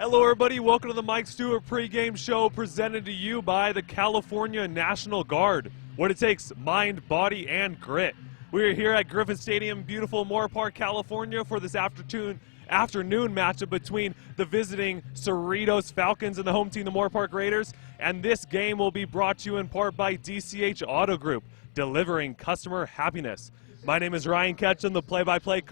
Hello, everybody. Welcome to the Mike Stewart pregame show presented to you by the California National Guard. What it takes, mind, body, and grit. We are here at Griffith Stadium, beautiful Moorpark, California, for this afternoon matchup between the visiting Cerritos Falcons and the home team, the Moorpark Raiders. And this game will be brought to you in part by DCH Auto Group, delivering customer happiness. My name is Ryan Ketchum, the play-by-play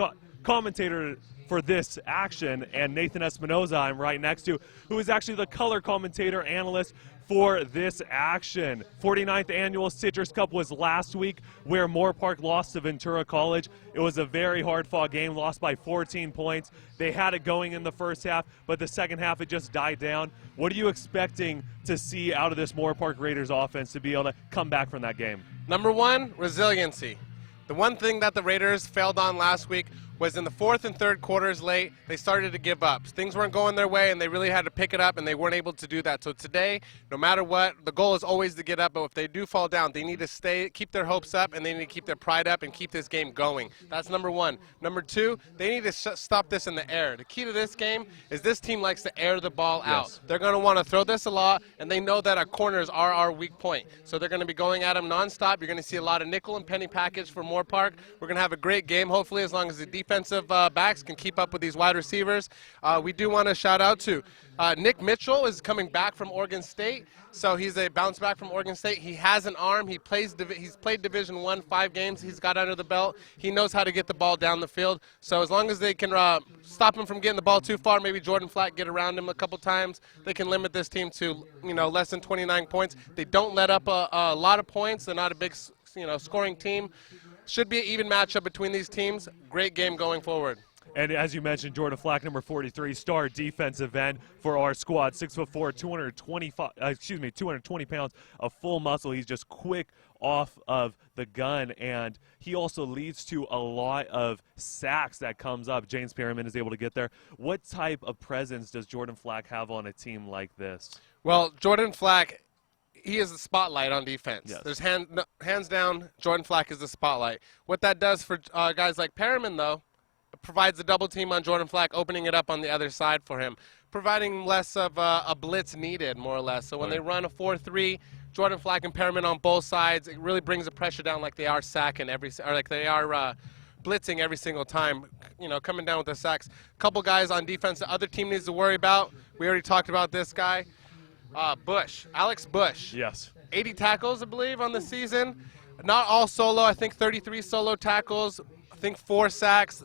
commentator for this action, and Nathan Espinoza I'm right next to, who is actually the color commentator analyst for this action. 49th annual Citrus Cup was last week, where Moorpark lost to Ventura College. It was a very hard-fought game, lost by 14 points. They had it going in the first half, but the second half it just died down. What are you expecting to see out of this Moorpark Raiders offense to be able to come back from that game? Number one, resiliency. The one thing that the Raiders failed on last week was in the fourth and third quarters late, they started to give up. Things weren't going their way, and they really had to pick it up, and they weren't able to do that. So today, no matter what, the goal is always to get up, but if they do fall down, they need to keep their hopes up, and they need to keep their pride up and keep this game going. That's number one. Number two, they need to stop this in the air. The key to this game is this team likes to air the ball out. They're going to want to throw this a lot, and they know that our corners are our weak point. So they're going to be going at them nonstop. You're going to see a lot of nickel and penny package for Moorpark. We're going to have a great game, hopefully, as long as the defensive backs can keep up with these wide receivers. We do want to shout out to Nick Mitchell is coming back from Oregon State. So he's a bounce back from Oregon State. He has an arm. He's played Division I 5 games. He's got under the belt. He knows how to get the ball down the field. So as long as they can stop him from getting the ball too far, maybe Jordan Flack get around him a couple times, they can limit this team to less than 29 points. They don't let up a lot of points. They're not a big scoring team. Should be an even matchup between these teams. Great game going forward. And as you mentioned, Jordan Flack, number 43, star defensive end for our squad, 6'4", 220 pounds of full muscle. He's just quick off of the gun, and he also leads to a lot of sacks that comes up. James Perriman is able to get there. What type of presence does Jordan Flack have on a team like this? Well, Jordan Flack, he is the spotlight on defense. Yes. There's hands down, Jordan Flack is the spotlight. What that does for guys like Perriman, though, provides a double team on Jordan Flack, opening it up on the other side for him, providing less of a blitz needed, more or less. So when they run a 4-3, Jordan Flack and Perriman on both sides, it really brings the pressure down like they are sacking blitzing every single time, coming down with the sacks. A couple guys on defense the other team needs to worry about. We already talked about this guy. Alex Bush. Yes. 80 tackles, I believe, on the season. Not all solo. I think 33 solo tackles. I think 4 sacks.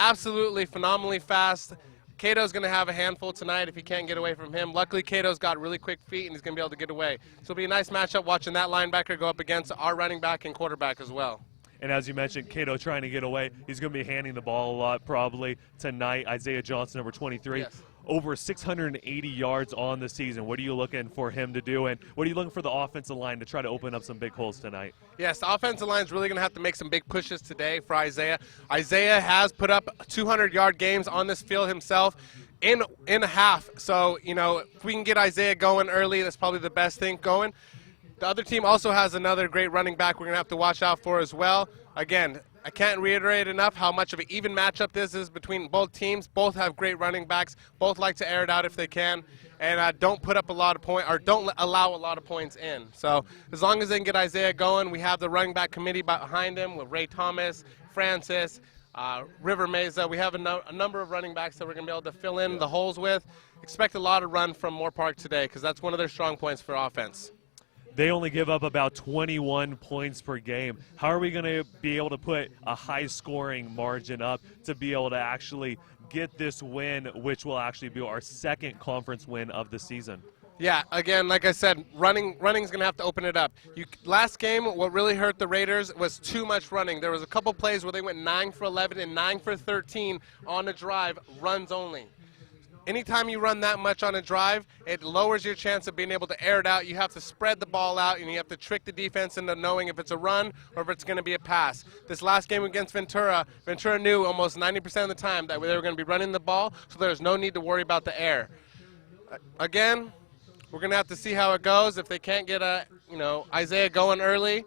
Absolutely phenomenally fast. Cato's going to have a handful tonight if he can't get away from him. Luckily, Cato's got really quick feet, and he's going to be able to get away. So it'll be a nice matchup watching that linebacker go up against our running back and quarterback as well. And as you mentioned, Cato trying to get away. He's going to be handing the ball a lot probably tonight. Isaiah Johnson, number 23. Yes. Over 680 yards on the season. What are you looking for him to do, and what are you looking for the offensive line to try to open up some big holes tonight? Yes, the offensive line is really going to have to make some big pushes today for Isaiah. Isaiah has put up 200-yard games on this field himself in a half. So, if we can get Isaiah going early, that's probably the best thing going. The other team also has another great running back we're going to have to watch out for as well. Again, I can't reiterate enough how much of an even matchup this is between both teams. Both have great running backs. Both like to air it out if they can. And don't put up a lot of points, or don't allow a lot of points in. So as long as they can get Isaiah going, we have the running back committee behind him with Ray Thomas, Francis, River Mesa. We have a number of running backs that we're going to be able to fill in the holes with. Expect a lot of run from Moorpark today because that's one of their strong points for offense. They only give up about 21 points per game. How are we going to be able to put a high-scoring margin up to be able to actually get this win, which will actually be our second conference win of the season? Yeah, again, like I said, running's going to have to open it up. Last game, what really hurt the Raiders was too much running. There was a couple plays where they went 9 for 11 and 9 for 13 on a drive, runs only. Anytime you run that much on a drive, it lowers your chance of being able to air it out. You have to spread the ball out, and you have to trick the defense into knowing if it's a run or if it's going to be a pass. This last game against Ventura knew almost 90% of the time that they were going to be running the ball, so there's no need to worry about the air. Again, we're going to have to see how it goes. If they can't get Isaiah going early,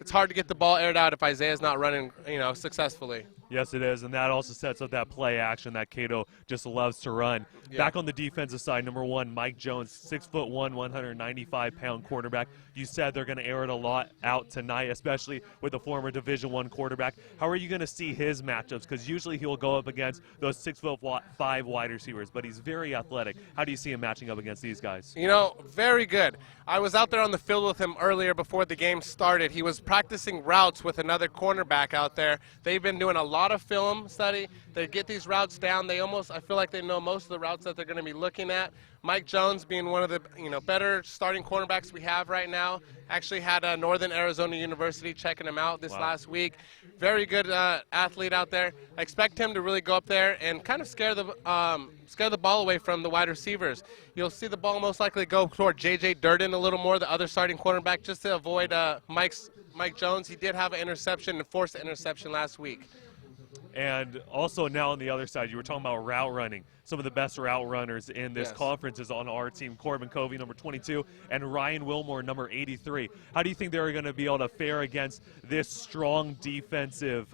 it's hard to get the ball aired out if Isaiah's not running, successfully. Yes, it is, and that also sets up that play action that Cato just loves to run. Yeah. Back on the defensive side, number one, Mike Jones, 6'1", 195-pound quarterback. You said they're going to air it a lot out tonight, especially with the former Division I quarterback. How are you going to see his matchups? Because usually he'll go up against those 6'5" wide receivers, but he's very athletic. How do you see him matching up against these guys? You know, very good. I was out there on the field with him earlier before the game started. He was practicing routes with another cornerback out there. They've been doing a lot of film study. They get these routes down. I feel like they know most of the routes that they're going to be looking at. Mike Jones being one of the better starting cornerbacks we have right now. Actually had Northern Arizona University checking him out this last week. Very good athlete out there. I expect him to really go up there and kind of scare the ball away from the wide receivers. You'll see the ball most likely go toward J.J. Durden a little more, the other starting cornerback, just to avoid Mike Jones. He did have an interception and forced an interception last week. And also now on the other side, you were talking about route running. Some of the best route runners in this conference is on our team. Corbin Covey, number 22, and Ryan Wilmore, number 83. How do you think they're going to be able to fare against this strong defensive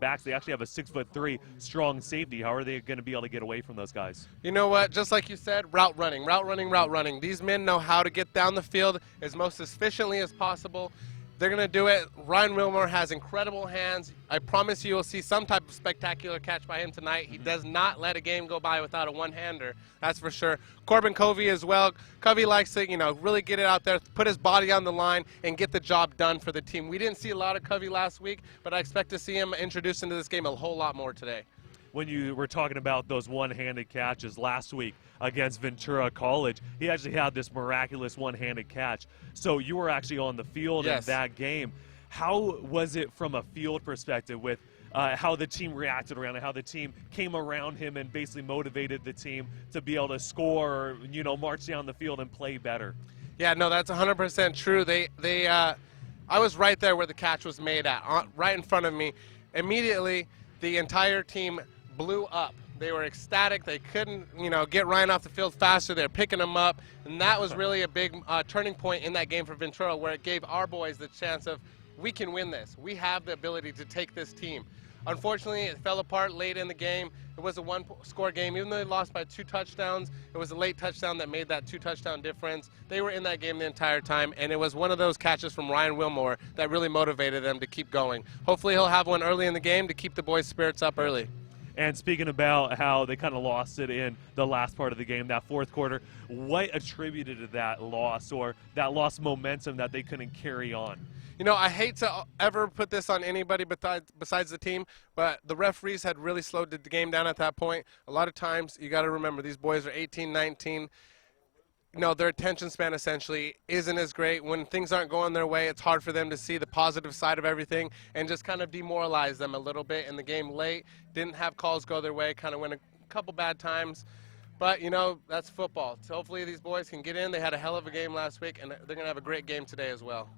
backs? They actually have a 6'3" strong safety. How are they going to be able to get away from those guys? You know what? Just like you said, route running, route running, route running. These men know how to get down the field as most efficiently as possible. They're going to do it. Ryan Wilmore has incredible hands. I promise you will see some type of spectacular catch by him tonight. He does not let a game go by without a one-hander, that's for sure. Corbin Covey as well. Covey likes to, really get it out there, put his body on the line, and get the job done for the team. We didn't see a lot of Covey last week, but I expect to see him introduced into this game a whole lot more today. When you were talking about those one-handed catches last week against Ventura College, he actually had this miraculous one-handed catch. So you were actually on the field in that game. How was it from a field perspective with how the team reacted around it, how the team came around him and basically motivated the team to be able to score or, march down the field and play better? Yeah, no, that's 100% true. I was right there where the catch was made at, right in front of me. Immediately, the entire team blew up. They were ecstatic. They couldn't, get Ryan off the field faster. They're picking him up, and that was really a big turning point in that game for Ventura, where it gave our boys the chance of, we can win this. We have the ability to take this team. Unfortunately, it fell apart late in the game. It was a one-score game. Even though they lost by 2 touchdowns, it was a late touchdown that made that 2-touchdown difference. They were in that game the entire time, and it was one of those catches from Ryan Wilmore that really motivated them to keep going. Hopefully he'll have one early in the game to keep the boys' spirits up early. And speaking about how they kind of lost it in the last part of the game, that fourth quarter, what attributed to that loss or that lost momentum that they couldn't carry on? I hate to ever put this on anybody besides the team, but the referees had really slowed the game down at that point. A lot of times, you got to remember, these boys are 18, 19. Their attention span essentially isn't as great. When things aren't going their way, it's hard for them to see the positive side of everything and just kind of demoralize them a little bit in the game late. Didn't have calls go their way, kind of went a couple bad times. But, that's football. So hopefully these boys can get in. They had a hell of a game last week, and they're going to have a great game today as well.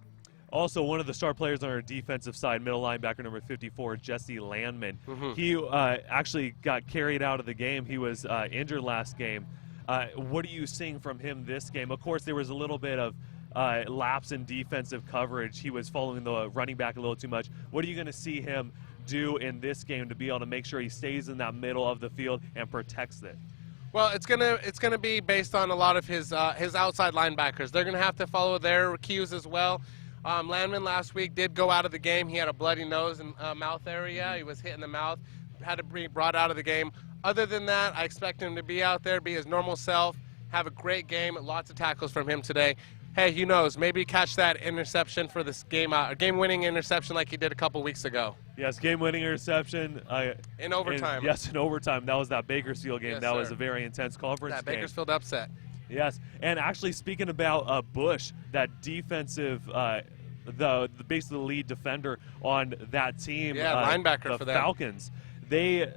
Also, one of the star players on our defensive side, middle linebacker number 54, Jesse Landman. He actually got carried out of the game. He was injured last game. What are you seeing from him this game? Of course, there was a little bit of lapse in defensive coverage. He was following the running back a little too much. What are you going to see him do in this game to be able to make sure he stays in that middle of the field and protects it? Well, it's gonna be based on a lot of his outside linebackers. They're gonna have to follow their cues as well. Landman last week did go out of the game. He had a bloody nose and mouth area. He was hit in the mouth, had to be brought out of the game. Other than that, I expect him to be out there, be his normal self, have a great game, lots of tackles from him today. Hey, who knows? Maybe catch that interception for this game, a game-winning interception like he did a couple weeks ago. Yes, game-winning interception. In overtime. In overtime. That was that Bakersfield game. That was a very intense conference game. That Bakersfield upset. Yes, and actually speaking about Bush, that defensive, basically the lead defender on that team. Yeah, linebacker for the them. Falcons.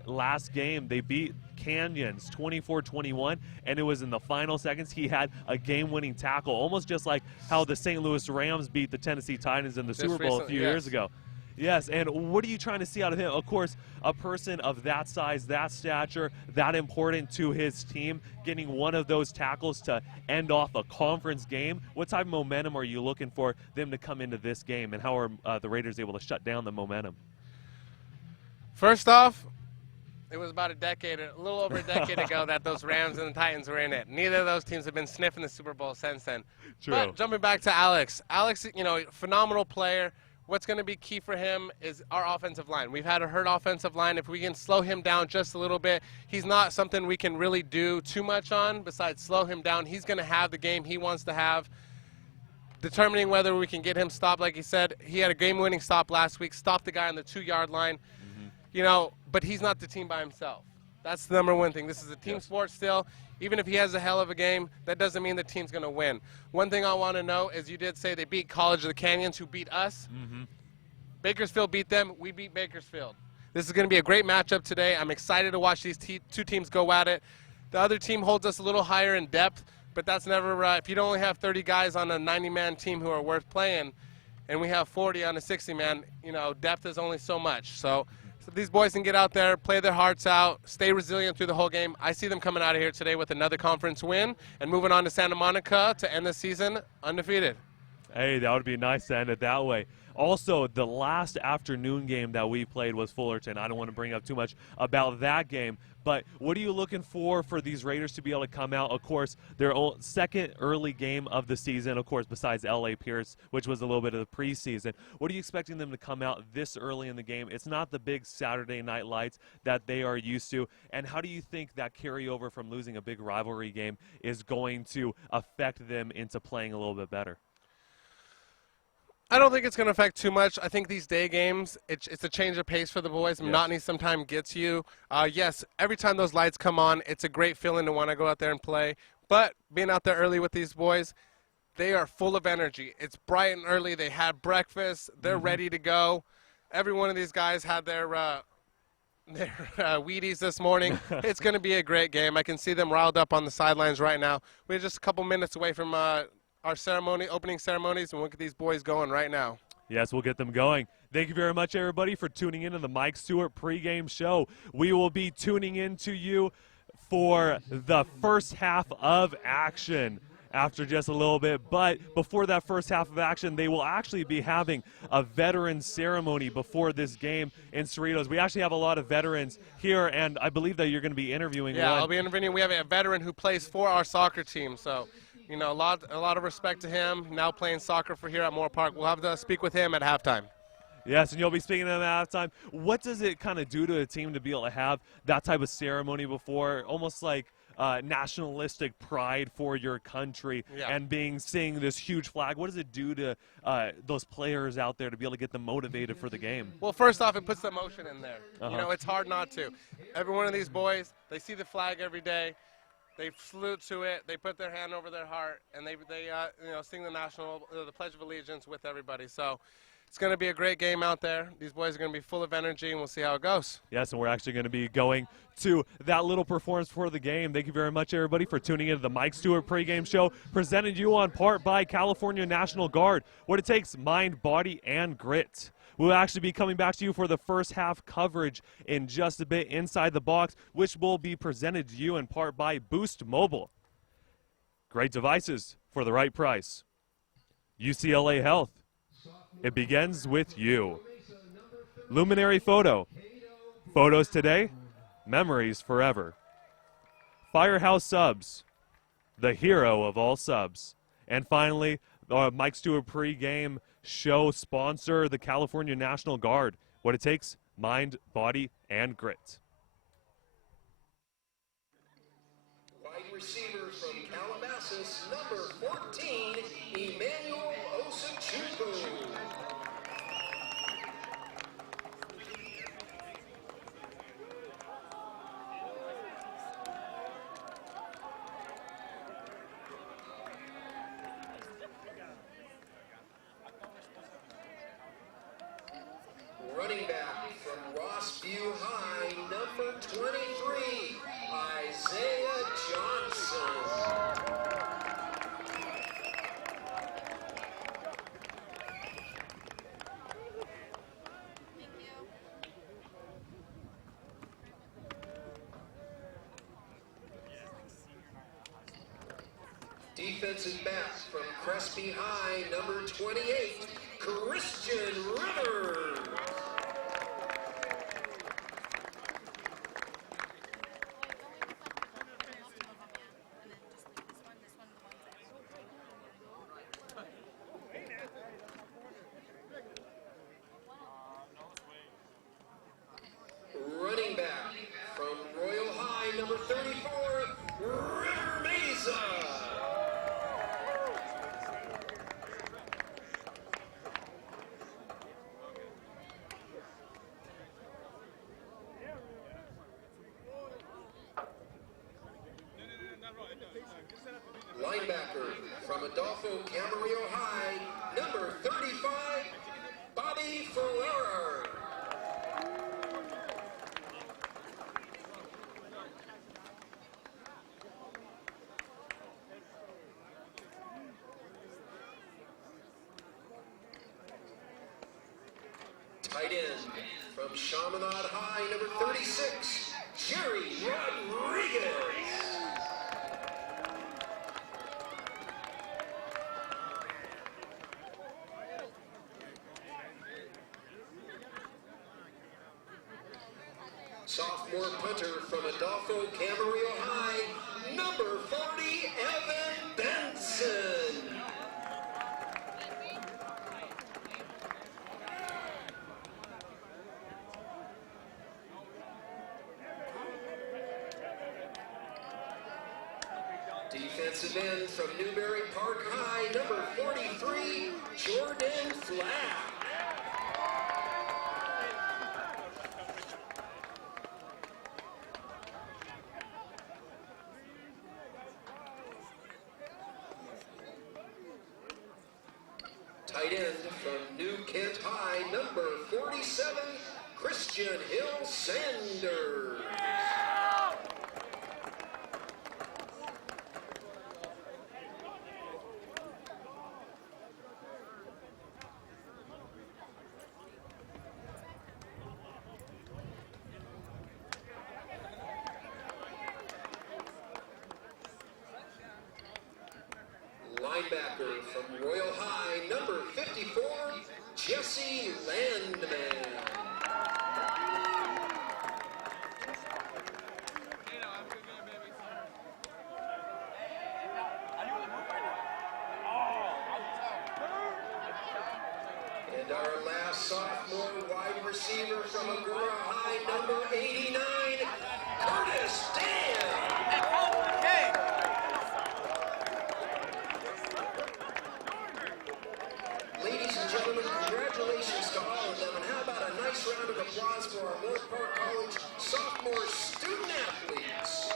Last game, they beat Canyons 24-21, and it was in the final seconds. He had a game-winning tackle, almost just like how the St. Louis Rams beat the Tennessee Titans in the Super Bowl a few years ago. Yes, and what are you trying to see out of him? Of course, a person of that size, that stature, that important to his team, getting one of those tackles to end off a conference game. What type of momentum are you looking for them to come into this game, and how are the Raiders able to shut down the momentum? First off, It was about a little over a decade ago that those Rams and the Titans were in it. Neither of those teams have been sniffing the Super Bowl since then. True. But jumping back to Alex. Alex, phenomenal player. What's going to be key for him is our offensive line. We've had a hurt offensive line. If we can slow him down just a little bit, he's not something we can really do too much on besides slow him down. He's going to have the game he wants to have. Determining whether we can get him stopped, like he said, he had a game-winning stop last week, stopped the guy on the 2-yard line. But he's not the team by himself. That's the number one thing. This is a team sport still. Even if he has a hell of a game, that doesn't mean the team's going to win. One thing I want to know is you did say they beat College of the Canyons, who beat us. Bakersfield beat them. We beat Bakersfield. This is going to be a great matchup today. I'm excited to watch these two teams go at it. The other team holds us a little higher in depth, but that's never if you only have 30 guys on a 90-man team who are worth playing, and we have 40 on a 60-man, depth is only so much. So these boys can get out there, play their hearts out, stay resilient through the whole game. I see them coming out of here today with another conference win and moving on to Santa Monica to end the season undefeated. Hey, that would be nice to end it that way. Also, the last afternoon game that we played was Fullerton. I don't want to bring up too much about that game, but what are you looking for these Raiders to be able to come out? Of course, their second early game of the season, of course, besides L.A. Pierce, which was a little bit of the preseason. What are you expecting them to come out this early in the game? It's not the big Saturday night lights that they are used to. And how do you think that carryover from losing a big rivalry game is going to affect them into playing a little bit better? I don't think it's going to affect too much. I think these day games, it's a change of pace for the boys. Monotony sometimes gets you. Yes, every time those lights come on, it's a great feeling to want to go out there and play. But being out there early with these boys, they are full of energy. It's bright and early. They had breakfast. They're ready to go. Every one of these guys had their Wheaties this morning. It's going to be a great game. I can see them riled up on the sidelines right now. We're just a couple minutes away from our opening ceremonies, and look at these boys going right now. Yes, we'll get them going. Thank you very much, everybody, for tuning in to the Mike Stewart pregame show. We will be tuning in to you for the first half of action after just a little bit. But before that first half of action, they will actually be having a veteran ceremony before this game in Cerritos. We actually have a lot of veterans here, and I believe that you're going to be interviewing one. I'll be interviewing. We have a veteran who plays for our soccer team, so a lot of respect to him, now playing soccer for here at Moorpark. We'll have to speak with him at halftime. Yes, and you'll be speaking to them at halftime. What does it kind of do to a team to be able to have that type of ceremony before, almost like nationalistic pride for your country and seeing this huge flag? What does it do to those players out there to be able to get them motivated for the game? Well, first off, it puts the emotion in there. It's hard not to. Every one of these boys, they see the flag every day. They salute to it. They put their hand over their heart, and they sing the Pledge of Allegiance with everybody. So it's going to be a great game out there. These boys are going to be full of energy, and we'll see how it goes. Yes, and we're actually going to be going to that little performance for the game. Thank you very much, everybody, for tuning in to the Mike Stewart pregame show, presented to you on part by California National Guard. What it takes, mind, body, and grit. We'll actually be coming back to you for the first half coverage in just a bit inside the box, which will be presented to you in part by Boost Mobile. Great devices for the right price. UCLA Health. It begins with you. Luminary Photo. Photos today, memories forever. Firehouse Subs. The hero of all subs. And finally, the Mike Stewart pregame show sponsor, the California National Guard. What it takes, mind, body, and grit. Wide receiver from Calabasas, number 14, Emmanuel Osachukwu. Running back from Rossview High, number 23, Isaiah Johnson. Defensive back from Crespi High, number 28, Christian Rivers. Adolfo Camarillo High, number 35, Bobby Ferrer. Tight end from Chaminade High, number 36, Jerry Rodriguez. Sophomore punter from Adolfo Camarillo High, number 40, Evan Benson. Defensive end from Newberry Park High, number 43, Jordan Flack. Tight end from New Kent High, number 47, Christian Hill Sanders. Linebacker from Royal High, number 54, Jesse Landman. And our last sophomore wide receiver from Agoura High, number 89, Curtis Dan. Ladies and gentlemen, congratulations to all of them, and how about a nice round of applause for our Moorpark College sophomore student athletes.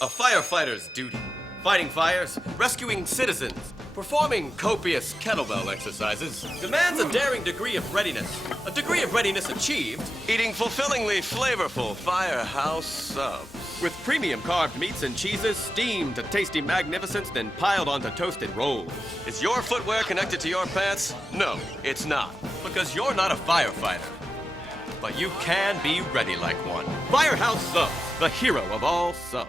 A firefighter's duty. Fighting fires, rescuing citizens, performing copious kettlebell exercises demands a daring degree of readiness. A degree of readiness achieved eating fulfillingly flavorful Firehouse subs. With premium carved meats and cheeses steamed to tasty magnificence, then piled onto toasted rolls. Is your footwear connected to your pants? No, it's not. Because you're not a firefighter. But you can be ready like one. Firehouse subs, the hero of all subs.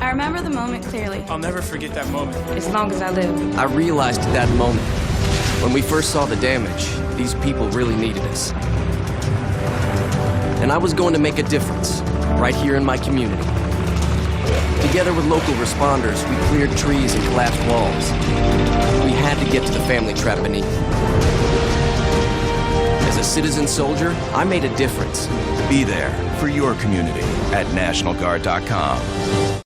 I remember the moment clearly, I'll never forget that moment. as long as I live. I realized at that moment, when we first saw the damage, these people really needed us. And I was going to make a difference, right here in my community. Together with local responders, we cleared trees and collapsed walls. We had to get to the family trapped beneath. As a citizen soldier, I made a difference. Be there for your community at NationalGuard.com.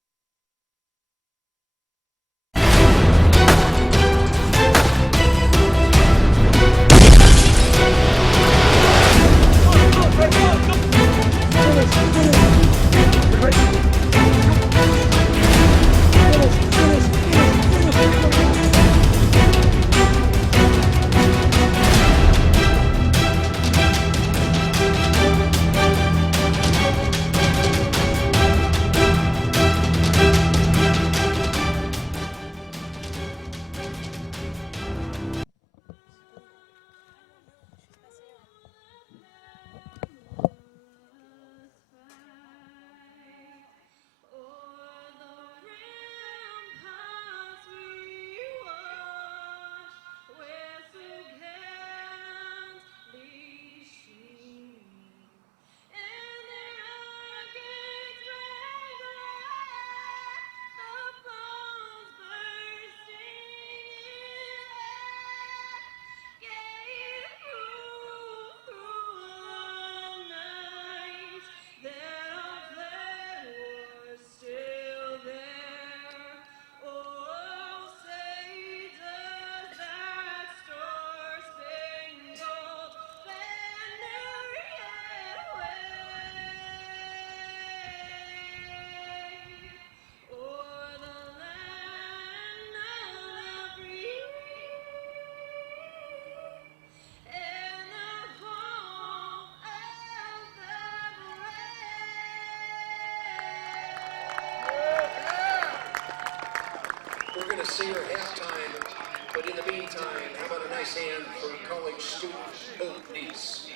to see her halftime, but in the meantime, how about a nice hand for college student Hope Neese?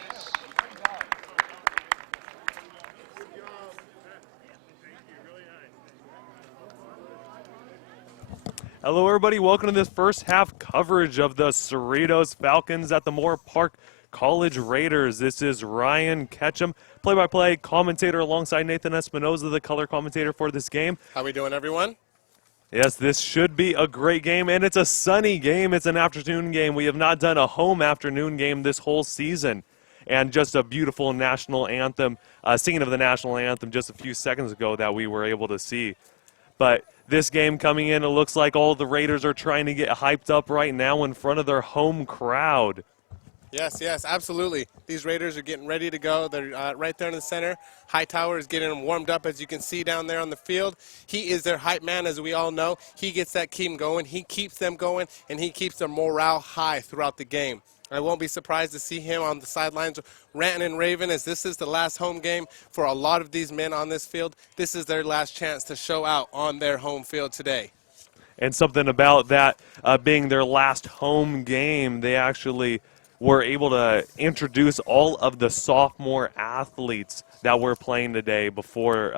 Hello, everybody. Welcome to this first half coverage of the Cerritos Falcons at the Moorpark College Raiders. This is Ryan Ketchum, play-by-play commentator alongside Nathan Espinoza, the color commentator for this game. How we doing, everyone? Yes, this should be a great game, and it's a sunny game. It's an afternoon game. We have not done a home afternoon game this whole season. And just a beautiful national anthem, singing of the national anthem just a few seconds ago that we were able to see. But this game coming in, it looks like all the Raiders are trying to get hyped up right now in front of their home crowd. Yes, absolutely. These Raiders are getting ready to go. They're right there in the center. Hightower is getting them warmed up, as you can see down there on the field. He is their hype man, as we all know. He gets that team going. He keeps them going, and he keeps their morale high throughout the game. I won't be surprised to see him on the sidelines ranting and raving, as this is the last home game for a lot of these men on this field. This is their last chance to show out on their home field today. And something about that being their last home game, they actually were able to introduce all of the sophomore athletes that were playing today before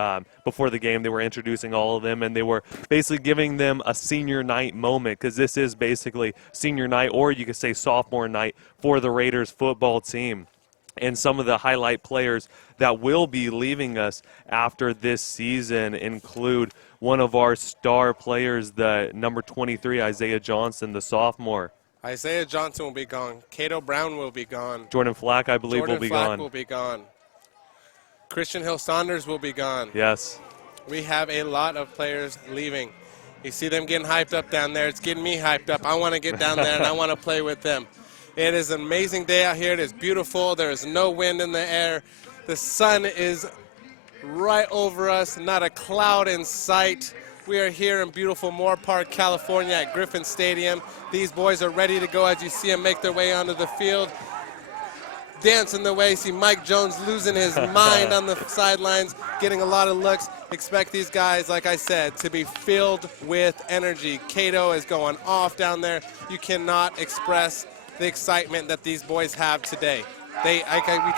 the game. They were introducing all of them, and they were basically giving them a senior night moment, because this is basically senior night, or you could say sophomore night, for the Raiders football team. And some of the highlight players that will be leaving us after this season include one of our star players, the number 23, Isaiah Johnson, the sophomore. Isaiah Johnson will be gone. Cato Brown will be gone. Jordan Flack, I believe, will be gone. Jordan Flack will be gone. Christian Hill Saunders will be gone. Yes. We have a lot of players leaving. You see them getting hyped up down there. It's getting me hyped up. I want to get down there and I want to play with them. It is an amazing day out here. It is beautiful. There is no wind in the air. The sun is right over us, not a cloud in sight. We are here in beautiful Moorpark, California at Griffin Stadium. These boys are ready to go as you see them make their way onto the field. Dancing the way, see Mike Jones losing his mind on the sidelines, getting a lot of looks. Expect these guys, like I said, to be filled with energy. Cato is going off down there. You cannot express the excitement that these boys have today. We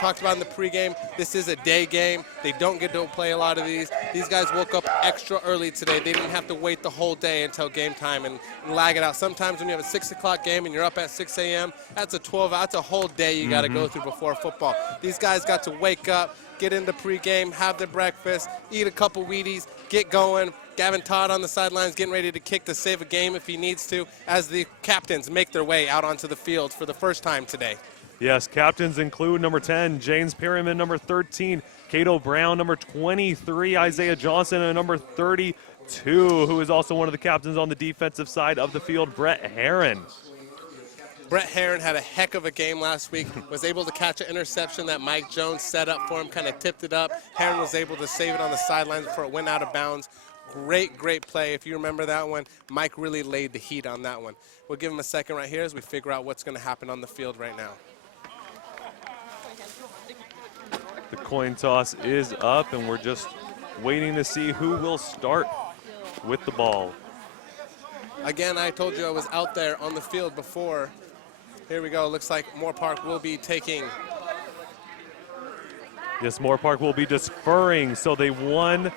talked about in the pregame, this is a day game. They don't get to play a lot of these. These guys woke up extra early today. They didn't have to wait the whole day until game time and lag it out. Sometimes when you have a 6 o'clock game and you're up at 6 a.m., that's a whole day you got to go through before football. These guys got to wake up, get into pregame, have their breakfast, eat a couple Wheaties, get going. Gavin Todd on the sidelines getting ready to kick to save a game if he needs to, as the captains make their way out onto the field for the first time today. Yes, captains include number 10, James Perryman, number 13, Cato Brown, number 23, Isaiah Johnson, and number 32, who is also one of the captains on the defensive side of the field, Brett Herron. Brett Herron had a heck of a game last week, was able to catch an interception that Mike Jones set up for him, kind of tipped it up. Herron was able to save it on the sidelines before it went out of bounds. Great play. If you remember that one, Mike really laid the heat on that one. We'll give him a second right here as we figure out what's going to happen on the field right now. The coin toss is up, and we're just waiting to see who will start with the ball. Again, I told you I was out there on the field before. Here we go. Looks like Moorpark will be taking. Yes, Moorpark will be deferring, so they won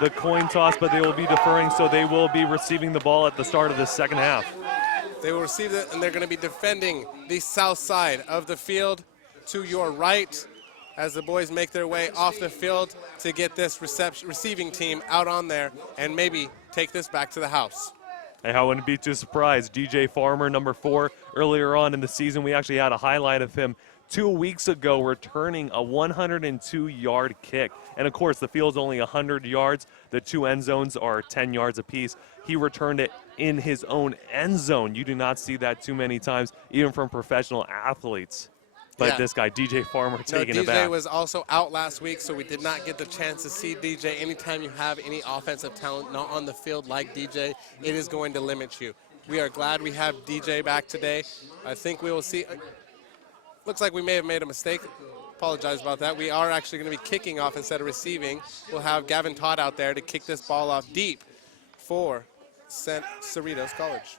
the coin toss, but they will be deferring, so they will be receiving the ball at the start of the second half. They will receive it, and they're going to be defending the south side of the field to your right, as the boys make their way off the field to get this receiving team out on there and maybe take this back to the house. Hey, I wouldn't be too surprised. DJ Farmer, number 4, earlier on in the season, we actually had a highlight of him 2 weeks ago returning a 102-yard kick. And, of course, the field's only 100 yards. The 2 end zones are 10 yards apiece. He returned it in his own end zone. You do not see that too many times, even from professional athletes. But this guy, DJ Farmer, taking it back. DJ was also out last week, so we did not get the chance to see DJ. Anytime you have any offensive talent not on the field like DJ, it is going to limit you. We are glad we have DJ back today. I think we will see. Looks like we may have made a mistake. Apologize about that. We are actually going to be kicking off instead of receiving. We'll have Gavin Todd out there to kick this ball off deep for Cerritos College.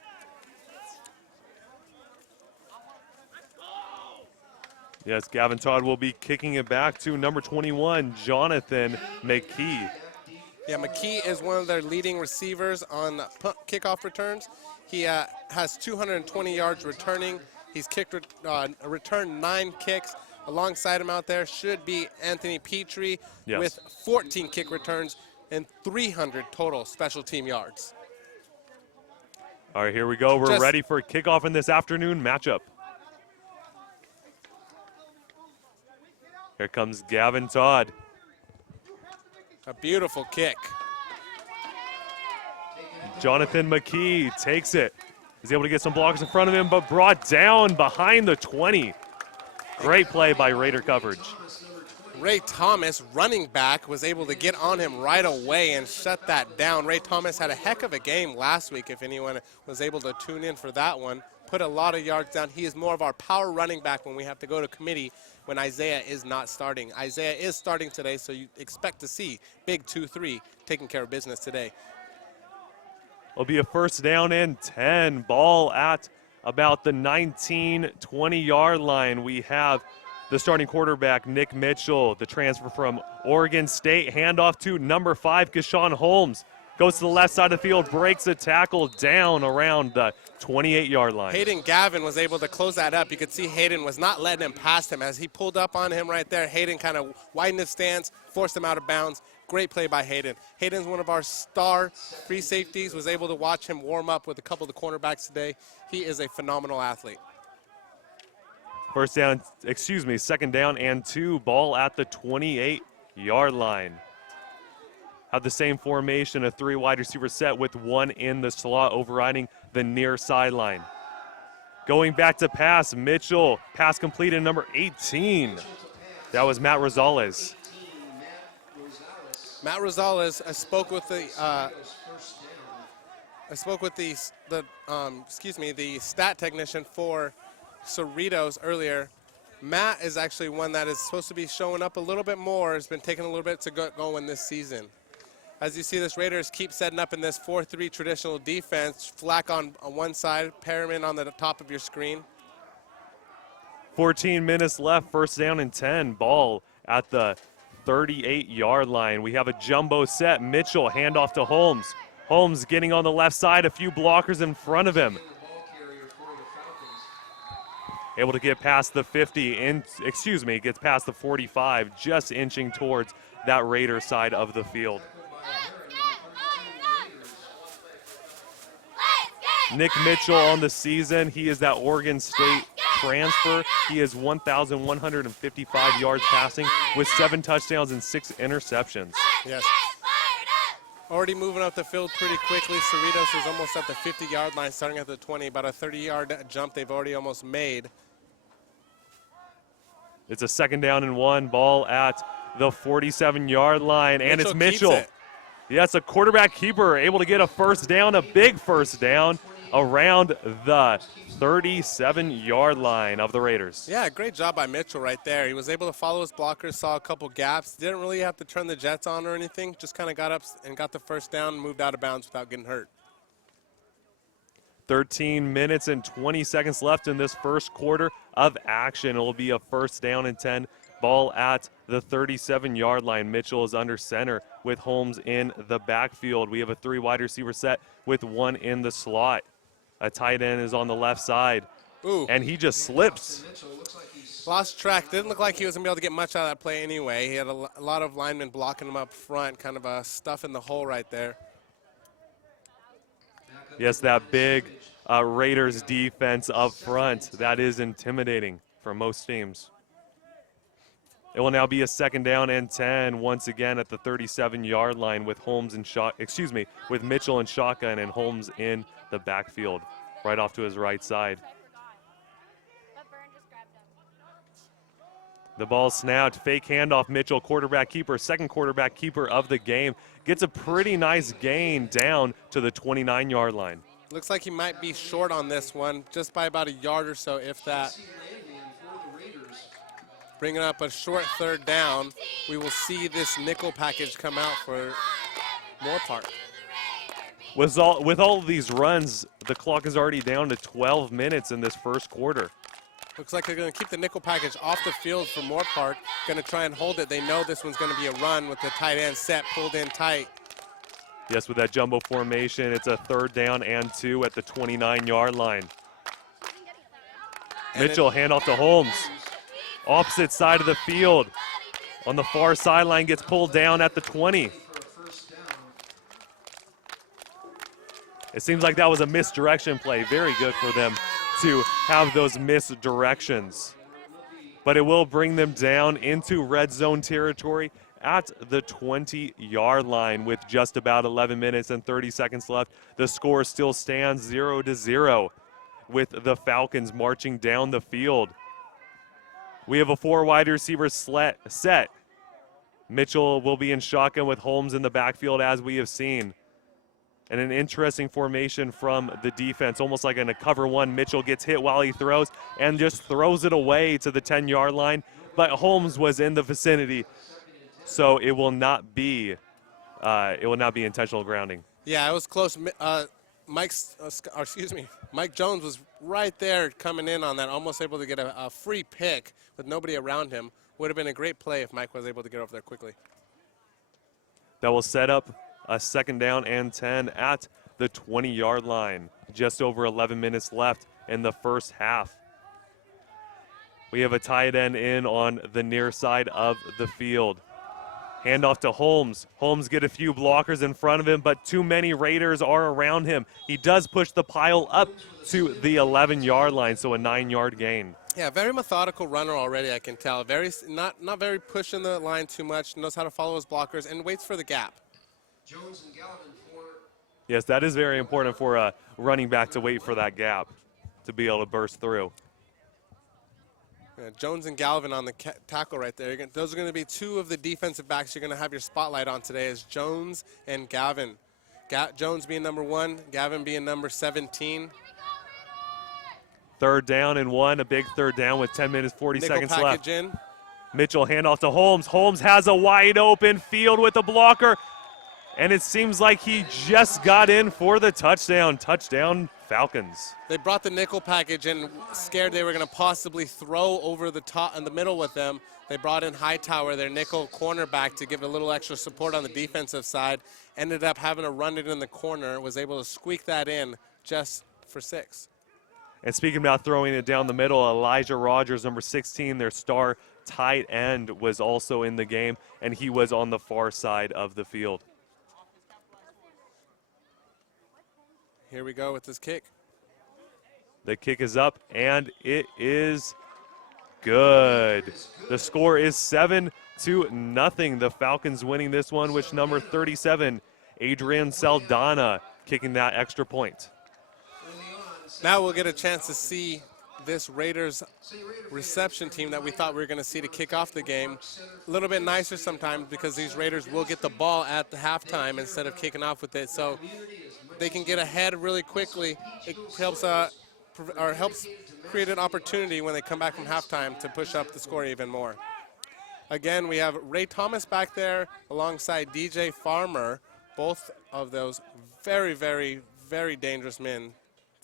Yes, Gavin Todd will be kicking it back to number 21, Jonathan McKee. Yeah, McKee is one of their leading receivers on kickoff returns. He has 220 yards returning. He's returned 9 kicks. Alongside him out there should be Anthony Petrie with 14 kick returns and 300 total special team yards. All right, here we go. We're ready for kickoff in this afternoon matchup. Here comes Gavin Todd. A beautiful kick. Jonathan McKee takes it. He's able to get some blockers in front of him, but brought down behind the 20. Great play by Raider coverage. Ray Thomas, running back, was able to get on him right away and shut that down. Ray Thomas had a heck of a game last week, if anyone was able to tune in for that one. Put a lot of yards down. He is more of our power running back when we have to go to committee when Isaiah is not starting. Isaiah is starting today, so you expect to see big 2-3 taking care of business today. It'll be a first down and 10. Ball at about the 19, 20-yard line. We have the starting quarterback, Nick Mitchell, the transfer from Oregon State. Handoff to number 5, Keshawn Holmes. Goes to the left side of the field, breaks a tackle down around the 28-yard line. Hayden Gavin was able to close that up. You could see Hayden was not letting him past him. As he pulled up on him right there, Hayden kind of widened his stance, forced him out of bounds. Great play by Hayden. Hayden's one of our star free safeties, was able to watch him warm up with a couple of the cornerbacks today. He is a phenomenal athlete. Second down and 2. Ball at the 28-yard line. Have the same formation, a 3 wide receiver set with 1 in the slot overriding the near sideline. Going back to pass, Mitchell, pass completed, number 18. That was Matt Rosales. Matt Rosales, I spoke with the stat technician for Cerritos earlier. Matt is actually one that is supposed to be showing up a little bit more. Has been taking a little bit to get going this season. As you see, this Raiders keep setting up in this 4-3 traditional defense. Flack on one side, Perriman on the top of your screen. 14 minutes left, first down and 10. Ball at the 38-yard line. We have a jumbo set. Mitchell, handoff to Holmes. Holmes getting on the left side, a few blockers in front of him. Able to get past the 50, gets past the 45, just inching towards that Raider side of the field. Nick Mitchell on the season. He is that Oregon State transfer. He is 1,155 yards passing with 7 touchdowns and 6 interceptions. Yes. Already moving up the field pretty quickly. Cerritos is almost at the 50-yard line, starting at the 20. About a 30-yard jump they've already almost made. It's a second down and 1. Ball at the 47-yard line, and it's Mitchell. Yes, a quarterback keeper able to get a first down, a big first down around the 37-yard line of the Raiders. Yeah, great job by Mitchell right there. He was able to follow his blockers, saw a couple gaps. Didn't really have to turn the jets on or anything. Just kind of got up and got the first down and moved out of bounds without getting hurt. 13 minutes and 20 seconds left in this first quarter of action. It will be a first down and 10. Ball at the 37-yard line. Mitchell is under center with Holmes in the backfield. We have a 3 wide receiver set with 1 in the slot. A tight end is on the left side. Ooh. And he just slips. Lost track. Didn't look like he was going to be able to get much out of that play anyway. He had a lot of linemen blocking him up front, kind of a stuff in the hole right there. Yes, that big Raiders defense up front. That is intimidating for most teams. It will now be a second down and 10 once again at the 37-yard line with with Mitchell in shotgun and Holmes in the backfield, right off to his right side. The ball snapped, fake handoff. Mitchell, quarterback keeper, second quarterback keeper of the game, gets a pretty nice gain down to the 29-yard line. Looks like he might be short on this one, just by about a yard or so, if that. Bringing up a short third down. We will see this nickel package come out for Moorpark. With all of these runs, the clock is already down to 12 minutes in this first quarter. Looks like they're going to keep the nickel package off the field for Moorpark. Going to try and hold it. They know this one's going to be a run with the tight end set, pulled in tight. Yes, with that jumbo formation, it's a 3rd down and 2 at the 29-yard line. Mitchell, handoff to Holmes. Opposite side of the field. On the far sideline, gets pulled down at the 20. It seems like that was a misdirection play. Very good for them to have those misdirections. But it will bring them down into red zone territory at the 20-yard line with just about 11 minutes and 30 seconds left. The score still stands 0-0 with the Falcons marching down the field. We have a 4 wide receiver set. Mitchell will be in shotgun with Holmes in the backfield, as we have seen. And an interesting formation from the defense, almost like in a cover 1. Mitchell gets hit while he throws and just throws it away to the 10-yard line. But Holmes was in the vicinity, so it will not be intentional grounding. Yeah, it was close. Mike Jones was right there coming in on that, almost able to get a free pick with nobody around him. Would have been a great play if Mike was able to get over there quickly. That will set up a 2nd down and 10 at the 20-yard line. Just over 11 minutes left in the first half. We have a tight end in on the near side of the field. Handoff to Holmes. Holmes get a few blockers in front of him, but too many Raiders are around him. He does push the pile up to the 11-yard line, so a 9-yard gain. Yeah, very methodical runner already, I can tell. Not very pushing the line too much, knows how to follow his blockers, and waits for the gap. Jones and Galvin for. Yes, that is very important for a running back to wait for that gap to be able to burst through. Yeah, Jones and Galvin on the tackle right there. Those are going to be 2 of the defensive backs you're going to have your spotlight on today, is Jones and Gavin. Jones being number 1, Gavin being number 17. 3rd down and 1, a big 3rd down with 10 minutes, 40 Nickel seconds package left. in. Mitchell handoff to Holmes. Holmes has a wide open field with a blocker, and it seems like he just got in for the touchdown. Touchdown, Falcons. They brought the nickel package in, scared they were going to possibly throw over the top in the middle with them. They brought in Hightower, their nickel cornerback, to give a little extra support on the defensive side. Ended up having to run it in the corner, was able to squeak that in just for 6. And speaking about throwing it down the middle, Elijah Rogers, number 16, their star tight end, was also in the game, and he was on the far side of the field. Here we go with this kick. The kick is up, and it is good. The score is 7-0. The Falcons winning this one, with number 37, Adrian Saldana, kicking that extra point. Now we'll get a chance to see this Raiders reception team that we thought we were going to see to kick off the game. A little bit nicer sometimes, because these Raiders will get the ball at the halftime instead of kicking off with it. So they can get ahead really quickly. It helps create an opportunity when they come back from halftime to push up the score even more. Again, we have Ray Thomas back there alongside DJ Farmer, both of those very, very, very dangerous men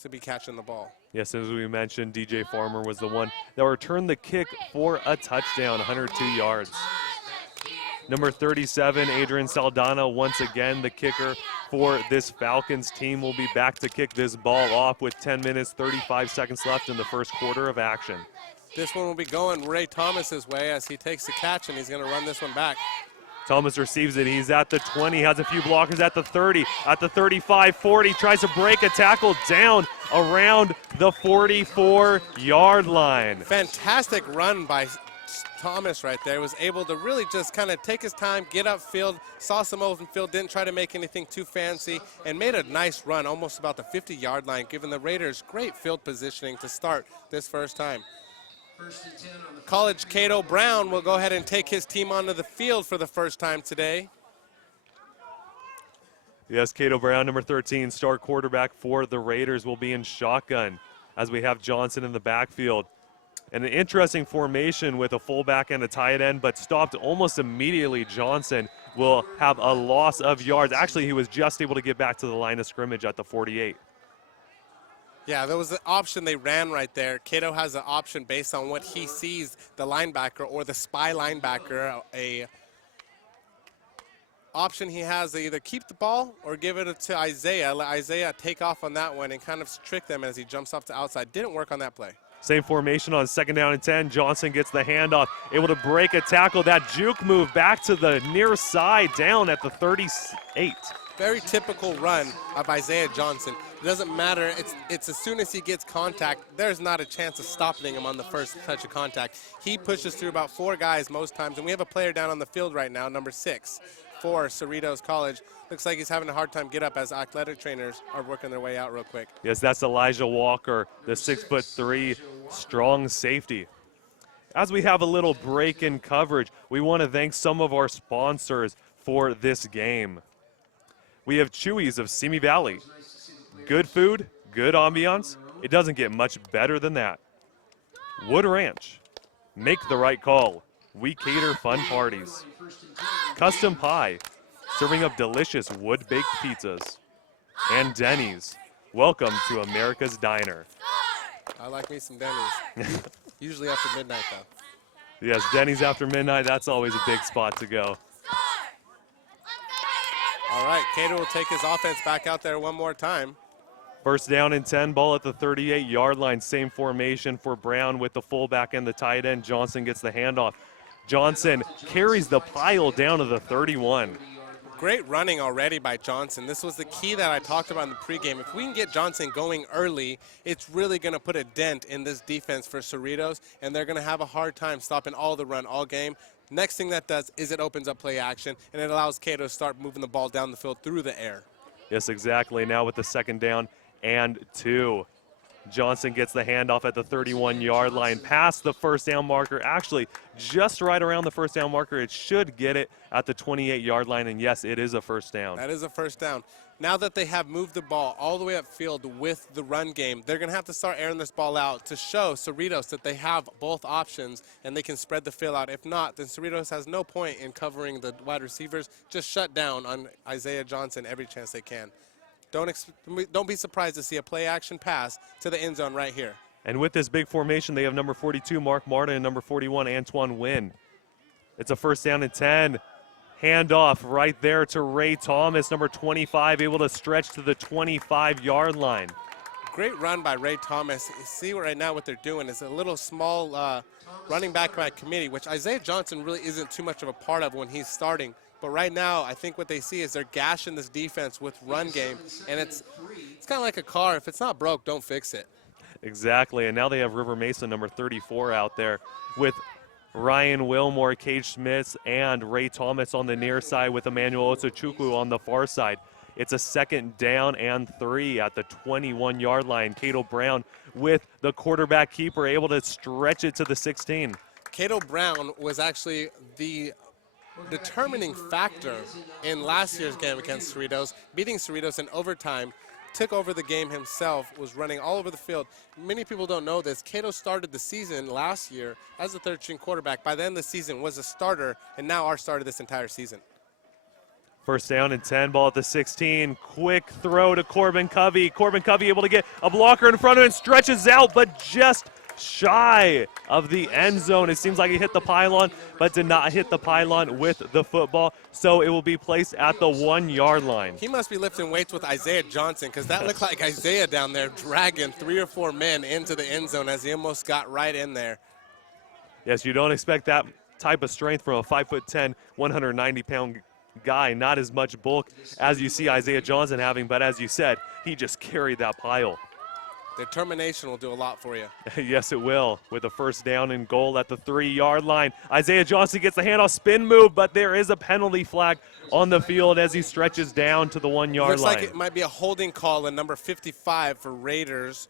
to be catching the ball. Yes, as we mentioned, DJ Farmer was the one that returned the kick for a touchdown, 102 yards. Number 37, Adrian Saldana, once again the kicker for this Falcons team, will be back to kick this ball off with 10 minutes, 35 seconds left in the first quarter of action. This one will be going Ray Thomas's way as he takes the catch, and he's going to run this one back. Thomas receives it. He's at the 20, has a few blockers at the 30, at the 35, 40, tries to break a tackle down around the 44-yard line. Fantastic run by Thomas right there. Was able to really just kind of take his time, get upfield, saw some open field, didn't try to make anything too fancy, and made a nice run almost about the 50-yard line, giving the Raiders great field positioning to start this first time. College Cato Brown will go ahead and take his team onto the field for the first time today. Yes, Cato Brown, number 13, star quarterback for the Raiders, will be in shotgun as we have Johnson in the backfield. And an interesting formation with a fullback and a tight end, but stopped almost immediately. Johnson will have a loss of yards. Actually, he was just able to get back to the line of scrimmage at the 48. Yeah, there was the option they ran right there. Cato has an option based on what he sees the linebacker or the spy linebacker, a option he has to either keep the ball or give it to Isaiah. Let Isaiah take off on that one and kind of trick them as he jumps off to outside. Didn't work on that play. Same formation on 2nd down and 10. Johnson gets the handoff, able to break a tackle. That juke move back to the near side, down at the 38. Very typical run of Isaiah Johnson. It doesn't matter. It's as soon as he gets contact, there's not a chance of stopping him on the first touch of contact. He pushes through about 4 guys most times, and we have a player down on the field right now, number 6 for Cerritos College. Looks like he's having a hard time get up as athletic trainers are working their way out real quick. Yes, that's Elijah Walker, the 6'3" strong safety. As we have a little break in coverage, we want to thank some of our sponsors for this game. We have Chewy's of Simi Valley. Good food, good ambiance. It doesn't get much better than that. Wood Ranch. Make the right call. We cater fun parties. Custom Pie. Serving up delicious wood-baked pizzas. And Denny's. Welcome to America's Diner. I like me some Denny's. Usually after midnight, though. Yes, Denny's after midnight, that's always a big spot to go. All right, Cato will take his offense back out there one more time. 1st down and 10, ball at the 38-yard line. Same formation for Brown with the fullback and the tight end. Johnson gets the handoff. Johnson carries the pile down to the 31. Great running already by Johnson. This was the key that I talked about in the pregame. If we can get Johnson going early, it's really going to put a dent in this defense for Cerritos, and they're going to have a hard time stopping all the run all game. Next thing that does is it opens up play action, and it allows Cato to start moving the ball down the field through the air. Yes, exactly. Now with the 2nd down and 2. Johnson gets the handoff at the 31-yard line, past the 1st down marker. Actually, just right around the 1st down marker. It should get it at the 28-yard line, and yes, it is a 1st down. That is a 1st down. Now that they have moved the ball all the way upfield with the run game, they're going to have to start airing this ball out to show Cerritos that they have both options and they can spread the field out. If not, then Cerritos has no point in covering the wide receivers. Just shut down on Isaiah Johnson every chance they can. Don't be surprised to see a play action pass to the end zone right here. And with this big formation, they have number 42, Mark Martin, and number 41, Antoine Wynn. It's a 1st down and 10. Handoff right there to Ray Thomas, number 25, able to stretch to the 25-yard line. Great run by Ray Thomas. You see right now what they're doing is a little small running back by committee, which Isaiah Johnson really isn't too much of a part of when he's starting. But right now, I think what they see is they're gashing this defense with run game, and it's kind of like a car. If it's not broke, don't fix it. Exactly, and now they have River Mesa, number 34, out there with Ryan Wilmore, Cage Smith, and Ray Thomas on the near side with Emmanuel Otochukwu on the far side. It's a 2nd down and 3 at the 21-yard line. Cato Brown with the quarterback keeper, able to stretch it to the 16. Cato Brown was actually the determining factor in last year's game against Cerritos, beating Cerritos in overtime, took over the game himself, was running all over the field. Many people don't know this. Cato started the season last year as a 3rd-string quarterback. By the end of the season was a starter, and now our starter this entire season. 1st down and 10, ball at the 16. Quick throw to Corbin Covey. Corbin Covey able to get a blocker in front of him, stretches out, but just shy of the end zone. It seems like he hit the pylon, but did not hit the pylon with the football, so it will be placed at the 1-yard line. He must be lifting weights with Isaiah Johnson, because that looked like Isaiah down there dragging 3 or 4 men into the end zone as he almost got right in there. Yes, you don't expect that type of strength from a 5'10", 190-pound guy. Not as much bulk as you see Isaiah Johnson having, but as you said, he just carried that pile. Determination will do a lot for you. Yes, it will. With a 1st down and goal at the 3-yard line. Isaiah Johnson gets the handoff, spin move, but there is a penalty flag on the field as he stretches down to the 1-yard line. Looks like it might be a holding call in number 55 for Raiders.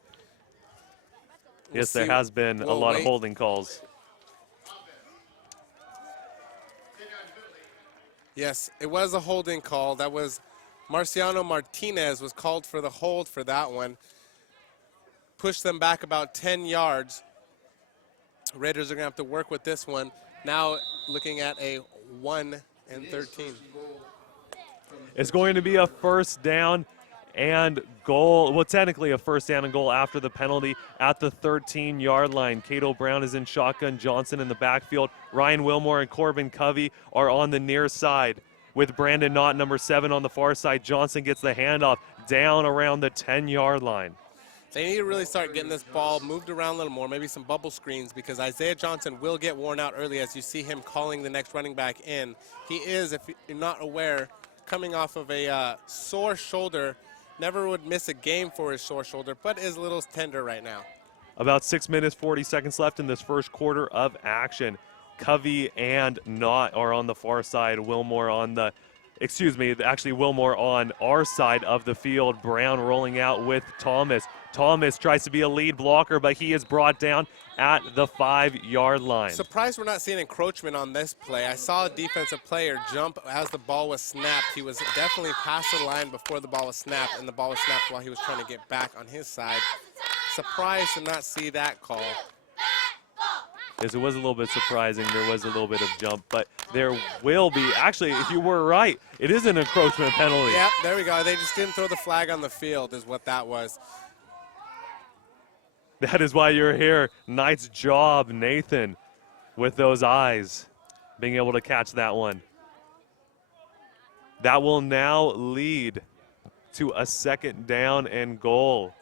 Yes, there has been a lot of holding calls. Yes, it was a holding call. That was Marciano Martinez was called for the hold for that one. Pushed them back about 10 yards. Raiders are going to have to work with this one. Now looking at a 1 and 13. It's going to be a first down and goal. Well, technically a first down and goal after the penalty at the 13-yard line. Cato Brown is in shotgun. Johnson in the backfield. Ryan Wilmore and Corbin Covey are on the near side with Brandon Knott, number 7, on the far side. Johnson gets the handoff down around the 10-yard line. They need to really start getting this ball moved around a little more, maybe some bubble screens, because Isaiah Johnson will get worn out early as you see him calling the next running back in. He is, if you're not aware, coming off of a sore shoulder. Never would miss a game for his sore shoulder, but is a little tender right now. About 6 minutes, 40 seconds left in this first quarter of action. Covey and Knott are on the far side. Wilmore on the, Wilmore on our side of the field. Brown rolling out with Thomas. Thomas tries to be a lead blocker, but he is brought down at the 5-yard line. Surprised we're not seeing encroachment on this play. I saw a defensive player jump as the ball was snapped. He was definitely past the line before the ball was snapped, and the ball was snapped while he was trying to get back on his side. Surprised to not see that call. Yes, it was a little bit surprising. There was a little bit of jump, but there will be. Actually, if you were right, it is an encroachment penalty. Yep, there we go. They just didn't throw the flag on the field is what that was. That is why you're here. Nice job, Nathan, with those eyes, being able to catch that one. That will now lead to a second down and goal.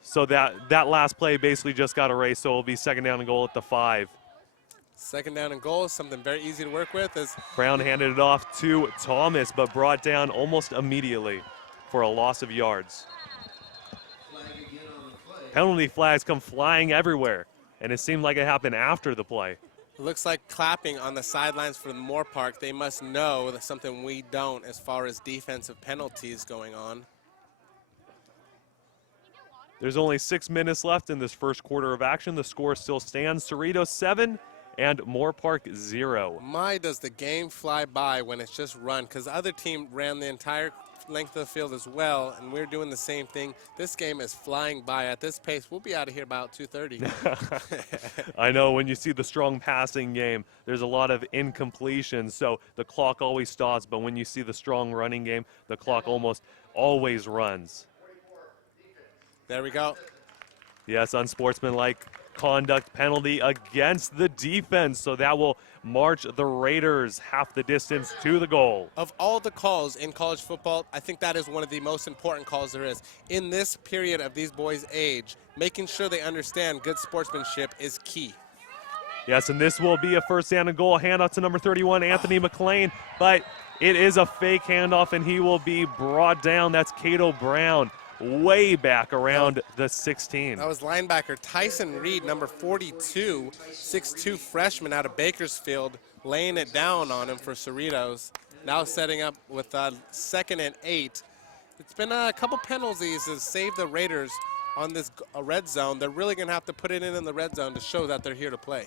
So that last play basically just got erased, so it'll be second down and goal at the 5. Second down and goal is something very easy to work with. As Brown handed it off to Thomas, but brought down almost immediately for a loss of yards. Penalty flags come flying everywhere, and it seemed like it happened after the play. it looks like clapping on the sidelines for the Moorpark. They must know that something we don't as far as defensive penalties going on. There's only 6 minutes left in this first quarter of action. The score still stands. Cerritos 7 and Moorpark 0. My, does the game fly by when it's just run, because the other team ran the entire length of the field as well, and we're doing the same thing. This game is flying by. At this pace, we'll be out of here about 2:30. I know, when you see the strong passing game, there's a lot of incompletions, so the clock always stops, but when you see the strong running game, the clock almost always runs. There we go. Yes, unsportsmanlike conduct penalty against the defense, so that will march the Raiders half the distance to the goal. Of all the calls in college football, I think that is one of the most important calls there is. In this period of these boys' age, making sure they understand good sportsmanship is key. Yes, and this will be a first down and goal. Handoff to number 31, Anthony McLean, but it is a fake handoff, and he will be brought down. That's Cato Brown, way back around the 16. That was linebacker Tyson Reed, number 42, 6'2" freshman out of Bakersfield, laying it down on him for Cerritos. Now setting up with 2nd and 8. It's been a couple penalties to save the Raiders on this red zone. They're really going to have to put it in the red zone to show that they're here to play.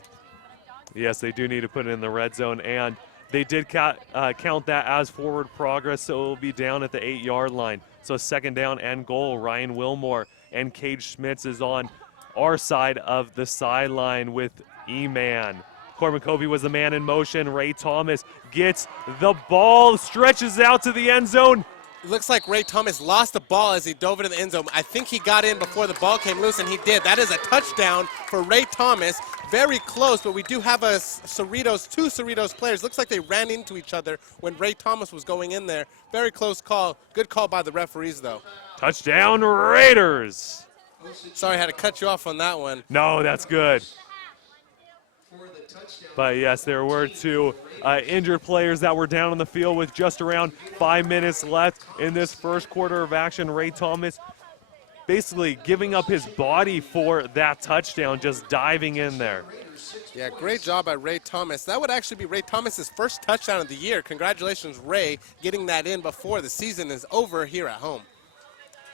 Yes, they do need to put it in the red zone, and they did count that as forward progress, so it will be down at the 8-yard line. So second down and goal. Ryan Wilmore and Cage Schmitz is on our side of the sideline with E-Man. Corbin Covey was the man in motion. Ray Thomas gets the ball, stretches out to the end zone. It looks like Ray Thomas lost the ball as he dove into the end zone. I think he got in before the ball came loose, and he did. That is a touchdown for Ray Thomas. Very close, but we do have two Cerritos players. Looks like they ran into each other when Ray Thomas was going in there. Very close call. Good call by the referees, though. Touchdown, Raiders. Sorry, I had to cut you off on that one. No, that's good. But yes, there were two injured players that were down on the field with just around 5 minutes left in this first quarter of action. Ray Thomas basically giving up his body for that touchdown, just diving in there. Yeah, great job by Ray Thomas. That would actually be Ray Thomas's first touchdown of the year. Congratulations, Ray, getting that in before the season is over here at home.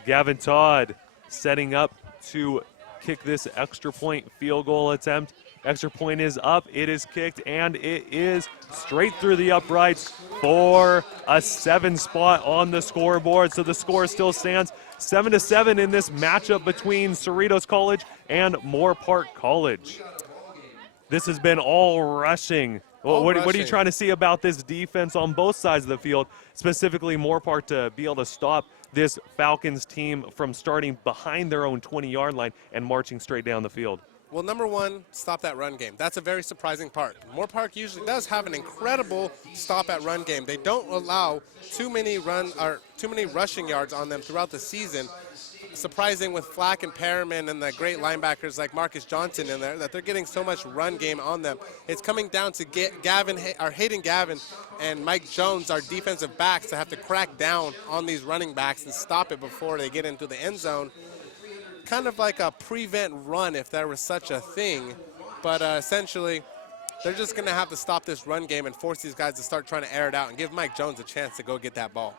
Gavin Todd setting up to kick this extra point field goal attempt. Extra point is up, it is kicked, and it is straight through the uprights for a 7 spot on the scoreboard. So the score still stands 7-7 in this matchup between Cerritos College and Moorpark College. This has been all rushing Well, what are you trying to see about this defense on both sides of the field, specifically Moorpark, to be able to stop this Falcons team from starting behind their own 20-yard line and marching straight down the field? Well, number one, stop that run game. That's a very surprising part. Moorpark usually does have an incredible stop at run game. They don't allow too many rushing yards on them throughout the season. Surprising with Flack and Perriman and the great linebackers like Marcus Johnson in there that they're getting so much run game on them. It's coming down to Hayden Gavin and Mike Jones, our defensive backs, to have to crack down on these running backs and stop it before they get into the end zone. Kind of like a prevent run if there was such a thing, but essentially they're just going to have to stop this run game and force these guys to start trying to air it out and give Mike Jones a chance to go get that ball.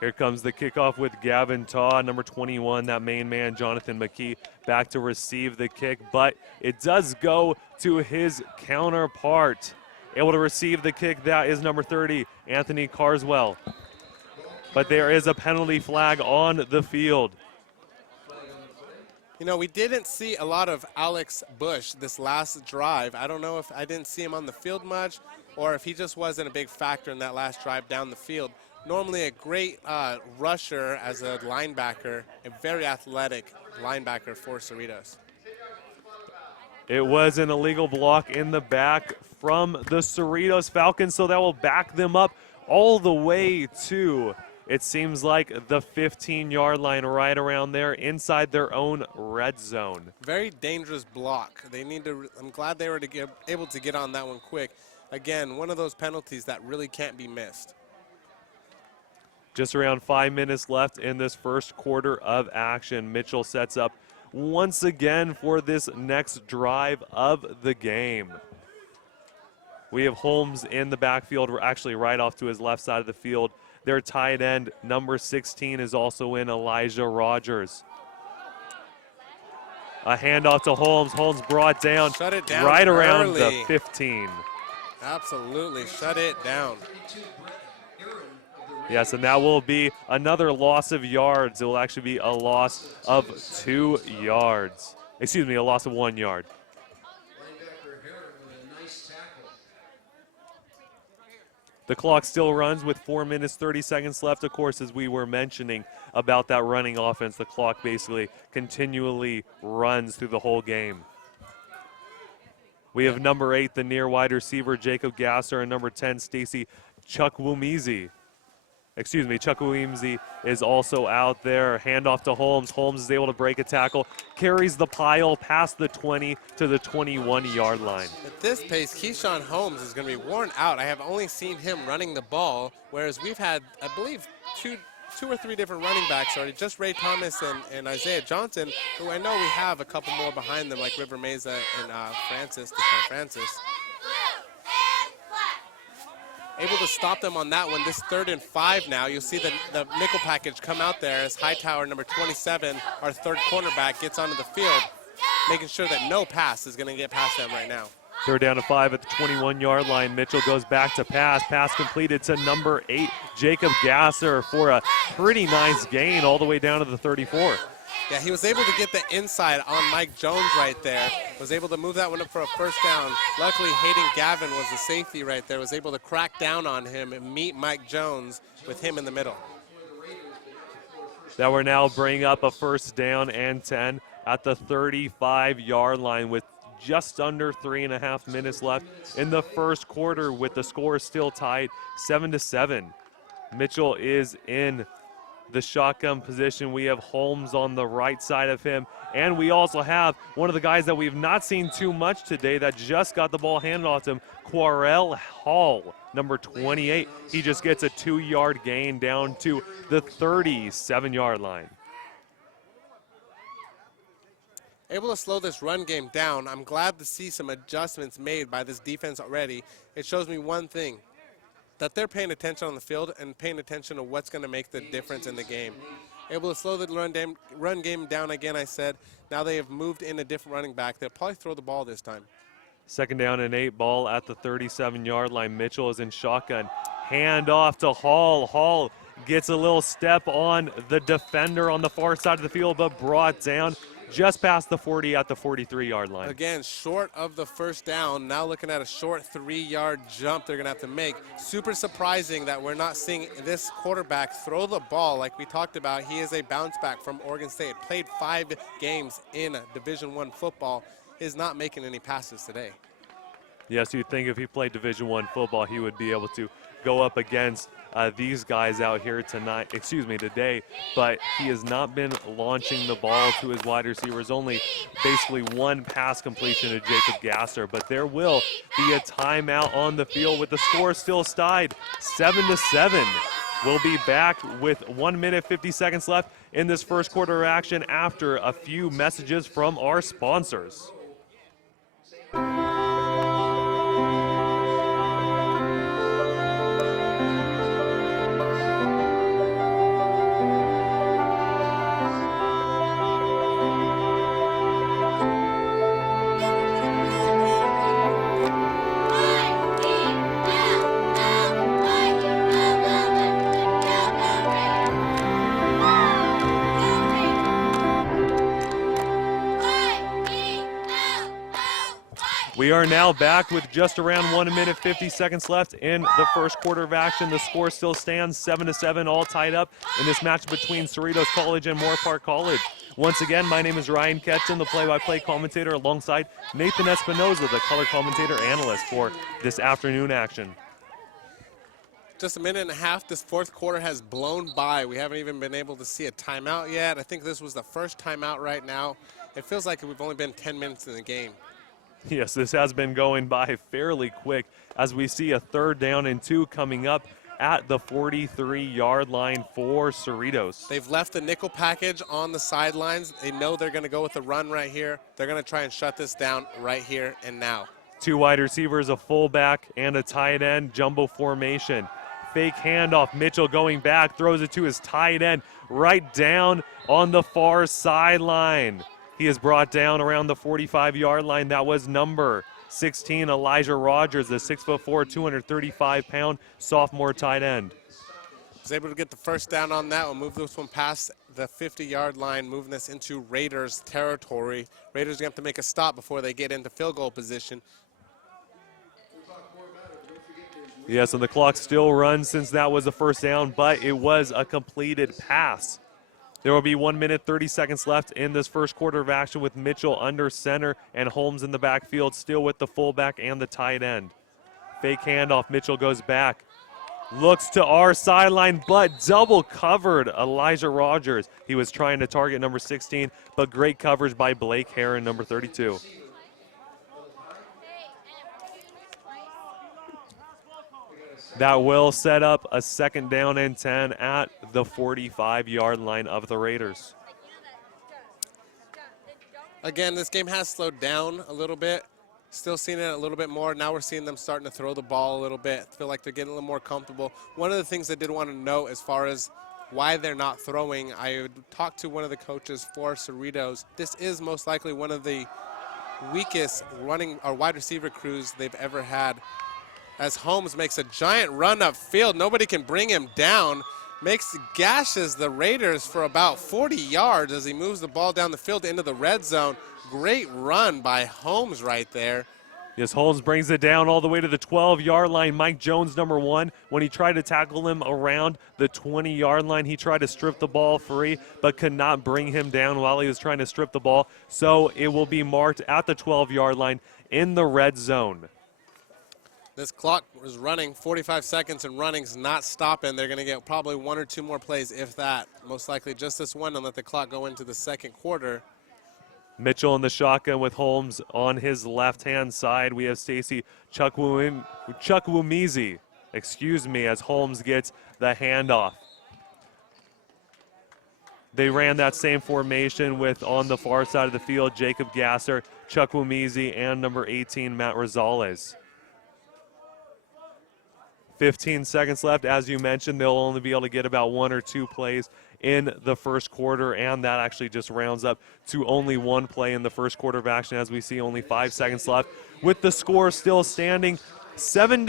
Here comes the kickoff with Gavin Taw, number 21, that main man, Jonathan McKee, back to receive the kick, but it does go to his counterpart. Able to receive the kick, that is number 30, Anthony Carswell. But there is a penalty flag on the field. You know, we didn't see a lot of Alex Bush this last drive. I don't know if I didn't see him on the field much or if he just wasn't a big factor in that last drive down the field. Normally a great rusher as a linebacker, a very athletic linebacker for Cerritos. It was an illegal block in the back from the Cerritos Falcons, so that will back them up all the way to, it seems like, the 15-yard line, right around there inside their own red zone. Very dangerous block. They need to. I'm glad they were able to get on that one quick. Again, one of those penalties that really can't be missed. Just around 5 minutes left in this first quarter of action. Mitchell sets up once again for this next drive of the game. We have Holmes in the backfield. We're actually right off to his left side of the field. Their tight end, number 16, is also in, Elijah Rogers. A handoff to Holmes. Holmes brought down, shut it down right early. around the 15. Absolutely, shut it down. Yes, and that will be another loss of yards. It will actually be a loss of 2 yards. Excuse me, a loss of 1 yard. The clock still runs with 4 minutes, 30 seconds left. Of course, as we were mentioning about that running offense, the clock basically continually runs through the whole game. We have number 8, the near wide receiver, Jacob Gasser, and number 10, Stacy Chukwuemezi. Chukwuemezi is also out there. Handoff to Holmes. Holmes is able to break a tackle, carries the pile past the 20 to the 21-yard line. At this pace, Keyshawn Holmes is going to be worn out. I have only seen him running the ball, whereas we've had, I believe, two or three different running backs already, just Ray Thomas and Isaiah Johnson, who I know we have a couple more behind them, like River Mesa and Francis. Able to stop them on that one. This 3rd and 5 now. You'll see the nickel package come out there as Hightower, number 27, our 3rd cornerback, gets onto the field, making sure that no pass is going to get past them right now. 3rd down to 5 at the 21-yard line. Mitchell goes back to pass. Pass completed to number 8, Jacob Gasser, for a pretty nice gain all the way down to the 34. Yeah, he was able to get the inside on Mike Jones right there. Was able to move that one up for a 1st down. Luckily, Hayden Gavin was the safety right there. Was able to crack down on him and meet Mike Jones with him in the middle. That will now bring up a 1st down and 10 at the 35-yard line with just under 3.5 minutes left in the first quarter, with the score still tied 7-7. Mitchell is in the shotgun position. We have Holmes on the right side of him, and we also have one of the guys that we've not seen too much today that just got the ball handed off to him, Quarell Hall, number 28. He just gets a 2-yard gain down to the 37-yard line. Able to slow this run game down. I'm glad to see some adjustments made by this defense already. It shows me one thing, that they're paying attention on the field and paying attention to what's going to make the difference in the game. Able to slow the run game down again, I said. Now they have moved in a different running back. They'll probably throw the ball this time. 2nd down and 8, ball at the 37-yard line. Mitchell is in shotgun. Hand off to Hall. Hall gets a little step on the defender on the far side of the field, but brought down just past the 40 at the 43-yard line. Again, short of the first down. Now looking at a short 3-yard jump they're going to have to make. Super surprising that we're not seeing this quarterback throw the ball like we talked about. He is a bounce back from Oregon State. Played 5 games in Division I football. Is not making any passes today. Yes, you'd think if he played Division I football, he would be able to go up against these guys out here today, but he has not been launching the ball to his wide receivers. Only basically 1 pass completion to Jacob Gasser, but there will be a timeout on the field with the score still tied 7-7. We'll be back with 1 minute 50 seconds left in this first quarter of action after a few messages from our sponsors. We are now back with just around 1 minute 50 seconds left in the first quarter of action. The score still stands 7-7, all tied up in this match between Cerritos College and Moorpark College. Once again, my name is Ryan Ketchum, the play-by-play commentator, alongside Nathan Espinoza, the color commentator analyst for this afternoon action. Just a minute and a half. This fourth quarter has blown by. We haven't even been able to see a timeout yet. I think this was the first timeout right now. It feels like we've only been 10 minutes in the game. Yes, this has been going by fairly quick as we see a 3rd down and 2 coming up at the 43-yard line for Cerritos. They've left the nickel package on the sidelines. They know they're going to go with the run right here. They're going to try and shut this down right here and now. 2 wide receivers, a fullback, and a tight end, jumbo formation. Fake handoff, Mitchell going back, throws it to his tight end right down on the far sideline. He is brought down around the 45-yard line. That was number 16, Elijah Rogers, the 6'4", 235-pound sophomore tight end. Was able to get the first down on that one, move this one past the 50-yard line, moving this into Raiders territory. Raiders going to have to make a stop before they get into field goal position. Yes, and the clock still runs since that was a first down, but it was a completed pass. There will be 1 minute, 30 seconds left in this first quarter of action with Mitchell under center and Holmes in the backfield, still with the fullback and the tight end. Fake handoff, Mitchell goes back. Looks to our sideline, but double covered Elijah Rogers. He was trying to target number 16, but great coverage by Blake Heron, number 32. That will set up a 2nd down and 10 at the 45-yard line of the Raiders. Again, this game has slowed down a little bit. Still seeing it a little bit more. Now we're seeing them starting to throw the ball a little bit. Feel like they're getting a little more comfortable. One of the things I did want to note as far as why they're not throwing, I talked to one of the coaches for Cerritos. This is most likely one of the weakest running or wide receiver crews they've ever had. As Holmes makes a giant run upfield, nobody can bring him down. Gashes the Raiders for about 40 yards as he moves the ball down the field into the red zone. Great run by Holmes right there. Yes, Holmes brings it down all the way to the 12-yard line. Mike Jones, number 1, when he tried to tackle him around the 20-yard line, he tried to strip the ball free, but could not bring him down while he was trying to strip the ball. So it will be marked at the 12-yard line in the red zone. This clock is running 45 seconds and running's not stopping. They're going to get probably 1 or 2 more plays, if that. Most likely just this one and let the clock go into the second quarter. Mitchell in the shotgun with Holmes on his left-hand side. We have Stacy Chukwumizi, as Holmes gets the handoff. They ran that same formation with, on the far side of the field, Jacob Gasser, Chukwumizi, and number 18, Matt Rosales. 15 seconds left. As you mentioned, they'll only be able to get about 1 or 2 plays in the first quarter, and that actually just rounds up to only 1 play in the first quarter of action as we see only 5 seconds left. With the score still standing 7-7,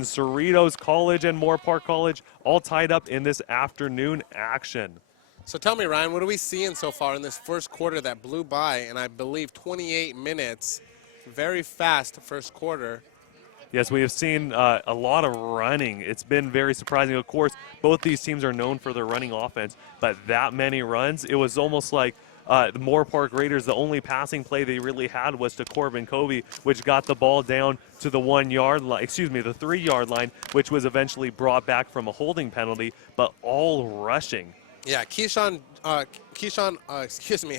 Cerritos College and Moorpark College all tied up in this afternoon action. So tell me, Ryan, what are we seeing so far in this first quarter that blew by, and I believe 28 minutes, very fast first quarter. Yes, we have seen a lot of running. It's been very surprising. Of course, both these teams are known for their running offense, but that many runs, it was almost like the Moorpark Raiders, the only passing play they really had was to Corbin Covey, which got the ball down to the 1 yard line, the 3 yard line, which was eventually brought back from a holding penalty, but all rushing. Yeah,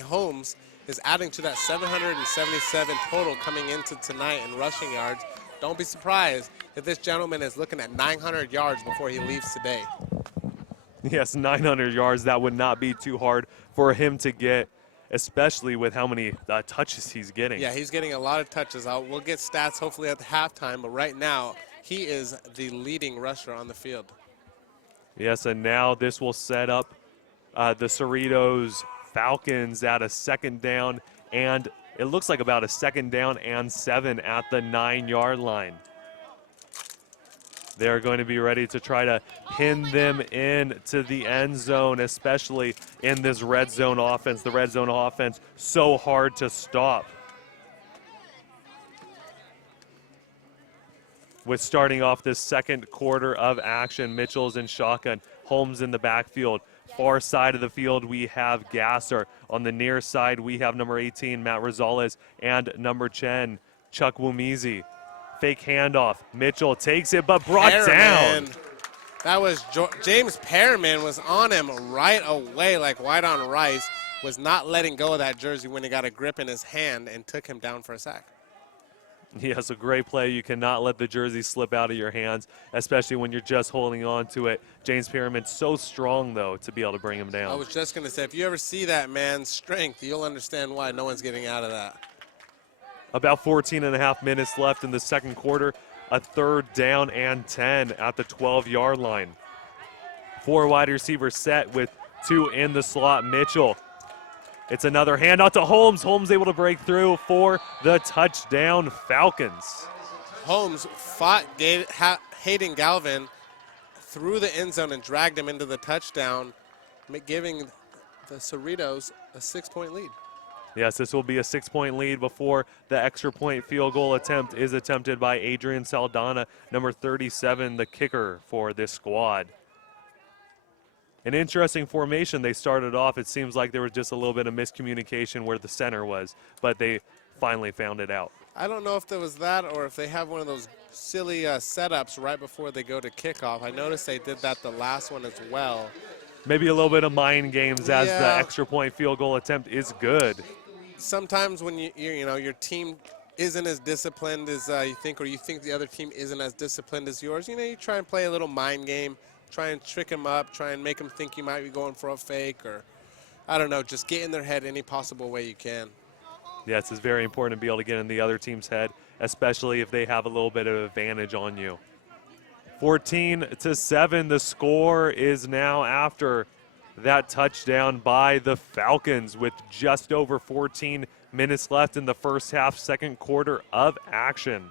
Holmes is adding to that 777 total coming into tonight in rushing yards. Don't be surprised if this gentleman is looking at 900 yards before he leaves today. Yes, 900 yards. That would not be too hard for him to get, especially with how many touches he's getting. Yeah, he's getting a lot of touches. We'll get stats hopefully at the halftime, but right now he is the leading rusher on the field. Yes, and now this will set up the Cerritos Falcons at a second down, and it looks like about a second down and 7 at the 9 yard line. They're going to be ready to try to pin them in to the end zone, especially in this red zone offense. The red zone offense so hard to stop. With starting off this second quarter of action, Mitchell's in shotgun, Holmes in the backfield. Far side of the field, we have Gasser. On the near side, we have number 18, Matt Rosales, and number 10, Chuck Wumizi. Fake handoff. Mitchell takes it, but brought down. That was James Perriman was on him right away, like white on rice, was not letting go of that jersey when he got a grip in his hand and took him down for a sack. Yes, a great play. You cannot let the jersey slip out of your hands, especially when you're just holding on to it. James Perriman so strong, though, to be able to bring him down. I was just going to say, if you ever see that man's strength, you'll understand why no one's getting out of that. About 14 and a half minutes left in the second quarter. A third down and 10 at the 12 yard line. 4 wide receivers set with 2 in the slot. Mitchell. It's another handout to Holmes. Holmes able to break through for the touchdown Falcons. Holmes fought Hayden Galvin through the end zone and dragged him into the touchdown, giving the Cerritos a 6-point lead. Yes, this will be a 6-point lead before the extra point field goal attempt is attempted by Adrian Saldana, number 37, the kicker for this squad. An interesting formation they started off. It seems like there was just a little bit of miscommunication where the center was, but they finally found it out. I don't know if there was that or if they have one of those silly setups right before they go to kickoff. I noticed they did that the last one as well. Maybe a little bit of mind games as the extra point field goal attempt is good. Sometimes when your team isn't as disciplined as you think, or you think the other team isn't as disciplined as yours, you try and play a little mind game. Try and trick them up, try and make them think you might be going for a fake, or I don't know, just get in their head any possible way you can. Yes, it's very important to be able to get in the other team's head, especially if they have a little bit of advantage on you. 14-7, the score is now after that touchdown by the Falcons with just over 14 minutes left in the first half, second quarter of action.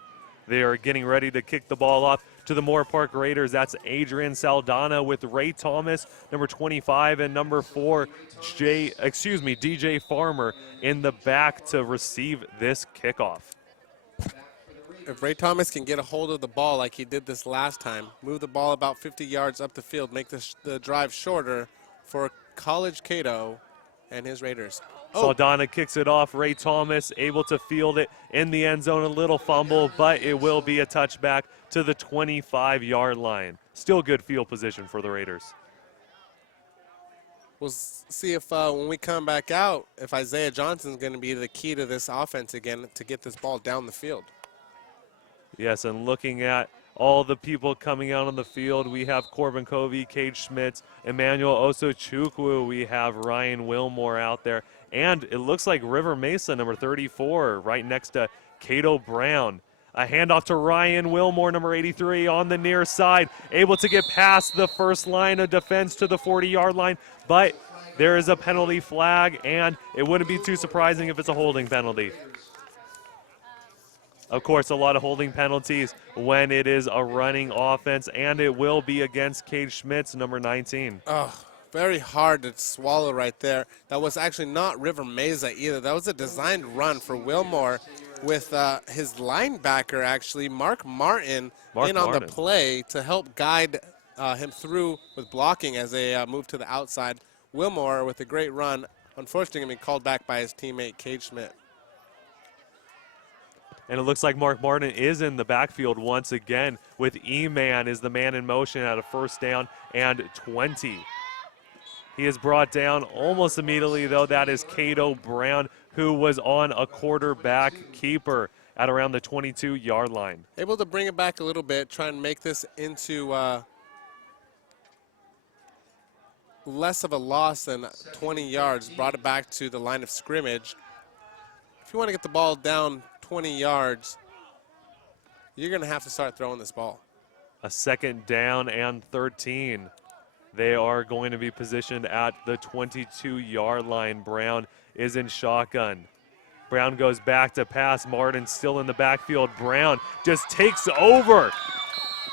They are getting ready to kick the ball off to the Moorpark Raiders. That's Adrian Saldana with Ray Thomas, number 25, and number 4, DJ Farmer in the back to receive this kickoff. If Ray Thomas can get a hold of the ball like he did this last time, move the ball about 50 yards up the field, make the drive shorter for College Cato and his Raiders. Saldana kicks it off. Ray Thomas able to field it in the end zone. A little fumble, but it will be a touchback to the 25-yard line. Still good field position for the Raiders. We'll see if when we come back out, if Isaiah Johnson's going to be the key to this offense again to get this ball down the field. Yes, and looking at all the people coming out on the field, we have Corbin Covey, Cade Schmitz, Emmanuel Osochukwu. We have Ryan Wilmore out there. And it looks like River Mesa, number 34, right next to Cato Brown. A handoff to Ryan Wilmore, number 83, on the near side, able to get past the first line of defense to the 40-yard line, but there is a penalty flag, and it wouldn't be too surprising if it's a holding penalty. Of course, a lot of holding penalties when it is a running offense, and it will be against Cade Schmitz, number 19. Oh, very hard to swallow right there. That was actually not River Mesa either. That was a designed run for Wilmore with his linebacker, actually, Mark Martin, on the play to help guide him through with blocking as they move to the outside. Wilmore with a great run, unfortunately going to be called back by his teammate, Cade Schmidt. And it looks like Mark Martin is in the backfield once again with E-Man is the man in motion at a first down and 20. He is brought down almost immediately, though. That is Cato Brown, who was on a quarterback keeper at around the 22-yard line. Able to bring it back a little bit, try and make this into less of a loss than 20 yards. Brought it back to the line of scrimmage. If you want to get the ball down 20 yards, you're going to have to start throwing this ball. A second down and 13. They are going to be positioned at the 22-yard line. Brown is in shotgun. Brown goes back to pass. Martin still in the backfield. Brown just takes over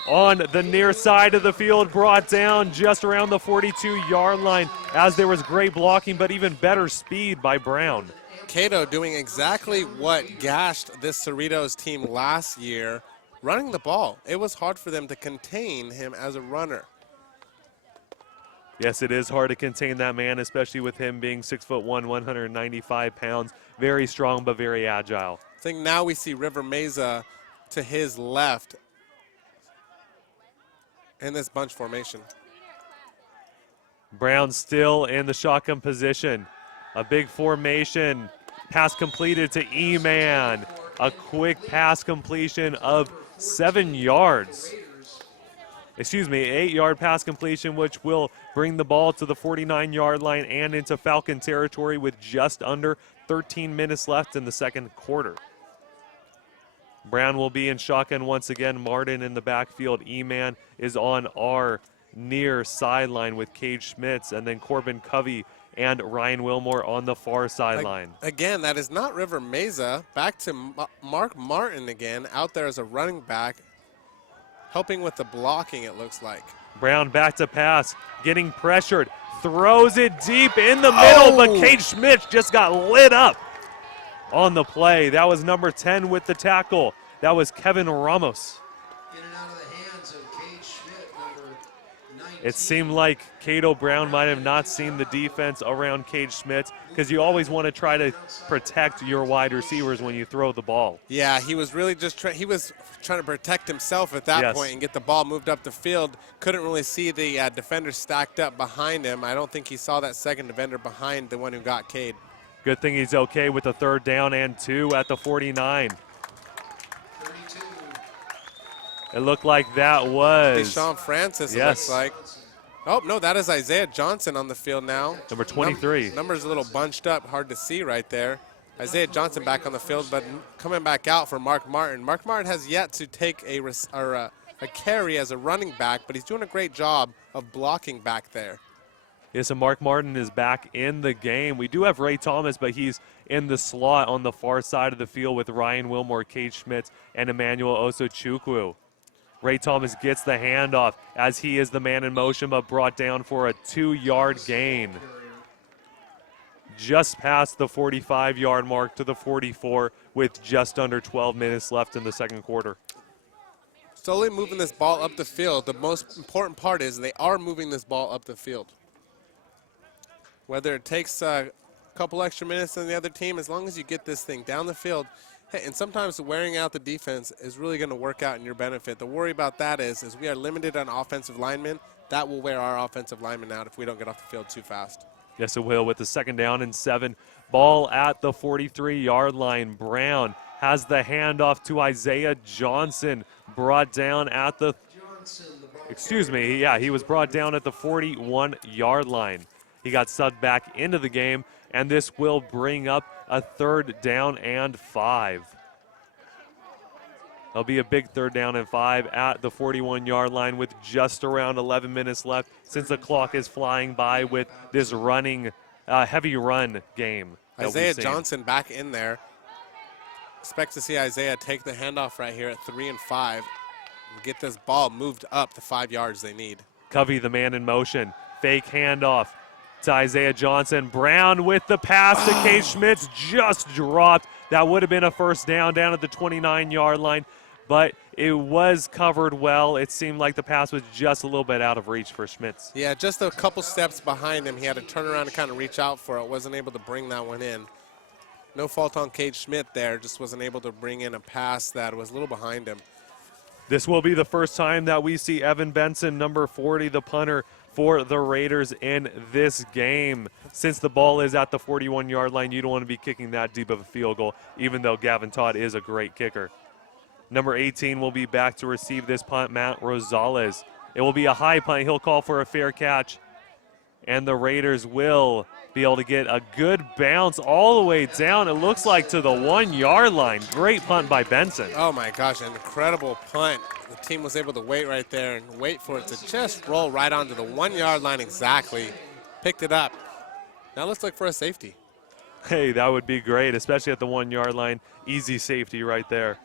on the near side of the field, brought down just around the 42-yard line as there was great blocking, but even better speed by Brown. Cato doing exactly what gashed this Cerritos team last year, running the ball. It was hard for them to contain him as a runner. Yes, it is hard to contain that man, especially with him being 6'1", 195 pounds. Very strong, but very agile. I think now we see River Mesa to his left in this bunch formation. Brown still in the shotgun position. A big formation. Pass completed to E-Man. A quick pass completion of 7 yards. Excuse me, 8-yard pass completion, which will bring the ball to the 49-yard line and into Falcon territory with just under 13 minutes left in the second quarter. Brown will be in shotgun once again. Martin in the backfield. E-Man is on our near sideline with Cade Schmitz, and then Corbin Covey and Ryan Wilmore on the far sideline. Again, that is not River Mesa. Back to Mark Martin again, out there as a running back, helping with the blocking, it looks like. Brown back to pass, getting pressured, throws it deep in the middle, but Cade Schmitz just got lit up on the play. That was number 10 with the tackle. That was Kevin Ramos. In and out of the hands of Cade Schmidt, number 19. It seemed like Cato Brown might have not seen the defense around Cade Schmitz, because you always want to try to protect your wide receivers when you throw the ball. Yeah, he was really just trying to protect himself at that point and get the ball moved up the field. Couldn't really see the defender stacked up behind him. I don't think he saw that second defender behind the one who got Cade. Good thing he's okay with the 3rd down and 2 at the 49. 32. It looked like that was Deshaun Francis, it looks like. Oh, no, that is Isaiah Johnson on the field now. Number 23. Numbers a little bunched up, hard to see right there. Isaiah Johnson back on the field, but coming back out for Mark Martin. Mark Martin has yet to take a carry as a running back, but he's doing a great job of blocking back there. Yes, and Mark Martin is back in the game. We do have Ray Thomas, but he's in the slot on the far side of the field with Ryan Wilmore, Cade Schmitz, and Emmanuel Osochukwu. Ray Thomas gets the handoff as he is the man in motion, but brought down for a 2-yard gain. Just past the 45-yard mark to the 44 with just under 12 minutes left in the second quarter. Slowly moving this ball up the field. The most important part is they are moving this ball up the field. Whether it takes a couple extra minutes than the other team, as long as you get this thing down the field. Hey, and sometimes wearing out the defense is really going to work out in your benefit. The worry about that is we are limited on offensive linemen. That will wear our offensive linemen out if we don't get off the field too fast. Yes, it will with the 2nd down and 7. Ball at the 43-yard line. Brown has the handoff to Isaiah Johnson, brought down at the, he was brought down at the 41-yard line. He got subbed back into the game, and this will bring up a 3rd down and 5. There'll be a big 3rd down and 5 at the 41-yard line with just around 11 minutes left since the clock is flying by with this running, heavy run game. Isaiah Johnson back in there. Expect to see Isaiah take the handoff right here at 3 and 5 and get this ball moved up the 5 yards they need. Covey, the man in motion, Fake handoff to Isaiah Johnson. Brown with the pass to Cade Schmitz, just dropped. That would have been a first down at the 29-yard line, but it was covered well. It seemed like the pass was just a little bit out of reach for Schmitz. Yeah, just a couple steps behind him. He had to turn around and kind of reach out for it. Wasn't able to bring that one in. No fault on Cade Schmidt there. Just wasn't able to bring in a pass that was a little behind him. This will be the first time that we see Evan Benson, number 40, the punter for the Raiders in this game. Since the ball is at the 41-yard line, you don't want to be kicking that deep of a field goal, even though Gavin Todd is a great kicker. Number 18 will be back to receive this punt, Matt Rosales. It will be a high punt. He'll call for a fair catch, and the Raiders will be able to get a good bounce all the way down. It looks like to the 1-yard line. Great punt by Benson. Oh my gosh, an incredible punt. The team was able to wait right there and wait for it to just roll right onto the 1-yard line exactly. Picked it up. Now let's look for a safety. Hey, that would be great, especially at the 1-yard line. Easy safety right there.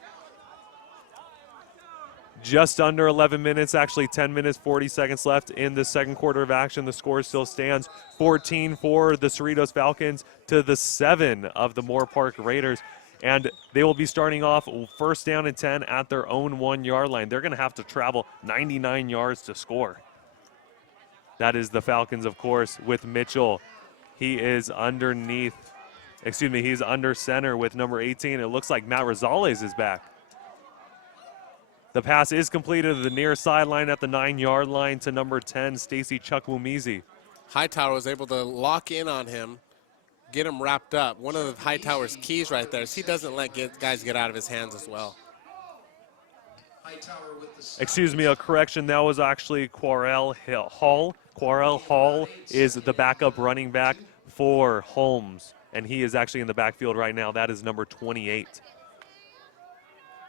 Just under 11 minutes, actually 10 minutes, 40 seconds left in the second quarter of action. The score still stands 14 for the Cerritos Falcons to the 7 of the Moorpark Raiders. And they will be starting off first down and 10 at their own 1-yard line. They're going to have to travel 99 yards to score. That is the Falcons, of course, with Mitchell. He is he's under center with number 18. It looks like Matt Rosales is back. The pass is completed to the near sideline at the 9-yard line to number 10, Stacy Chukwumizi. Hightower was able to lock in on him, get him wrapped up. One of the Hightower's keys right there is he doesn't let guys get out of his hands as well. Excuse me, a correction. That was actually Quarell Hall. Quarell Hall is the backup running back for Holmes, and he is actually in the backfield right now. That is number 28.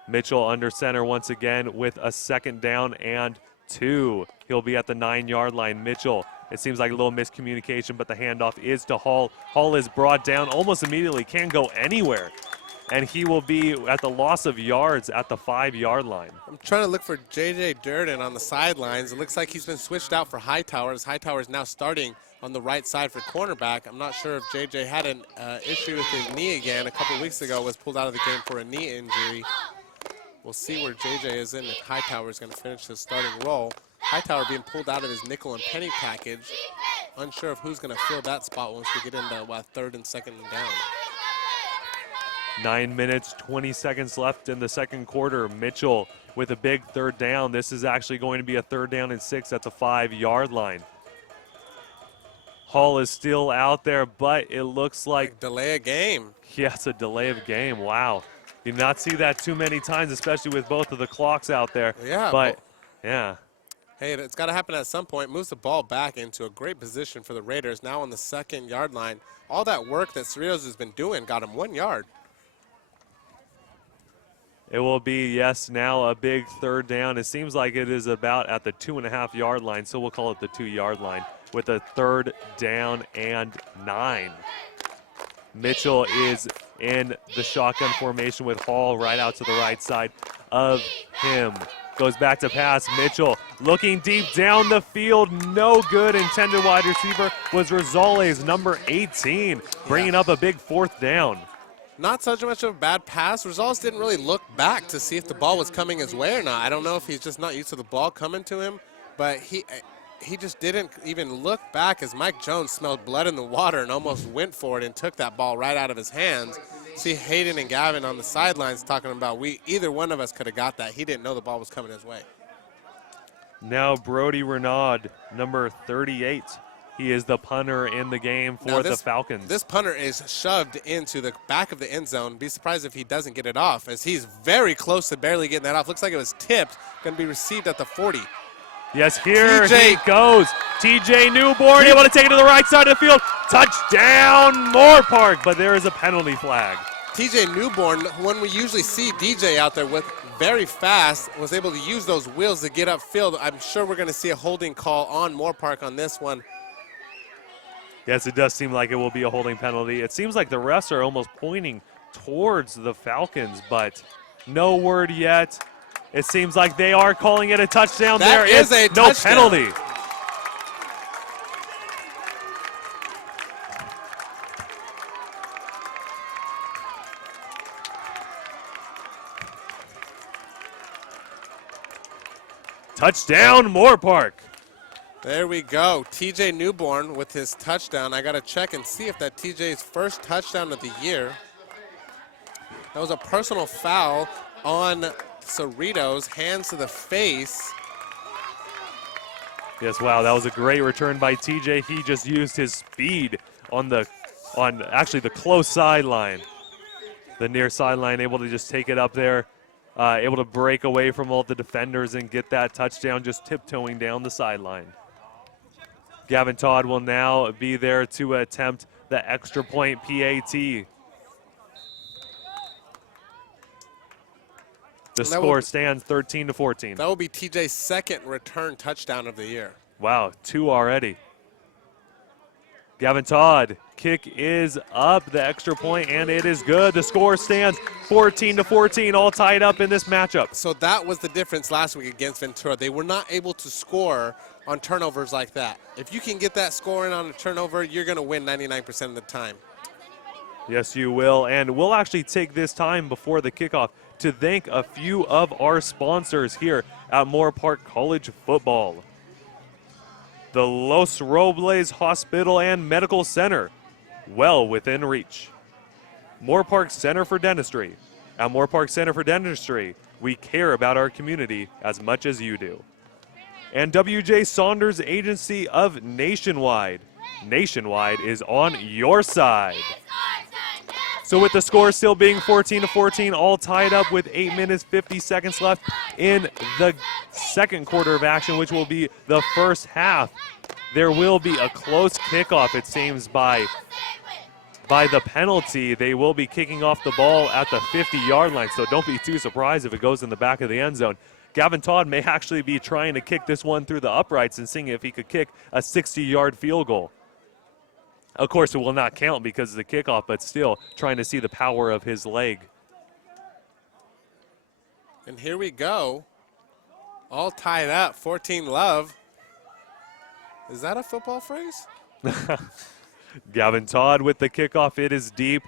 Mitchell under center once again with a second down and 2. He'll be at the 9-yard line. Mitchell, it seems like a little miscommunication, but the handoff is to Hall. Hall is brought down almost immediately, can't go anywhere. And he will be at the loss of yards at the 5-yard line. I'm trying to look for J.J. Durden on the sidelines. It looks like he's been switched out for Hightower, as Hightower is now starting on the right side for cornerback. I'm not sure if J.J. had an issue with his knee again. A couple weeks ago was pulled out of the game for a knee injury. We'll see where J.J. is in if Hightower is going to finish his starting role. Hightower being pulled out of his nickel and penny package. Unsure of who's going to fill that spot once we get into third and second and down. 9 minutes, 20 seconds left in the second quarter. Mitchell with a big third down. This is actually going to be a 3rd down and 6 at the 5-yard line. Hall is still out there, but it looks like delay of game. Yeah, it's a delay of game. Wow. You do not see that too many times, especially with both of the clocks out there. Yeah. But, yeah. Hey, it's got to happen at some point. Moves the ball back into a great position for the Raiders, now on the 2nd-yard line. All that work that Cerritos has been doing got him 1 yard. It will be, yes, now a big 3rd down. It seems like it is about at the 2.5-yard line, so we'll call it the 2-yard line with a 3rd down and 9. Mitchell is in the shotgun formation with Hall right out to the right side of him. Goes back to pass. Mitchell looking deep down the field. No good. Intended wide receiver was Rosales, number 18, bringing up a big 4th down. Not such much of a bad pass. Rosales didn't really look back to see if the ball was coming his way or not. I don't know if he's just not used to the ball coming to him, but he just didn't even look back as Mike Jones smelled blood in the water and almost went for it and took that ball right out of his hands. See Hayden and Gavin on the sidelines talking about either one of us could have got that. He didn't know the ball was coming his way. Now Brody Renaud, number 38. He is the punter in the game for the Falcons. This punter is shoved into the back of the end zone. Be surprised if he doesn't get it off, as he's very close to barely getting that off. Looks like it was tipped, going to be received at the 40. Yes, here he goes. TJ Newborn able to take it to the right side of the field. Touchdown, Moorpark, but there is a penalty flag. TJ Newborn, when we usually see DJ out there with very fast, was able to use those wheels to get upfield. I'm sure we're going to see a holding call on Moorpark on this one. Yes, it does seem like it will be a holding penalty. It seems like the refs are almost pointing towards the Falcons, but no word yet. It seems like they are calling it a touchdown. There is a no touchdown. penalty. Touchdown, Moorpark. There we go. TJ Newborn with his touchdown. I got to check and see if that TJ's first touchdown of the year. That was a personal foul on Cerritos, hands to the face. Yes, wow, that was a great return by TJ. He just used his speed on actually the close sideline. The near sideline, able to just take it up there, able to break away from all the defenders and get that touchdown, just tiptoeing down the sideline. Gavin Todd will now be there to attempt the extra point PAT. The score stands 13-14. That will be TJ's second return touchdown of the year. Wow, 2 already. Gavin Todd, kick is up, the extra point, and it is good. The score stands 14-14, all tied up in this matchup. So that was the difference last week against Ventura. They were not able to score on turnovers like that. If you can get that scoring on a turnover, you're going to win 99% of the time. Yes, you will, and we'll actually take this time before the kickoff to thank a few of our sponsors here at Moorpark College Football. The Los Robles Hospital and Medical Center, well within reach. Moorpark Center for Dentistry. At Moorpark Center for Dentistry, we care about our community as much as you do. And W.J. Saunders Agency of Nationwide. Nationwide is on your side. So with the score still being 14-14, all tied up with 8 minutes, 50 seconds left in the second quarter of action, which will be the first half. There will be a close kickoff, it seems, by the penalty. They will be kicking off the ball at the 50-yard line, so don't be too surprised if it goes in the back of the end zone. Gavin Todd may actually be trying to kick this one through the uprights and seeing if he could kick a 60-yard field goal. Of course, it will not count because of the kickoff, but still trying to see the power of his leg. And here we go. All tied up, 14 love. Is that a football phrase? Gavin Todd with the kickoff. It is deep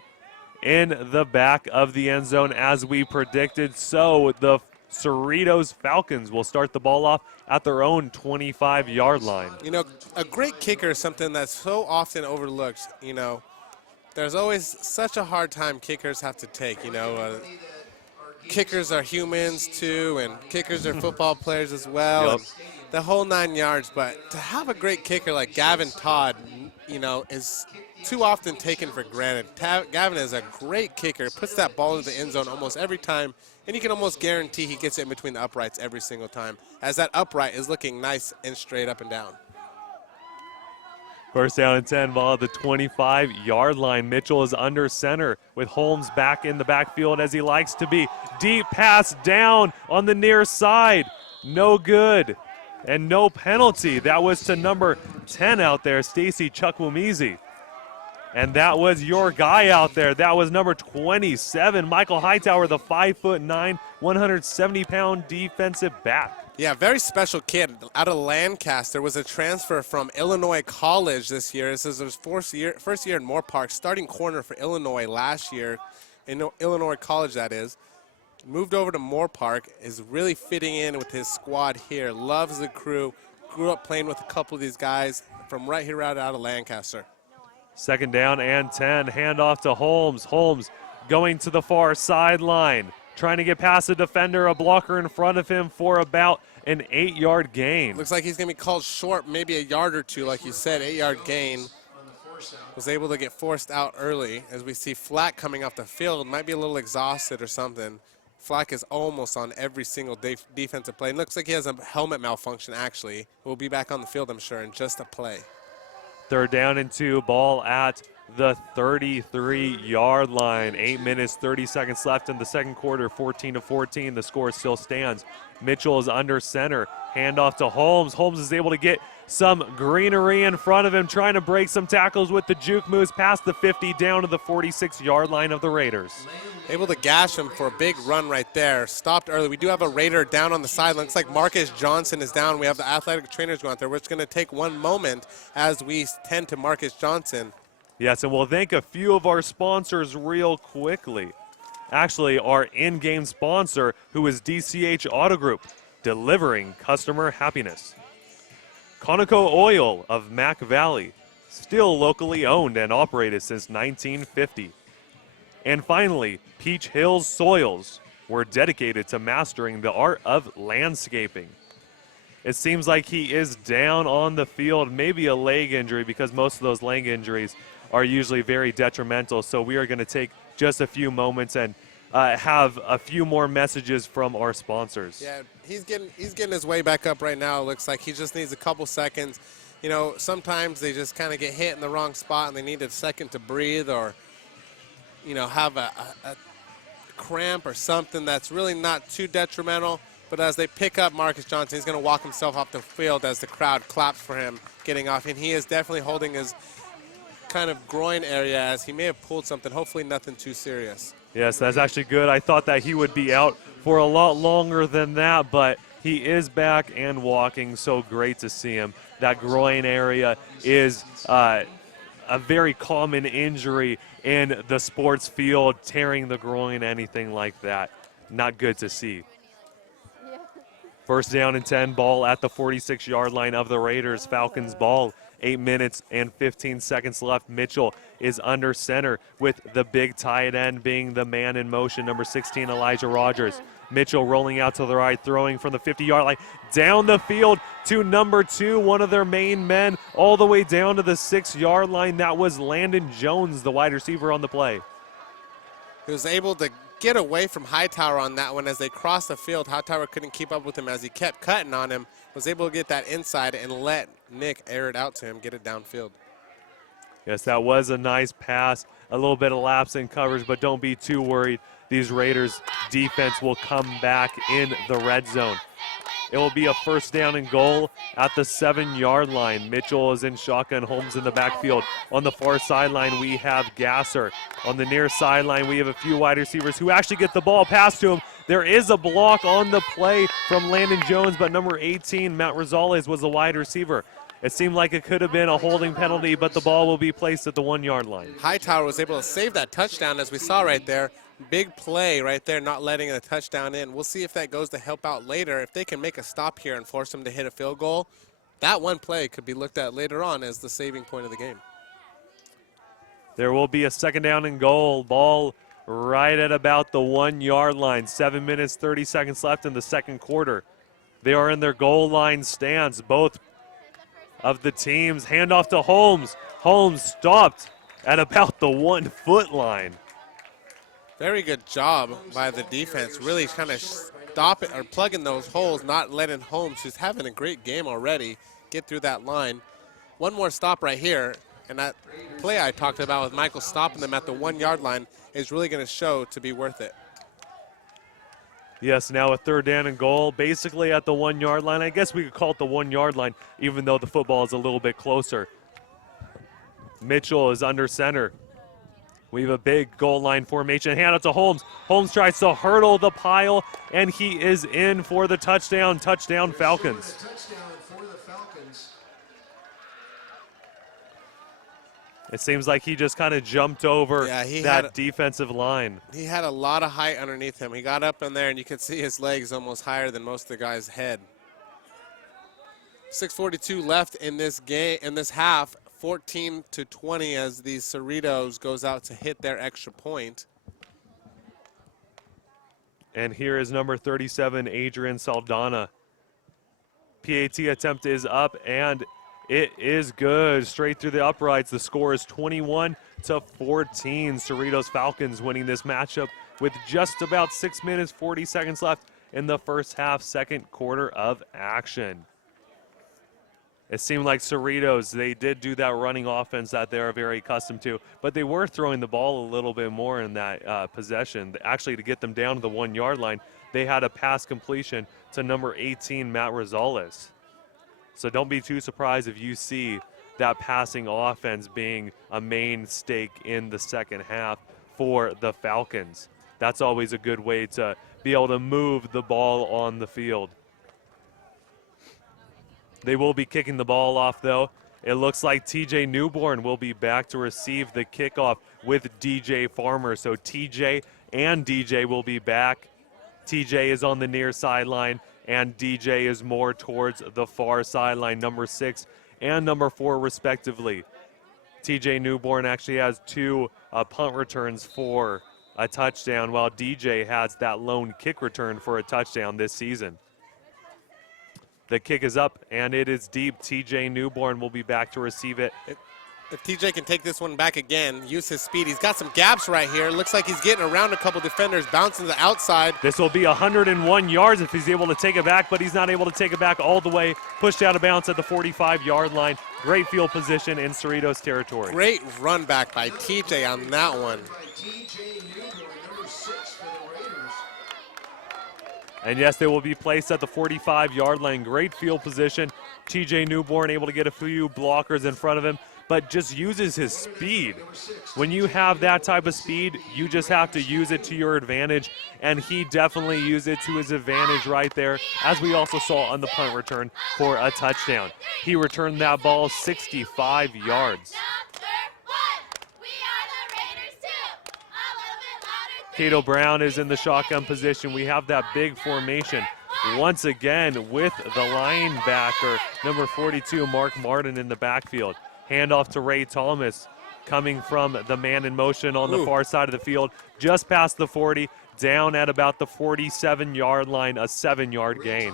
in the back of the end zone as we predicted. So the Cerritos Falcons will start the ball off at their own 25-yard line. You know, a great kicker is something that's so often overlooked. You know, there's always such a hard time kickers have to take. You know, kickers are humans too, and kickers are football players as well. Yep. The whole 9 yards. But to have a great kicker like Gavin Todd, you know, is too often taken for granted. Gavin is a great kicker, puts that ball into the end zone almost every time, and you can almost guarantee he gets it in between the uprights every single time, as that upright is looking nice and straight up and down. First down and 10, ball at the 25-yard line. Mitchell is under center with Holmes back in the backfield as he likes to be. Deep pass down on the near side. No good. And no penalty. That was to number 10 out there, Stacy Chukwumizi. And that was your guy out there. That was number 27, Michael Hightower, the 5'9", 170-pound defensive back. Yeah, very special kid out of Lancaster. Was a transfer from Illinois College this year. This is his first year in Moorpark, starting corner for Illinois last year, in Illinois College that is. Moved over to Moorpark, is really fitting in with his squad here. Loves the crew. Grew up playing with a couple of these guys from right here out of Lancaster. Second down and 10, handoff to Holmes. Holmes going to the far sideline, trying to get past a defender, a blocker in front of him for about an 8-yard gain. Looks like he's going to be called short, maybe a yard or two, like you said, 8-yard gain. Was able to get forced out early as we see Flack coming off the field. Might be a little exhausted or something. Flack is almost on every single defensive play. And looks like he has a helmet malfunction, actually. We'll be back on the field, I'm sure, in just a play. Third down and 2, ball at the 33-yard line. 8 minutes, 30 seconds left in the second quarter, 14-14. The score still stands. Mitchell is under center. Handoff to Holmes. Holmes is able to get some greenery in front of him, trying to break some tackles with the juke moves past the 50 down to the 46-yard line of the Raiders. Able to gash him for a big run right there. Stopped early. We do have a Raider down on the sideline. Looks like Marcus Johnson is down. We have the athletic trainers going out there. We're just going to take one moment as we tend to Marcus Johnson. Yes, and we'll thank a few of our sponsors real quickly. Actually, our in-game sponsor, who is DCH Auto Group. delivering customer happiness. Conoco Oil of Mac Valley, still locally owned and operated since 1950. And finally, Peach Hills Soils were dedicated to mastering the art of landscaping. It seems like he is down on the field, maybe a leg injury, because most of those leg injuries are usually very detrimental. So we are going to take just a few moments and have a few more messages from our sponsors. Yeah, he's getting his way back up right now. It looks like he just needs a couple seconds. You know, sometimes they just kind of get hit in the wrong spot and they need a second to breathe, or, you know, have a cramp or something that's really not too detrimental. But as they pick up Marcus Johnson, he's going to walk himself off the field as the crowd claps for him getting off. And he is definitely holding his kind of groin area, as he may have pulled something. Hopefully nothing too serious. Yes, that's actually good. I thought that he would be out for a lot longer than that, but he is back and walking, so great to see him. That groin area is a very common injury in the sports field, tearing the groin, anything like that. Not good to see. First down and 10, ball at the 46-yard line of the Raiders. Falcons ball, 8 minutes and 15 seconds left. Mitchell is under center, with the big tight end being the man in motion, number 16, Elijah Rogers. Mitchell rolling out to the right, throwing from the 50-yard line down the field to number 2, one of their main men, all the way down to the 6-yard line. That was Landon Jones, the wide receiver on the play. He was able to get away from Hightower on that one as they crossed the field. Hightower couldn't keep up with him as he kept cutting on him, was able to get that inside and let Nick air it out to him, get it downfield. Yes, that was a nice pass, a little bit of lapse in coverage, but don't be too worried. These Raiders defense will come back in the red zone. It will be a first down and goal at the 7-yard line. Mitchell is in shotgun, Holmes in the backfield. On the far sideline, we have Gasser. On the near sideline, we have a few wide receivers who actually get the ball passed to him. There is a block on the play from Landon Jones, but number 18, Matt Rosales, was the wide receiver. It seemed like it could have been a holding penalty, but the ball will be placed at the 1-yard line. Hightower was able to save that touchdown, as we saw right there. Big play right there, not letting the touchdown in. We'll see if that goes to help out later. If they can make a stop here and force them to hit a field goal, that one play could be looked at later on as the saving point of the game. There will be a second down and goal. Ball right at about the 1-yard line. 7 minutes, 30 seconds left in the second quarter. They are in their goal line stance, both of the teams. Handoff to Holmes. Holmes stopped at about the 1-foot line. Very good job by the defense, really kind of stop it or plugging those holes, not letting Holmes, who's having a great game already, get through that line. One more stop right here, and that play I talked about with Michael stopping them at the 1-yard line is really going to show to be worth it. Yes, now a third down and goal, basically at the 1-yard line. I guess we could call it the 1-yard line, even though the football is a little bit closer. Mitchell is under center. We have a big goal line formation. Hand out to Holmes. Holmes tries to hurdle the pile, and he is in for the touchdown. Touchdown, Falcons. It seems like he just kind of jumped over that defensive line. He had a lot of height underneath him. He got up in there, and you could see his legs almost higher than most of the guy's head. 6:42 left in this game, in this half. 14-20 as the Cerritos goes out to hit their extra point. And here is number 37, Adrian Saldana. PAT attempt is up, and it is good. Straight through the uprights. The score is 21-14. Cerritos Falcons winning this matchup with just about 6 minutes, 40 seconds left in the first half, second quarter of action. It seemed like Cerritos, they did do that running offense that they're very accustomed to, but they were throwing the ball a little bit more in that possession. Actually, to get them down to the 1-yard line, they had a pass completion to number 18, Matt Rosales. So don't be too surprised if you see that passing offense being a main stake in the second half for the Falcons. That's always a good way to be able to move the ball on the field. They will be kicking the ball off, though. It looks like TJ Newborn will be back to receive the kickoff with DJ Farmer. So TJ and DJ will be back TJ is on the near sideline, and DJ is more towards the far sideline, number 6 and number 4 respectively. TJ Newborn actually has 2 punt returns for a touchdown, while DJ has that lone kick return for a touchdown this season. The kick is up, and it is deep. TJ Newborn will be back to receive it. If TJ can take this one back again, use his speed. He's got some gaps right here. Looks like he's getting around a couple defenders, bouncing to the outside. This will be 101 yards if he's able to take it back, but he's not able to take it back all the way. Pushed out of bounds at the 45-yard line. Great field position in Cerritos territory. Great run back by TJ on that one. And yes, they will be placed at the 45-yard line. Great field position. TJ Newborn able to get a few blockers in front of him, but just uses his speed. When you have that type of speed, you just have to use it to your advantage, and he definitely used it to his advantage right there, as we also saw on the punt return for a touchdown. He returned that ball 65 yards. Cato Brown is in the shotgun position. We have that big formation once again with the linebacker, number 42, Mark Martin, in the backfield. Handoff to Ray Thomas, coming from the man in motion on the far side of the field, just past the 40, down at about the 47-yard line, a 7-yard gain.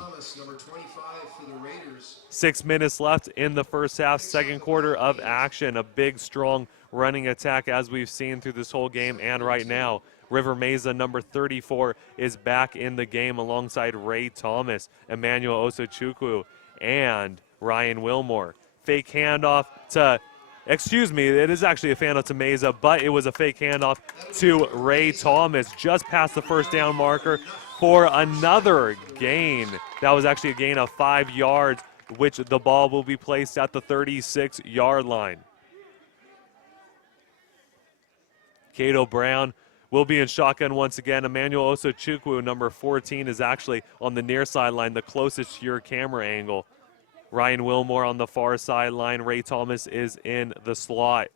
6 minutes left in the first half, second quarter of action. A big, strong running attack as we've seen through this whole game and right now. River Mesa, number 34, is back in the game alongside Ray Thomas, Emmanuel Osachukwu, and Ryan Wilmore. Fake handoff to, excuse me, it is actually a handoff to Mesa, but it was a fake handoff to Ray Thomas just past the first down marker for another gain. That was actually a gain of 5 yards, which the ball will be placed at the 36-yard line. Cato Brown will be in shotgun once again. Emmanuel Osachukwu, number 14, is actually on the near sideline, the closest to your camera angle. Ryan Wilmore on the far sideline. Ray Thomas is in the slot.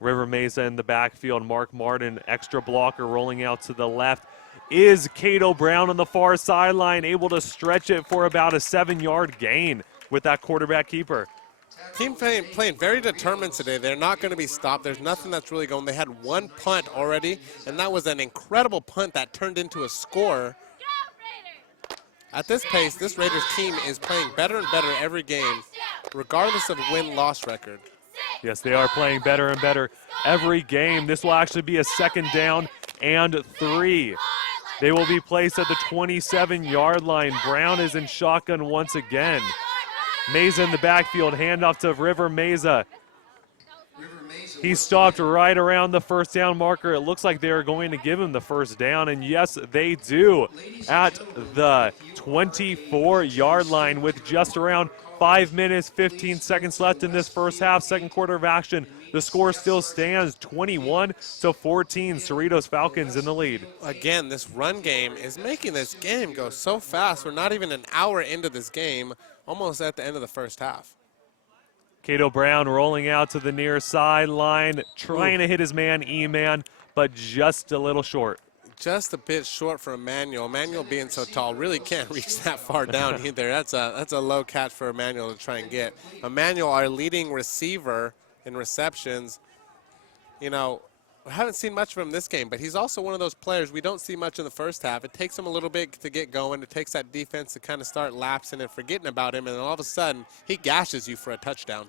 River Mesa in the backfield. Mark Martin, extra blocker, rolling out to the left. Is Cato Brown on the far sideline, able to stretch it for about a 7-yard gain with that quarterback keeper. Team playing very determined today. They're not going to be stopped. There's nothing that's really going. They had one punt already, and that was an incredible punt that turned into a score. At this pace, this Raiders team is playing better and better every game, regardless of win-loss record. Yes, they are playing better and better every game. This will actually be a 2nd down and 3. They will be placed at the 27-yard line. Brown is in shotgun once again. Mesa in the backfield, handoff to River Mesa. He stopped right around the first down marker. It looks like they are going to give him the first down, and yes, they do, at the 24-yard line with just around 5 minutes, 15 seconds left in this first half, second quarter of action. The score still stands 21-14, Cerritos Falcons in the lead. Again, this run game is making this game go so fast. We're not even an hour into this game, almost at the end of the first half. Cato Brown rolling out to the near sideline, trying to hit his man, E-Man, but just a little short. Just a bit short for Emmanuel. Emmanuel being so tall really can't reach that far down either. That's a low catch for Emmanuel to try and get. Emmanuel, our leading receiver in receptions, you know, we haven't seen much of him this game, but he's also one of those players we don't see much in the first half. It takes him a little bit to get going. It takes that defense to kind of start lapsing and forgetting about him, and then all of a sudden, he gashes you for a touchdown.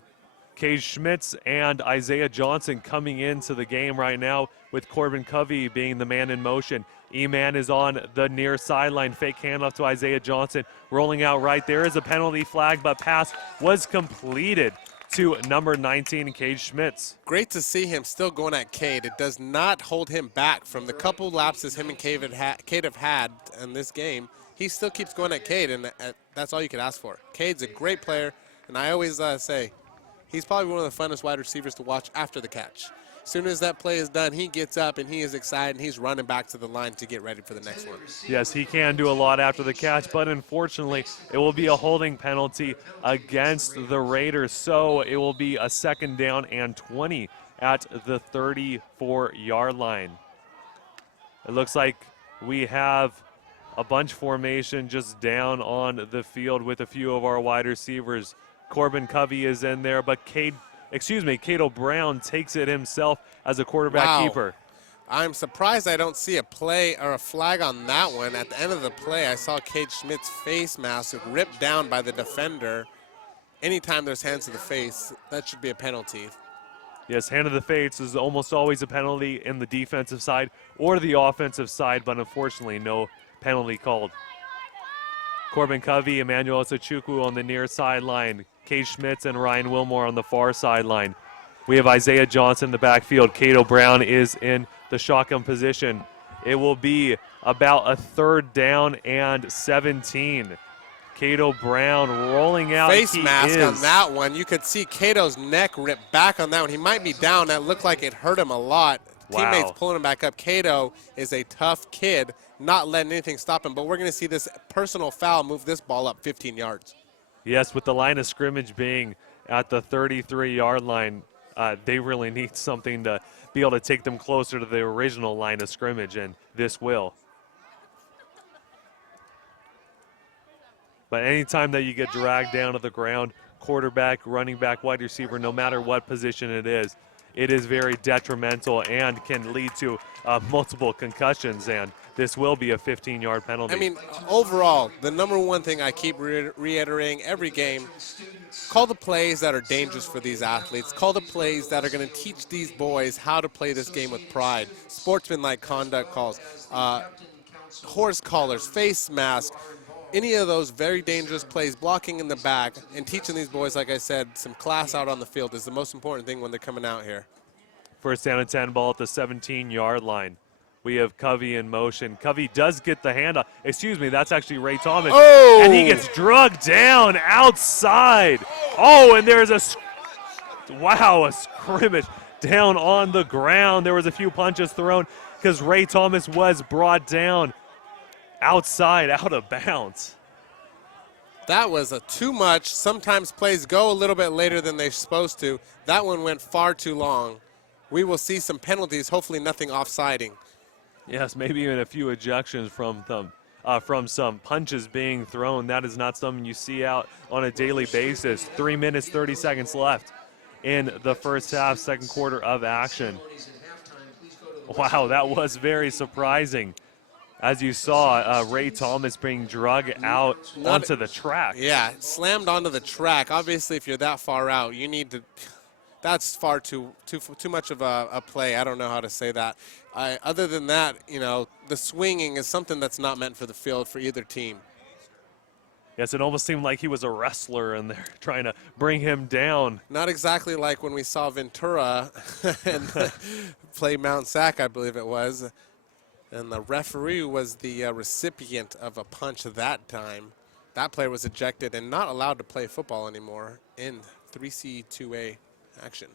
Cage Schmitz and Isaiah Johnson coming into the game right now, with Corbin Covey being the man in motion. E-Man is on the near sideline. Fake handoff to Isaiah Johnson. Rolling out right there is a penalty flag, but pass was completed to number 19, Cage Schmitz. Great to see him still going at Cade. It does not hold him back from the couple lapses him and Cade have had in this game. He still keeps going at Cade, and that's all you can ask for. Cade's a great player, and I always say he's probably one of the funnest wide receivers to watch after the catch. As soon as that play is done, he gets up and he is excited and he's running back to the line to get ready for the next one. Yes, he can do a lot after the catch, but unfortunately, it will be a holding penalty against the Raiders. So it will be a 2nd down and 20 at the 34-yard line. It looks like we have a bunch formation just down on the field with a few of our wide receivers. Corbin Covey is in there, but Cato Brown takes it himself as a quarterback keeper. I'm surprised I don't see a play or a flag on that one. At the end of the play, I saw Cade Schmidt's face mask ripped down by the defender. Anytime there's hands to the face, that should be a penalty. Yes, hand to the face is almost always a penalty in the defensive side or the offensive side, but unfortunately no penalty called. Corbin Covey, Emmanuel Osachukwu on the near sideline. Cade Schmitz and Ryan Wilmore on the far sideline. We have Isaiah Johnson in the backfield. Cato Brown is in the shotgun position. It will be about a 3rd down and 17. Cato Brown rolling out. Face mask on that one. You could see Cato's neck rip back on that one. He might be down. That looked like it hurt him a lot. Wow. Teammates pulling him back up. Cato is a tough kid, not letting anything stop him. But we're going to see this personal foul move this ball up 15 yards. Yes, with the line of scrimmage being at the 33-yard line, they really need something to be able to take them closer to the original line of scrimmage, and this will. But anytime that you get dragged down to the ground, quarterback, running back, wide receiver, no matter what position it is very detrimental and can lead to multiple concussions, and this will be a 15-yard penalty. I mean, overall, the number one thing I keep reiterating every game, call the plays that are dangerous for these athletes. Call the plays that are going to teach these boys how to play this game with pride. Sportsmanlike conduct calls, horse collars, face mask, any of those very dangerous plays, blocking in the back, and teaching these boys, like I said, some class out on the field is the most important thing when they're coming out here. First down and 10, ball at the 17-yard line. We have Covey in motion. Covey does get the handoff. Excuse me, that's actually Ray Thomas. Oh! And he gets drugged down outside. Oh, and there's a scrimmage down on the ground. There was a few punches thrown because Ray Thomas was brought down outside, out of bounds. That was too much. Sometimes plays go a little bit later than they're supposed to. That one went far too long. We will see some penalties, hopefully nothing offsiding. Yes, maybe even a few ejections from some punches being thrown. That is not something you see out on a daily basis. 3 minutes, 30 seconds left in the first half, second quarter of action. Wow, that was very surprising. As you saw, Ray Thomas being drugged out onto the track. Yeah, slammed onto the track. Obviously, if you're that far out, you need to. That's far too much of a play. I don't know how to say that. Other than that, you know, the swinging is something that's not meant for the field for either team. Yes, it almost seemed like he was a wrestler and they're trying to bring him down. Not exactly like when we saw Ventura and play Mount Sac, I believe it was. And the referee was the recipient of a punch that time. That player was ejected and not allowed to play football anymore in 3C2A action.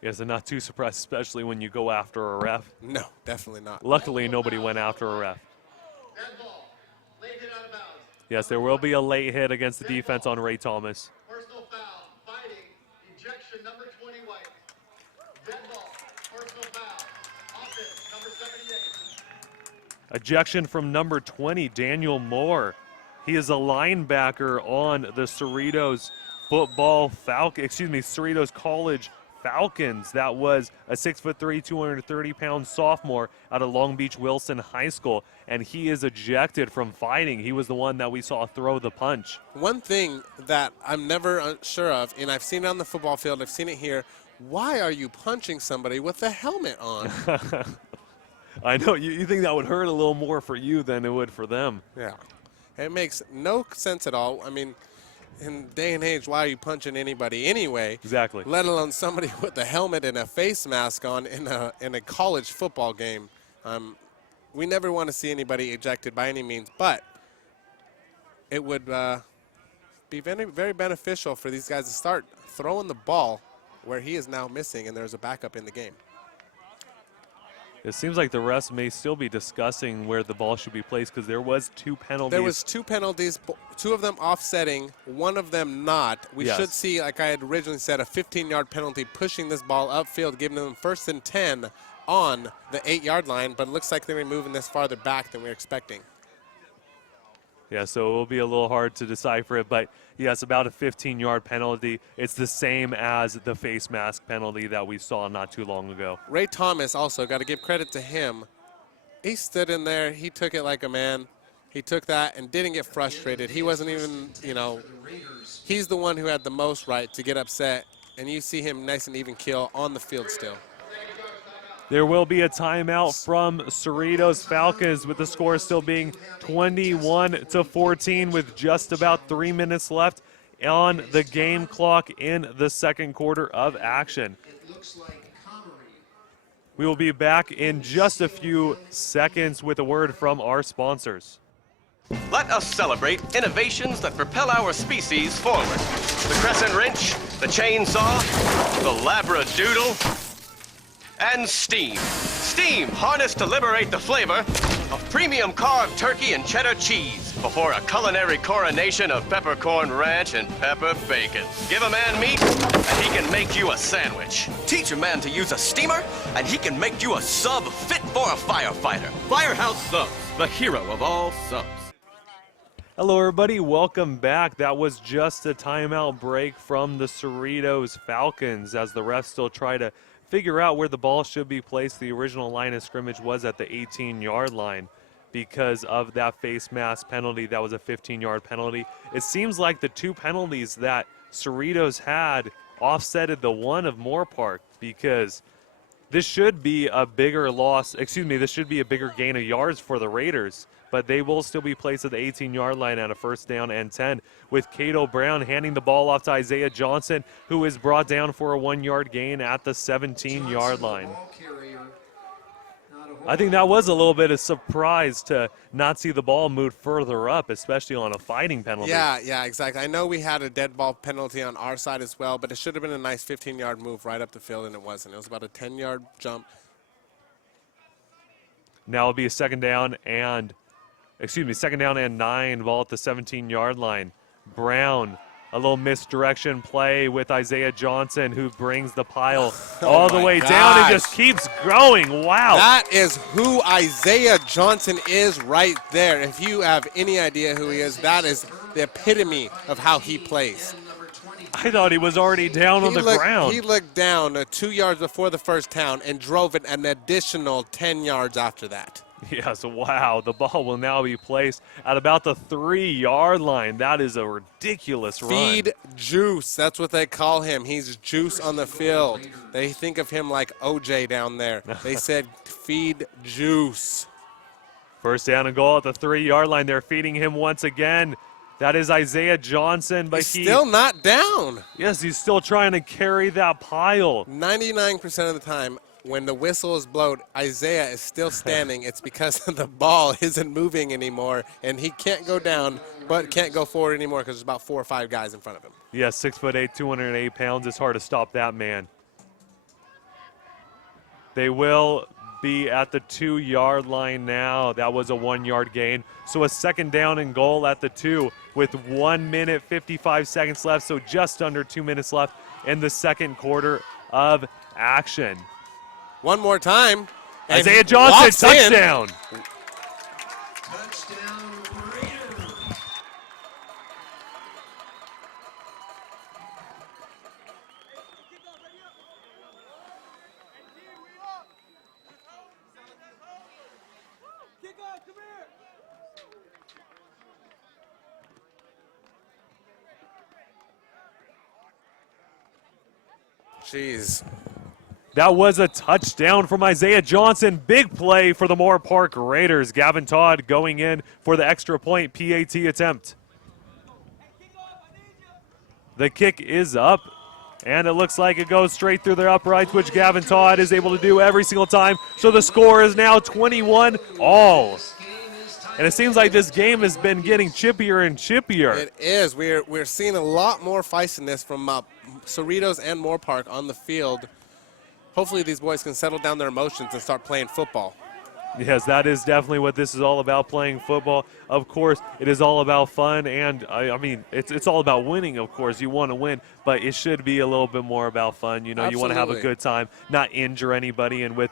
Yes, and not too surprised, especially when you go after a ref. No, definitely not. Luckily, nobody went after a ref. Yes, there will be a late hit against the defense on Ray Thomas. Personal foul, fighting, ejection number 20 white. Dead ball, personal foul, offense number 78. Ejection from number 20, Daniel Moore. He is a linebacker on the Cerritos Cerritos College Falcons. That was a 6'3", 230-pound sophomore out of Long Beach Wilson High School, and he is ejected from fighting. He was the one that we saw throw the punch. One thing that I'm never sure of, and I've seen it on the football field, I've seen it here, why are you punching somebody with a helmet on? I know, you think that would hurt a little more for you than it would for them. Yeah. It makes no sense at all. I mean, in day and age, why are you punching anybody anyway? Exactly. Let alone somebody with a helmet and a face mask on in a college football game. We never want to see anybody ejected by any means, but it would be very, very beneficial for these guys to start throwing the ball where he is now missing and there's a backup in the game. It seems like the refs may still be discussing where the ball should be placed because there was 2 penalties. There was 2 penalties, 2 of them offsetting, 1 of them not. We should see, like I had originally said, a 15-yard penalty pushing this ball upfield, giving them 1st and 10 on the 8-yard line, but it looks like they're moving this farther back than we were expecting. Yeah, so it will be a little hard to decipher it, but yes, about a 15-yard penalty. It's the same as the face mask penalty that we saw not too long ago. Ray Thomas also, got to give credit to him. He stood in there. He took it like a man. He took that and didn't get frustrated. He wasn't even, he's the one who had the most right to get upset, and you see him nice and even kill on the field still. There will be a timeout from Cerritos Falcons with the score still being 21-14 with just about 3 minutes left on the game clock in the second quarter of action. We will be back in just a few seconds with a word from our sponsors. Let us celebrate innovations that propel our species forward. The crescent wrench, the chainsaw, the labradoodle, and steam. Steam harnessed to liberate the flavor of premium carved turkey and cheddar cheese before a culinary coronation of peppercorn ranch and pepper bacon. Give a man meat, and he can make you a sandwich. Teach a man to use a steamer, and he can make you a sub fit for a firefighter. Firehouse Subs, the hero of all subs. Hello, everybody. Welcome back. That was just a timeout break from the Cerritos Falcons as the refs still try to figure out where the ball should be placed. The original line of scrimmage was at the 18-yard line because of that face mask penalty. That was a 15-yard penalty. It seems like the two penalties that Cerritos had offsetted the one of Moorpark, because this should be a bigger loss. This should be a bigger gain of yards for the Raiders, but they will still be placed at the 18-yard line at a 1st down and 10, with Cato Brown handing the ball off to Isaiah Johnson, who is brought down for a 1-yard gain at the 17-yard line. I think that was a little bit of surprise to not see the ball move further up, especially on a fighting penalty. Yeah, exactly. I know we had a dead ball penalty on our side as well, but it should have been a nice 15-yard move right up the field, and it wasn't. It was about a 10-yard jump. Now it'll be a second down and 9, ball at the 17-yard line. Brown, a little misdirection play with Isaiah Johnson, who brings the pile all the way down and just keeps going. Wow. That is who Isaiah Johnson is right there. If you have any idea who he is, that is the epitome of how he plays. I thought he was already down on the ground. He looked down 2 yards before the first down and drove it an additional 10 yards after that. Yes, wow. The ball will now be placed at about the 3-yard line. That is a ridiculous run. Feed Juice. That's what they call him. He's Juice on the field. They think of him like OJ down there. They said feed Juice. 1st down and goal at the 3-yard line. They're feeding him once again. That is Isaiah Johnson, but he's still not down. Yes, he's still trying to carry that pile. 99% of the time, when the whistle is blown, Isaiah is still standing. It's because the ball isn't moving anymore, and he can't go down, but can't go forward anymore because there's about 4 or 5 guys in front of him. Yeah, 6'8", 208 pounds. It's hard to stop that man. They will be at the 2-yard line now. That was a 1-yard gain. So a 2nd down and goal at the 2 with 1 minute, 55 seconds left. So just under 2 minutes left in the second quarter of action. One more time. Isaiah Johnson, touchdown. Touchdown, Raiders. Jeez. That was a touchdown from Isaiah Johnson. Big play for the Moorpark Raiders. Gavin Todd going in for the extra point PAT attempt. The kick is up, and it looks like it goes straight through their uprights, which Gavin Todd is able to do every single time. So the score is now 21-all. And it seems like this game has been getting chippier and chippier. It is. We're seeing a lot more feistiness from Cerritos and Moorpark on the field. Hopefully these boys can settle down their emotions and start playing football. Yes, that is definitely what this is all about, playing football. Of course, it is all about fun, and I mean, it's all about winning, of course. You want to win, but it should be a little bit more about fun. You know, you want to have a Absolutely. good time, not injure anybody, and with,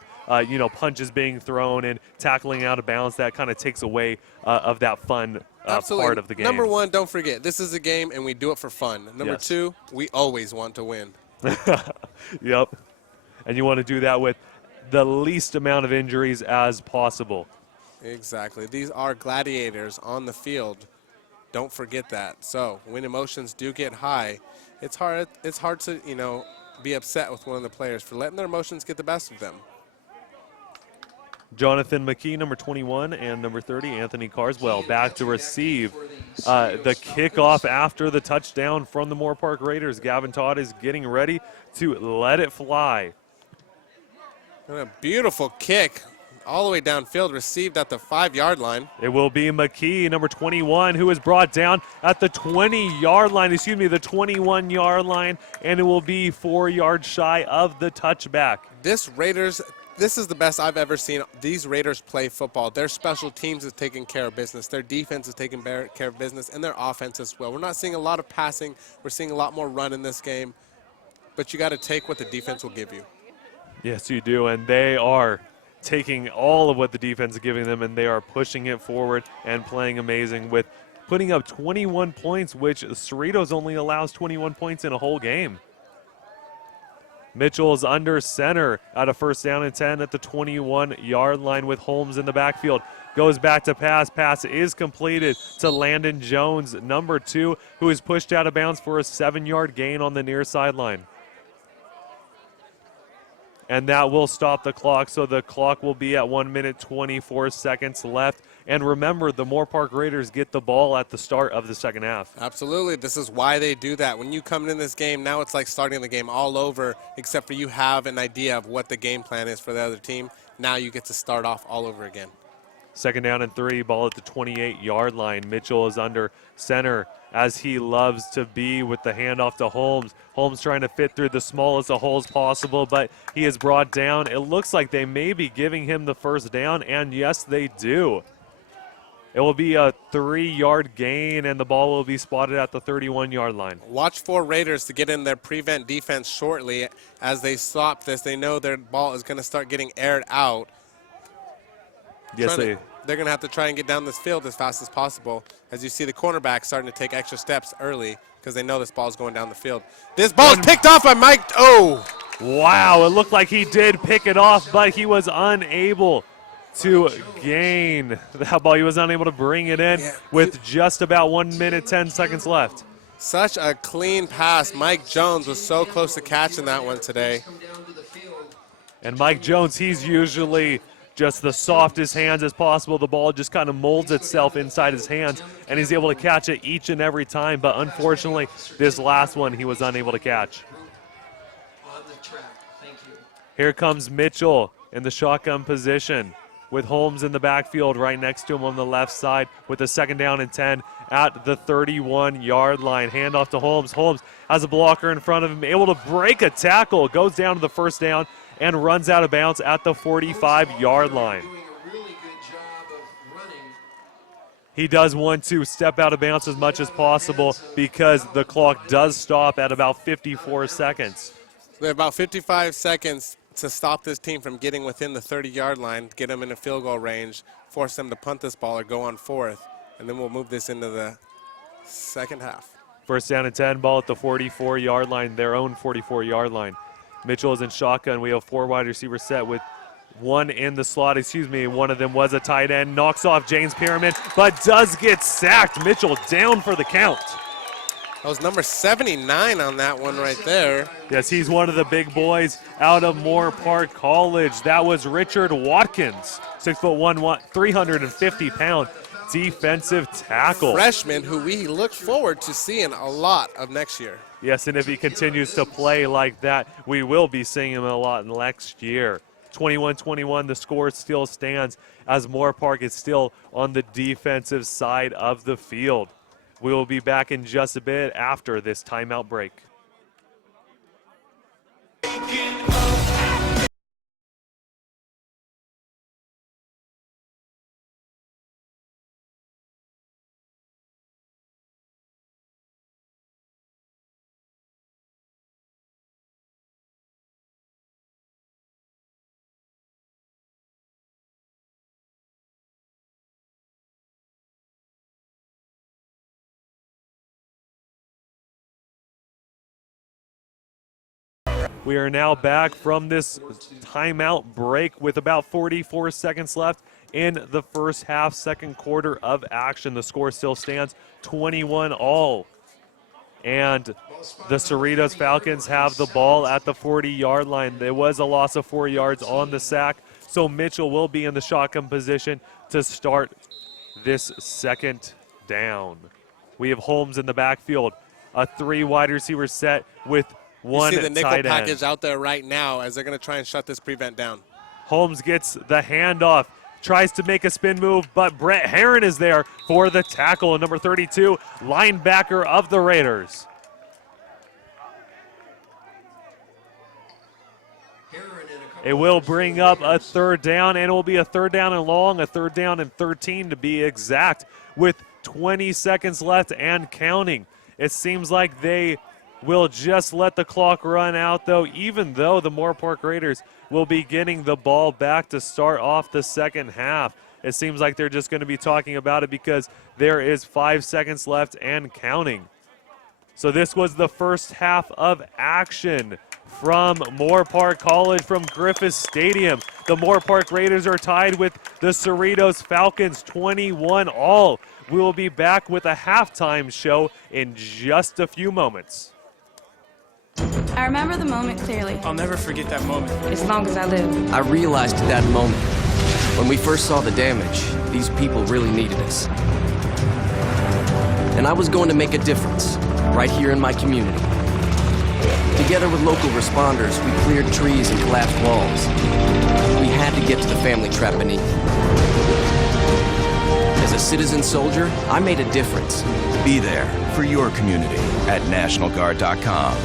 punches being thrown and tackling out of bounds, that kind of takes away of that fun Absolutely. part of the game. Number one, don't forget, this is a game, and we do it for fun. Number Yes. two, we always want to win. Yep. And you want to do that with the least amount of injuries as possible. Exactly. These are gladiators on the field. Don't forget that. So when emotions do get high, it's hard to, be upset with one of the players for letting their emotions get the best of them. Jonathan McKee, number 21, and number 30, Anthony Carswell, back to receive the kickoff after the touchdown from the Moorpark Raiders. Gavin Todd is getting ready to let it fly. And a beautiful kick all the way downfield, received at the 5-yard line. It will be McKee, number 21, who is brought down at the 20-yard line, the 21-yard line, and it will be 4 yards shy of the touchback. This is the best I've ever seen these Raiders play football. Their special teams is taking care of business. Their defense is taking care of business, and their offense as well. We're not seeing a lot of passing. We're seeing a lot more run in this game, but you got to take what the defense will give you. Yes, you do, and they are taking all of what the defense is giving them, and they are pushing it forward and playing amazing with putting up 21 points, which Cerritos only allows 21 points in a whole game. Mitchell is under center at a 1st down and 10 at the 21-yard line with Holmes in the backfield. Goes back to pass. Pass is completed to Landon Jones, number 2, who is pushed out of bounds for a 7-yard gain on the near sideline. And that will stop the clock, so the clock will be at 1 minute 24 seconds left. And remember, the Moorpark Raiders get the ball at the start of the second half. Absolutely. This is why they do that. When you come in this game, now it's like starting the game all over, except for you have an idea of what the game plan is for the other team. Now you get to start off all over again. 2nd down and 3, ball at the 28-yard line. Mitchell is under center, as he loves to be, with the handoff to Holmes. Holmes trying to fit through the smallest of holes possible, but he is brought down. It looks like they may be giving him the 1st down, and yes, they do. It will be a 3-yard gain, and the ball will be spotted at the 31-yard line. Watch for Raiders to get in their prevent defense shortly. As they stop this, they know their ball is going to start getting aired out. Yes, They're going to have to try and get down this field as fast as possible. As you see the cornerback starting to take extra steps early because they know this ball is going down the field. This ball is picked off by Mike. Oh! Wow, it looked like he did pick it off, but he was unable to gain that ball. He was unable to bring it in with just about 1 minute, 10 seconds left. Such a clean pass. Mike Jones was so close to catching that one today. And Mike Jones, he's usually just the softest hands as possible. The ball just kind of molds itself inside his hands, and he's able to catch it each and every time. But unfortunately, this last one he was unable to catch. Here comes Mitchell in the shotgun position with Holmes in the backfield right next to him on the left side with a 2nd down and 10 at the 31-yard line. Handoff to Holmes. Holmes has a blocker in front of him, able to break a tackle, goes down to the 1st down, and runs out of bounds at the 45-yard line. He does want to step out of bounds as much as possible because the clock does stop at about 54 seconds. They have about 55 seconds to stop this team from getting within the 30-yard line, get them in a field goal range, force them to punt this ball or go on 4th, and then we'll move this into the second half. 1st down and 10, ball at the 44-yard line, their own 44-yard line. Mitchell is in shotgun. We have 4 wide receivers set with one in the slot. One of them was a tight end. Knocks off James Pyramid, but does get sacked. Mitchell down for the count. That was number 79 on that one right there. Yes, he's one of the big boys out of Moorpark College. That was Richard Watkins, 6'1", 350-pound defensive tackle. Freshman who we look forward to seeing a lot of next year. Yes, and if he continues to play like that, we will be seeing him a lot next year. 21-21, the score still stands as Moorpark is still on the defensive side of the field. We will be back in just a bit after this timeout break. We are now back from this timeout break with about 44 seconds left in the first half, second quarter of action. The score still stands 21-all. And the Cerritos Falcons have the ball at the 40-yard line. There was a loss of 4 yards on the sack, so Mitchell will be in the shotgun position to start this second down. We have Holmes in the backfield, a 3 wide receiver set with one you see the nickel tight package end. out there right now as they're going to try and shut this prevent down. Holmes gets the handoff, tries to make a spin move, but Brett Herron is there for the tackle, number 32, linebacker of the Raiders. It will bring up a third down, and it will be a third down and long, a third down and 13 to be exact, with 20 seconds left and counting. It seems like they will just let the clock run out, though, even though the Moorpark Raiders will be getting the ball back to start off the second half. It seems like they're just going to be talking about it because there is 5 seconds left and counting. So this was the first half of action from Moorpark College from Griffith Stadium. The Moorpark Raiders are tied with the Cerritos Falcons 21-all. We will be back with a halftime show in just a few moments. I remember the moment clearly, I'll never forget that moment. as long as I live. I realized at that moment, when we first saw the damage, these people really needed us. And I was going to make a difference, right here in my community. Together with local responders, we cleared trees and collapsed walls. We had to get to the family trapped beneath. As a citizen soldier, I made a difference. Be there for your community at NationalGuard.com.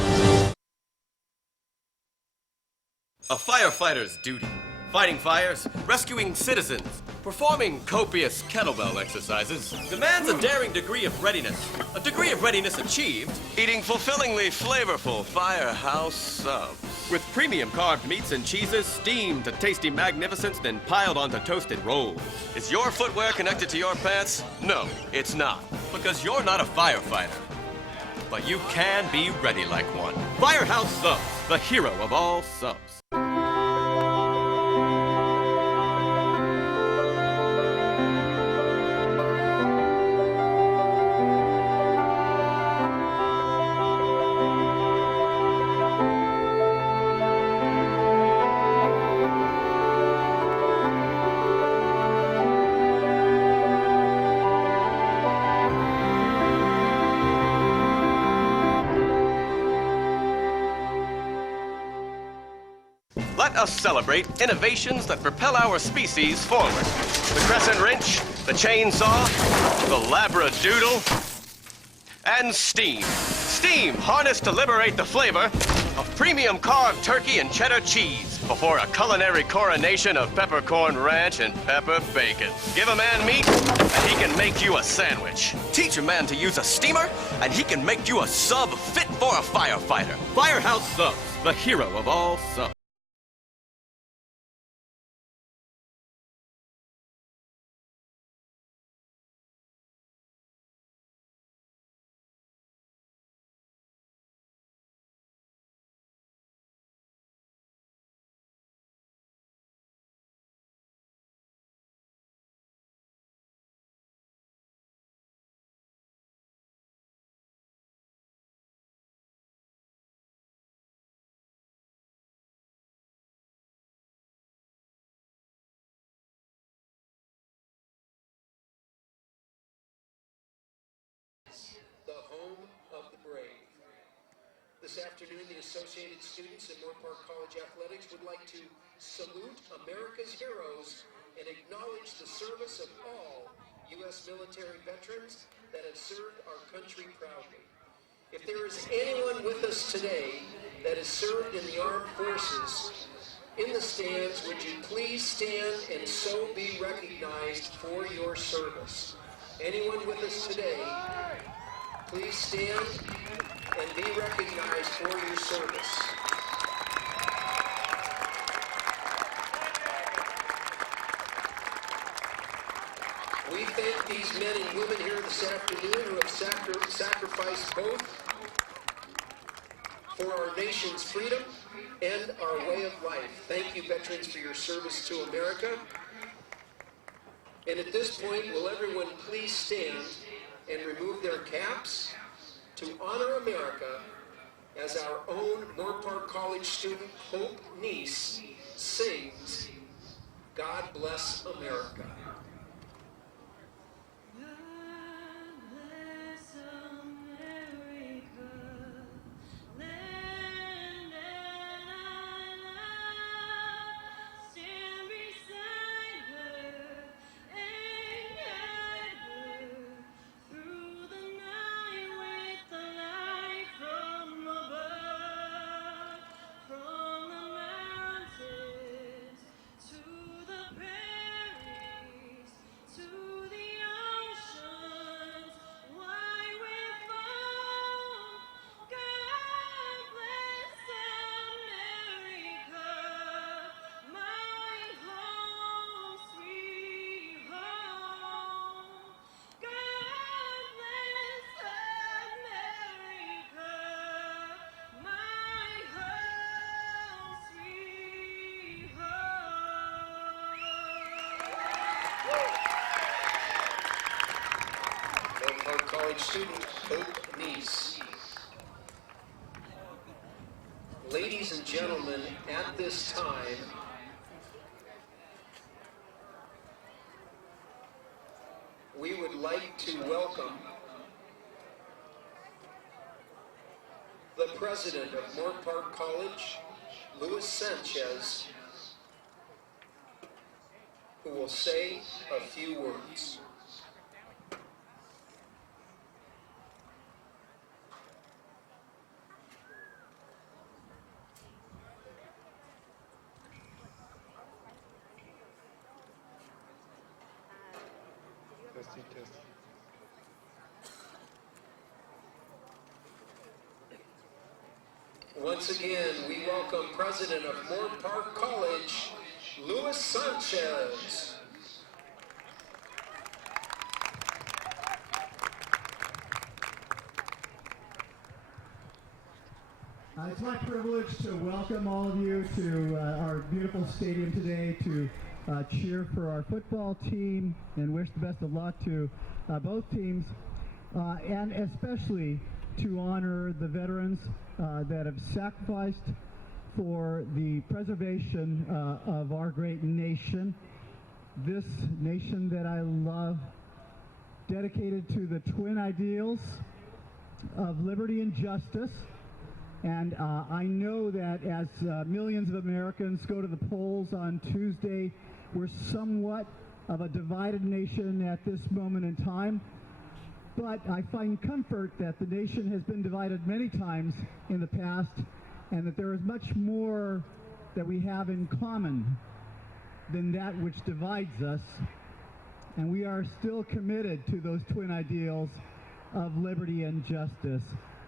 A firefighter's duty. Fighting fires, rescuing citizens, performing copious kettlebell exercises demands a daring degree of readiness. A degree of readiness achieved eating fulfillingly flavorful firehouse subs. With premium carved meats and cheeses steamed to tasty magnificence, then piled onto toasted rolls. Is your footwear connected to your pants? No, it's not. Because you're not a firefighter. But you can be ready like one. Firehouse Subs, the hero of all subs. Let us celebrate innovations that propel our species forward. The crescent wrench, the chainsaw, the labradoodle, and steam. Steam harnessed to liberate the flavor of premium carved turkey and cheddar cheese before a culinary coronation of peppercorn ranch and pepper bacon. Give a man meat, and he can make you a sandwich. Teach a man to use a steamer, and he can make you a sub fit for a firefighter. Firehouse Subs, the hero of all subs. The home of the brave. This afternoon, the Associated Students in Moorpark College Athletics would like to salute America's heroes and acknowledge the service of all U.S. military veterans that have served our country proudly. If there is anyone with us today that has served in the armed forces, in the stands, would you please stand and so be recognized for your service? Anyone with us today, please stand and be recognized for your service. We thank these men and women here this afternoon who have sacrificed both for our nation's freedom and our way of life. Thank you, veterans, for your service to America. And at this point, will everyone please stand and remove their caps to honor America as our own Moorpark College student Hope Neese sings God Bless America. Moorpark College student Hope Neese. Ladies and gentlemen, at this time, we would like to welcome the president of Moorpark College, Luis Sanchez, who will say a few words. Once again, we welcome President of Moorpark College, Luis Sanchez. It's my privilege to welcome all of you to our beautiful stadium today to cheer for our football team and wish the best of luck to both teams, and especially to honor the veterans that have sacrificed for the preservation of our great nation, this nation that I love, dedicated to the twin ideals of liberty and justice. And I know that as millions of Americans go to the polls on Tuesday, we're somewhat of a divided nation at this moment in time. But I find comfort that the nation has been divided many times in the past, and that there is much more that we have in common than that which divides us. And we are still committed to those twin ideals of liberty and justice.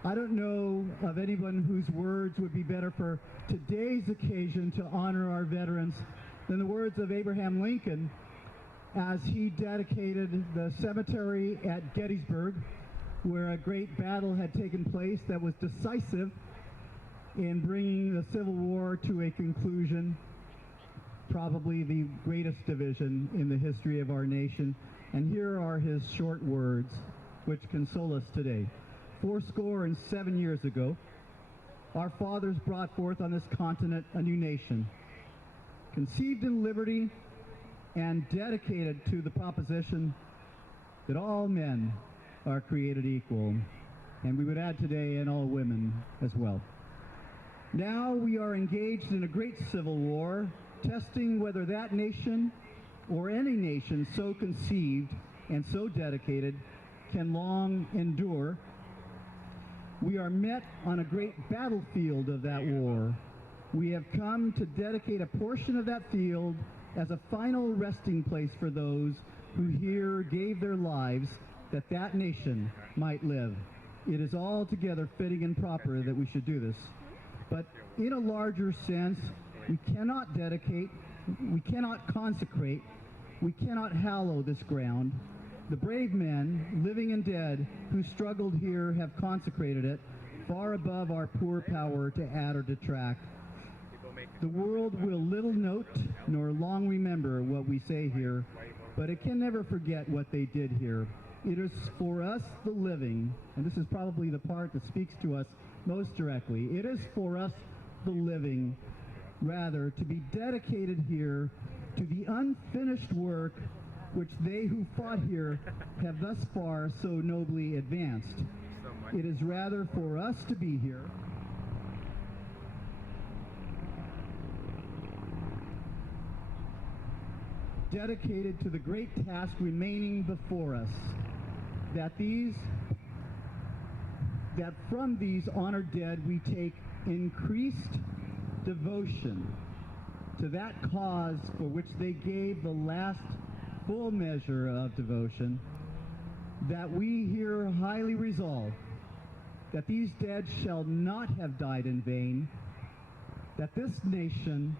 I don't know of anyone whose words would be better for today's occasion to honor our veterans than the words of Abraham Lincoln as he dedicated the cemetery at Gettysburg, where a great battle had taken place that was decisive in bringing the Civil War to a conclusion, probably the greatest division in the history of our nation. And here are his short words, which console us today. 77 years ago, our fathers brought forth on this continent a new nation, conceived in liberty and dedicated to the proposition that all men are created equal, and we would add today, and all women as well. Now we are engaged in a great civil war, testing whether that nation or any nation so conceived and so dedicated can long endure. We are met on a great battlefield of that war. We have come to dedicate a portion of that field as a final resting place for those who here gave their lives that that nation might live. It is altogether fitting and proper that we should do this. But in a larger sense, we cannot dedicate, we cannot consecrate, we cannot hallow this ground. The brave men, living and dead, who struggled here have consecrated it far above our poor power to add or detract. The world will little note nor long remember what we say here, but it can never forget what they did here. It is for us, the living, and this is probably the part that speaks to us most directly. It is for us, the living, rather, to be dedicated here to the unfinished work which they who fought here have thus far so nobly advanced. It is rather for us to be here dedicated to the great task remaining before us, that from these honored dead we take increased devotion to that cause for which they gave the last full measure of devotion, that we here highly resolve that these dead shall not have died in vain, that this nation,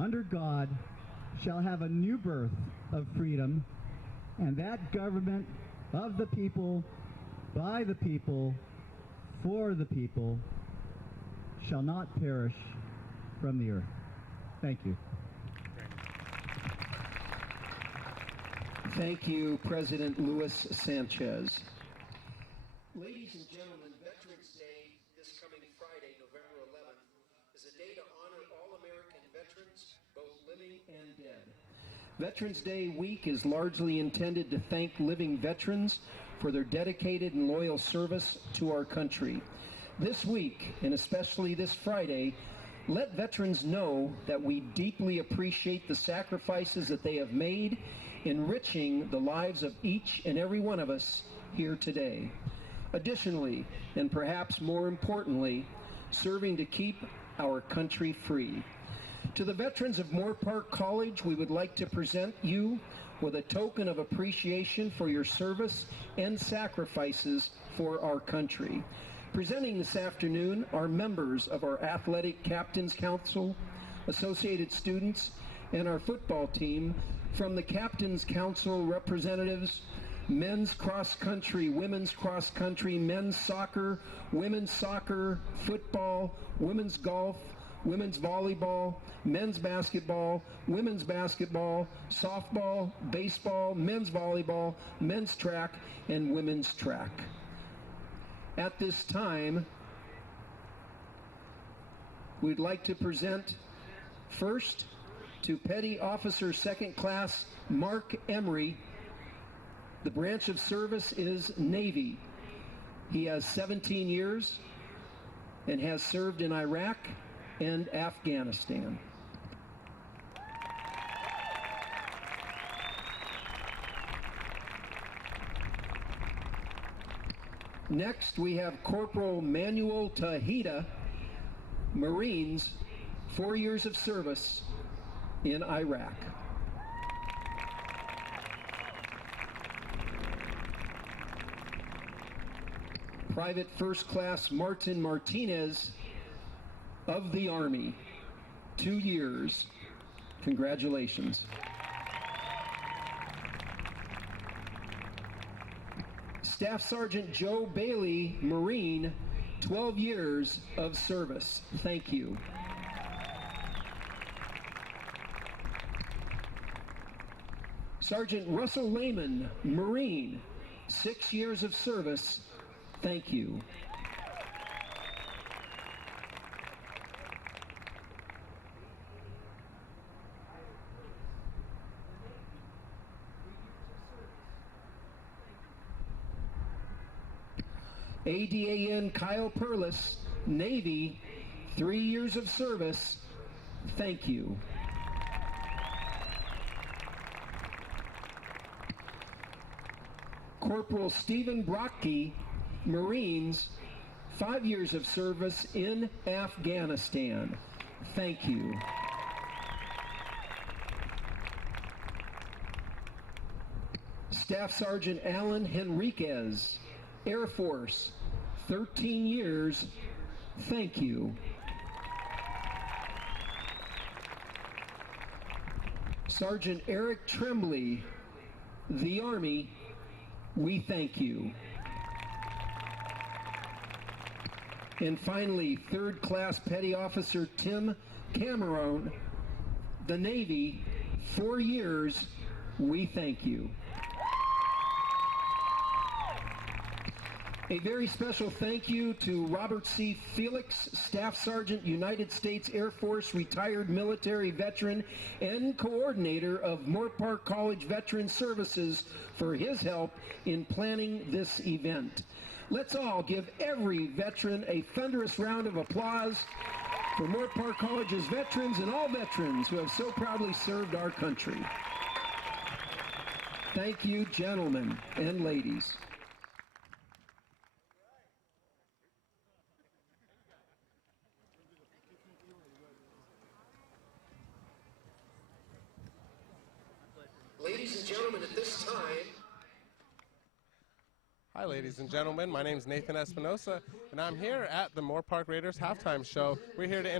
under God, shall have a new birth of freedom, and that government of the people, by the people, for the people, shall not perish from the earth. Thank you. Thank you, President Luis Sanchez. Ladies and gentlemen, Veterans Day this coming Friday, November 11th, is a day to honor all American veterans, both living and dead. Veterans Day week is largely intended to thank living veterans for their dedicated and loyal service to our country. This week, and especially this Friday, let veterans know that we deeply appreciate the sacrifices that they have made, enriching the lives of each and every one of us here today. Additionally, and perhaps more importantly, serving to keep our country free. To the veterans of Moorpark College, we would like to present you with a token of appreciation for your service and sacrifices for our country. Presenting this afternoon are members of our Athletic Captains Council, associated students, and our football team. From the Captains Council representatives, men's cross country, women's cross country, men's soccer, football, women's golf, women's volleyball, men's basketball, women's basketball, softball, baseball, men's volleyball, men's track, and women's track. At this time, we'd like to present first to Petty Officer Second Class Mark Emery. The branch of service is Navy. He has 17 years and has served in Iraq and Afghanistan. Next, we have Corporal Manuel Tahita, Marines, 4 years of service in Iraq. Private First Class Martin Martinez of the Army, 2 years. Congratulations. Staff Sergeant Joe Bailey, Marine, 12 years of service. Thank you. Sergeant Russell Lehman, Marine, 6 years of service. Thank you. ADAN Kyle Perlis, Navy, 3 years of service. Thank you. Corporal Stephen Brocky, Marines, 5 years of service in Afghanistan. Thank you. Staff Sergeant Alan Henriquez, Air Force, 13 years. Thank you. Sergeant Eric Tremblay, the Army, we thank you. And finally, third class Petty Officer Tim Cameron, the Navy, 4 years, we thank you. A very special thank you to Robert C. Felix, Staff Sergeant, United States Air Force, retired military veteran and coordinator of Moorpark College Veteran Services, for his help in planning this event. Let's all give every veteran a thunderous round of applause for Moorpark College's veterans and all veterans who have so proudly served our country. Thank you, gentlemen and ladies. Ladies and gentlemen, at this time. Hi, ladies and gentlemen. My name is Nathan Espinosa, and I'm here at the Moorpark Raiders halftime show. We're here to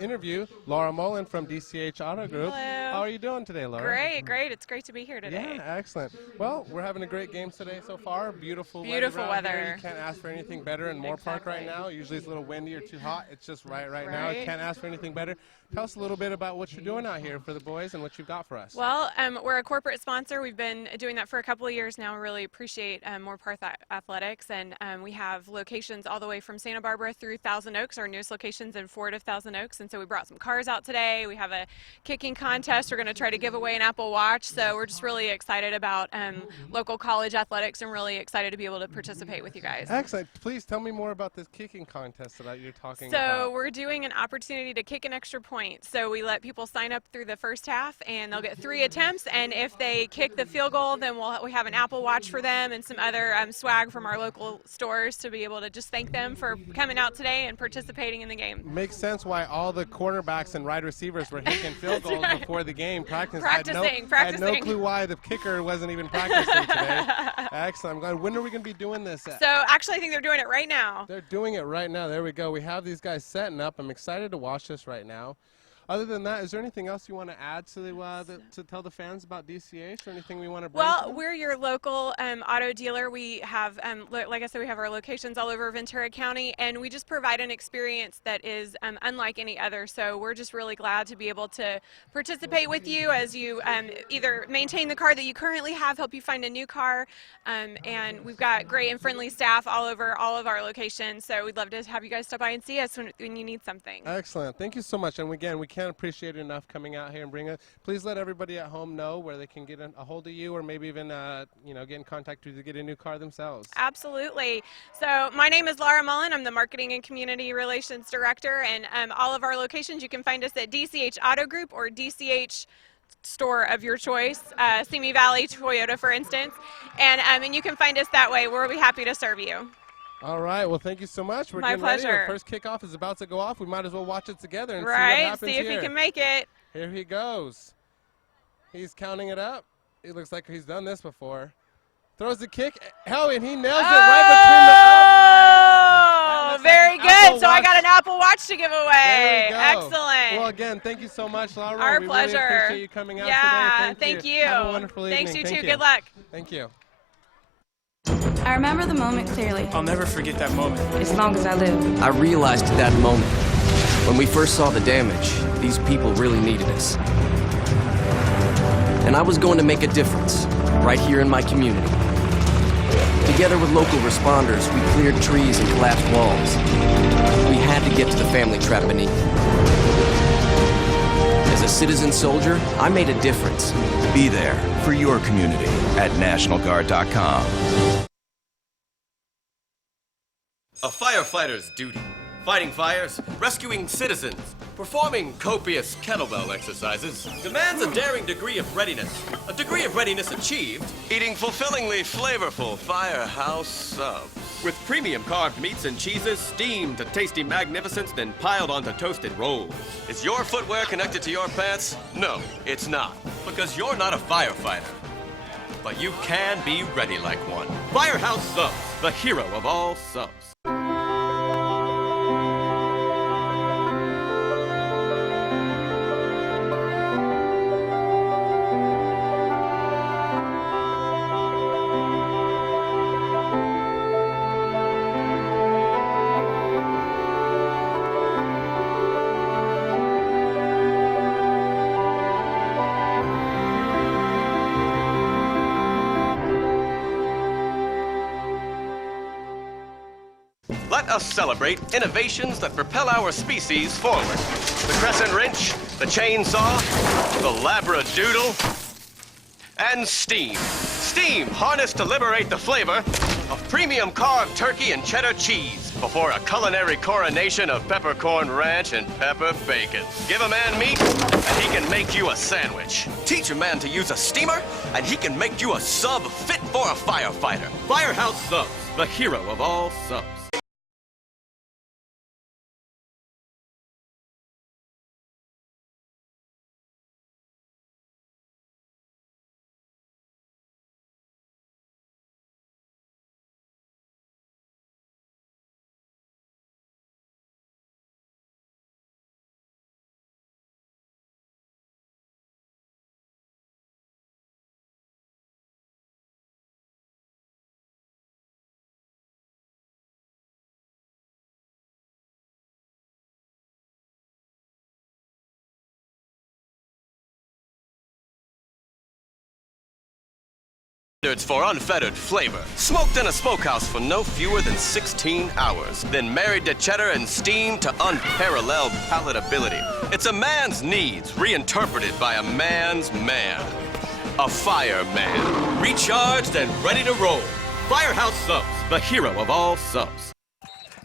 interview Laura Mullen from DCH Auto Group. Hello. How are you doing today, Laura? Great. It's great to be here today. Yeah, excellent. Well, we're having a great game today so far. Beautiful Beautiful weather. weather. You can't ask for anything better in Moorpark right now. Usually it's a little windy or too hot. It's just right now. You can't ask for anything better. Tell us a little bit about what you're doing out here for the boys and what you've got for us. Well, we're a corporate sponsor. We've been doing that for a couple of years now. We really appreciate Moorpark Athletics, and we have locations all the way from Santa Barbara through Thousand Oaks, our newest locations in Fort of Thousand Oaks. And so we brought some cars out today. We have a kicking contest. We're going to try to give away an Apple Watch. So we're just really excited about local college athletics and really excited to be able to participate with you guys. Excellent. Please tell me more about this kicking contest that you're talking about. So we're doing an opportunity to kick an extra point. So we let people sign up through the first half, and they'll get 3 attempts. And if they kick the field goal, then we have an Apple Watch for them and some other swag from our local stores to be able to just thank them for coming out today and participating in the game. Makes sense why all the cornerbacks and wide receivers were hitting field goals right. before the game. Practicing. I had no clue why the kicker wasn't even practicing today. Excellent. I'm glad. When are we going to be doing this? So actually, I think they're doing it right now. They're doing it right now. There we go. We have these guys setting up. I'm excited to watch this right now. Other than that, is there anything else you want to add to tell the fans about DCH, or anything we want to bring to Well, them? we're your local auto dealer. We have, like I said, we have our locations all over Ventura County, and we just provide an experience that is unlike any other. So we're just really glad to be able to participate with you as you either maintain the car that you currently have, help you find a new car, and we've got great and friendly staff all over all of our locations. So we'd love to have you guys stop by and see us when you need something. Excellent. Thank you so much. And again, we can't appreciate it enough coming out here and bringing it. Please let everybody at home know where they can get a hold of you, or maybe even get in contact with you to get a new car themselves. Absolutely. So my name is Laura Mullen. I'm the Marketing and Community Relations Director, and all of our locations, you can find us at DCH Auto Group or DCH store of your choice, Simi Valley Toyota, for instance, and you can find us that way. We'll be happy to serve you. All right. Well, thank you so much. We're My getting ready. pleasure. Our first kickoff is about to go off. We might as well watch it together and see what Right. happens See if here. he can make it. Here he goes. He's counting it up. It looks like he's done this before. Throws the kick. Oh, and he nails it right between the uprights. Oh, very good. So I got an Apple Watch to give away. There we go. Excellent. Well, again, thank you so much, Laura. Our we pleasure. Really appreciate you coming out yeah, today. thank you. Have a wonderful Thanks, evening. you Thank too. Good luck. Thank you. I remember the moment clearly, I'll never forget that moment. as long as I live. I realized at that moment, when we first saw the damage, these people really needed us. And I was going to make a difference, right here in my community. Together with local responders, we cleared trees and collapsed walls. We had to get to the family trapped beneath. As a citizen soldier, I made a difference. Be there for your community at NationalGuard.com. A firefighter's duty. Fighting fires, rescuing citizens, performing copious kettlebell exercises demands a daring degree of readiness. A degree of readiness achieved eating fulfillingly flavorful firehouse subs. With premium carved meats and cheeses steamed to tasty magnificence, then piled onto toasted rolls. Is your footwear connected to your pants? No, it's not. Because you're not a firefighter. But you can be ready like one. Firehouse Subs, the hero of all subs. let us celebrate innovations that propel our species forward. The crescent wrench, the chainsaw, the labradoodle, and steam. Steam harnessed to liberate the flavor of premium carved turkey and cheddar cheese before a culinary coronation of peppercorn ranch and pepper bacon. Give a man meat, and he can make you a sandwich. Teach a man to use a steamer, and he can make you a sub fit for a firefighter. Firehouse Subs, the hero of all subs. Standards for unfettered flavor. Smoked in a smokehouse for no fewer than 16 hours. Then married to cheddar and steamed to unparalleled palatability. It's a man's needs reinterpreted by a man's man. A fireman. Recharged and ready to roll. Firehouse Subs, the hero of all subs.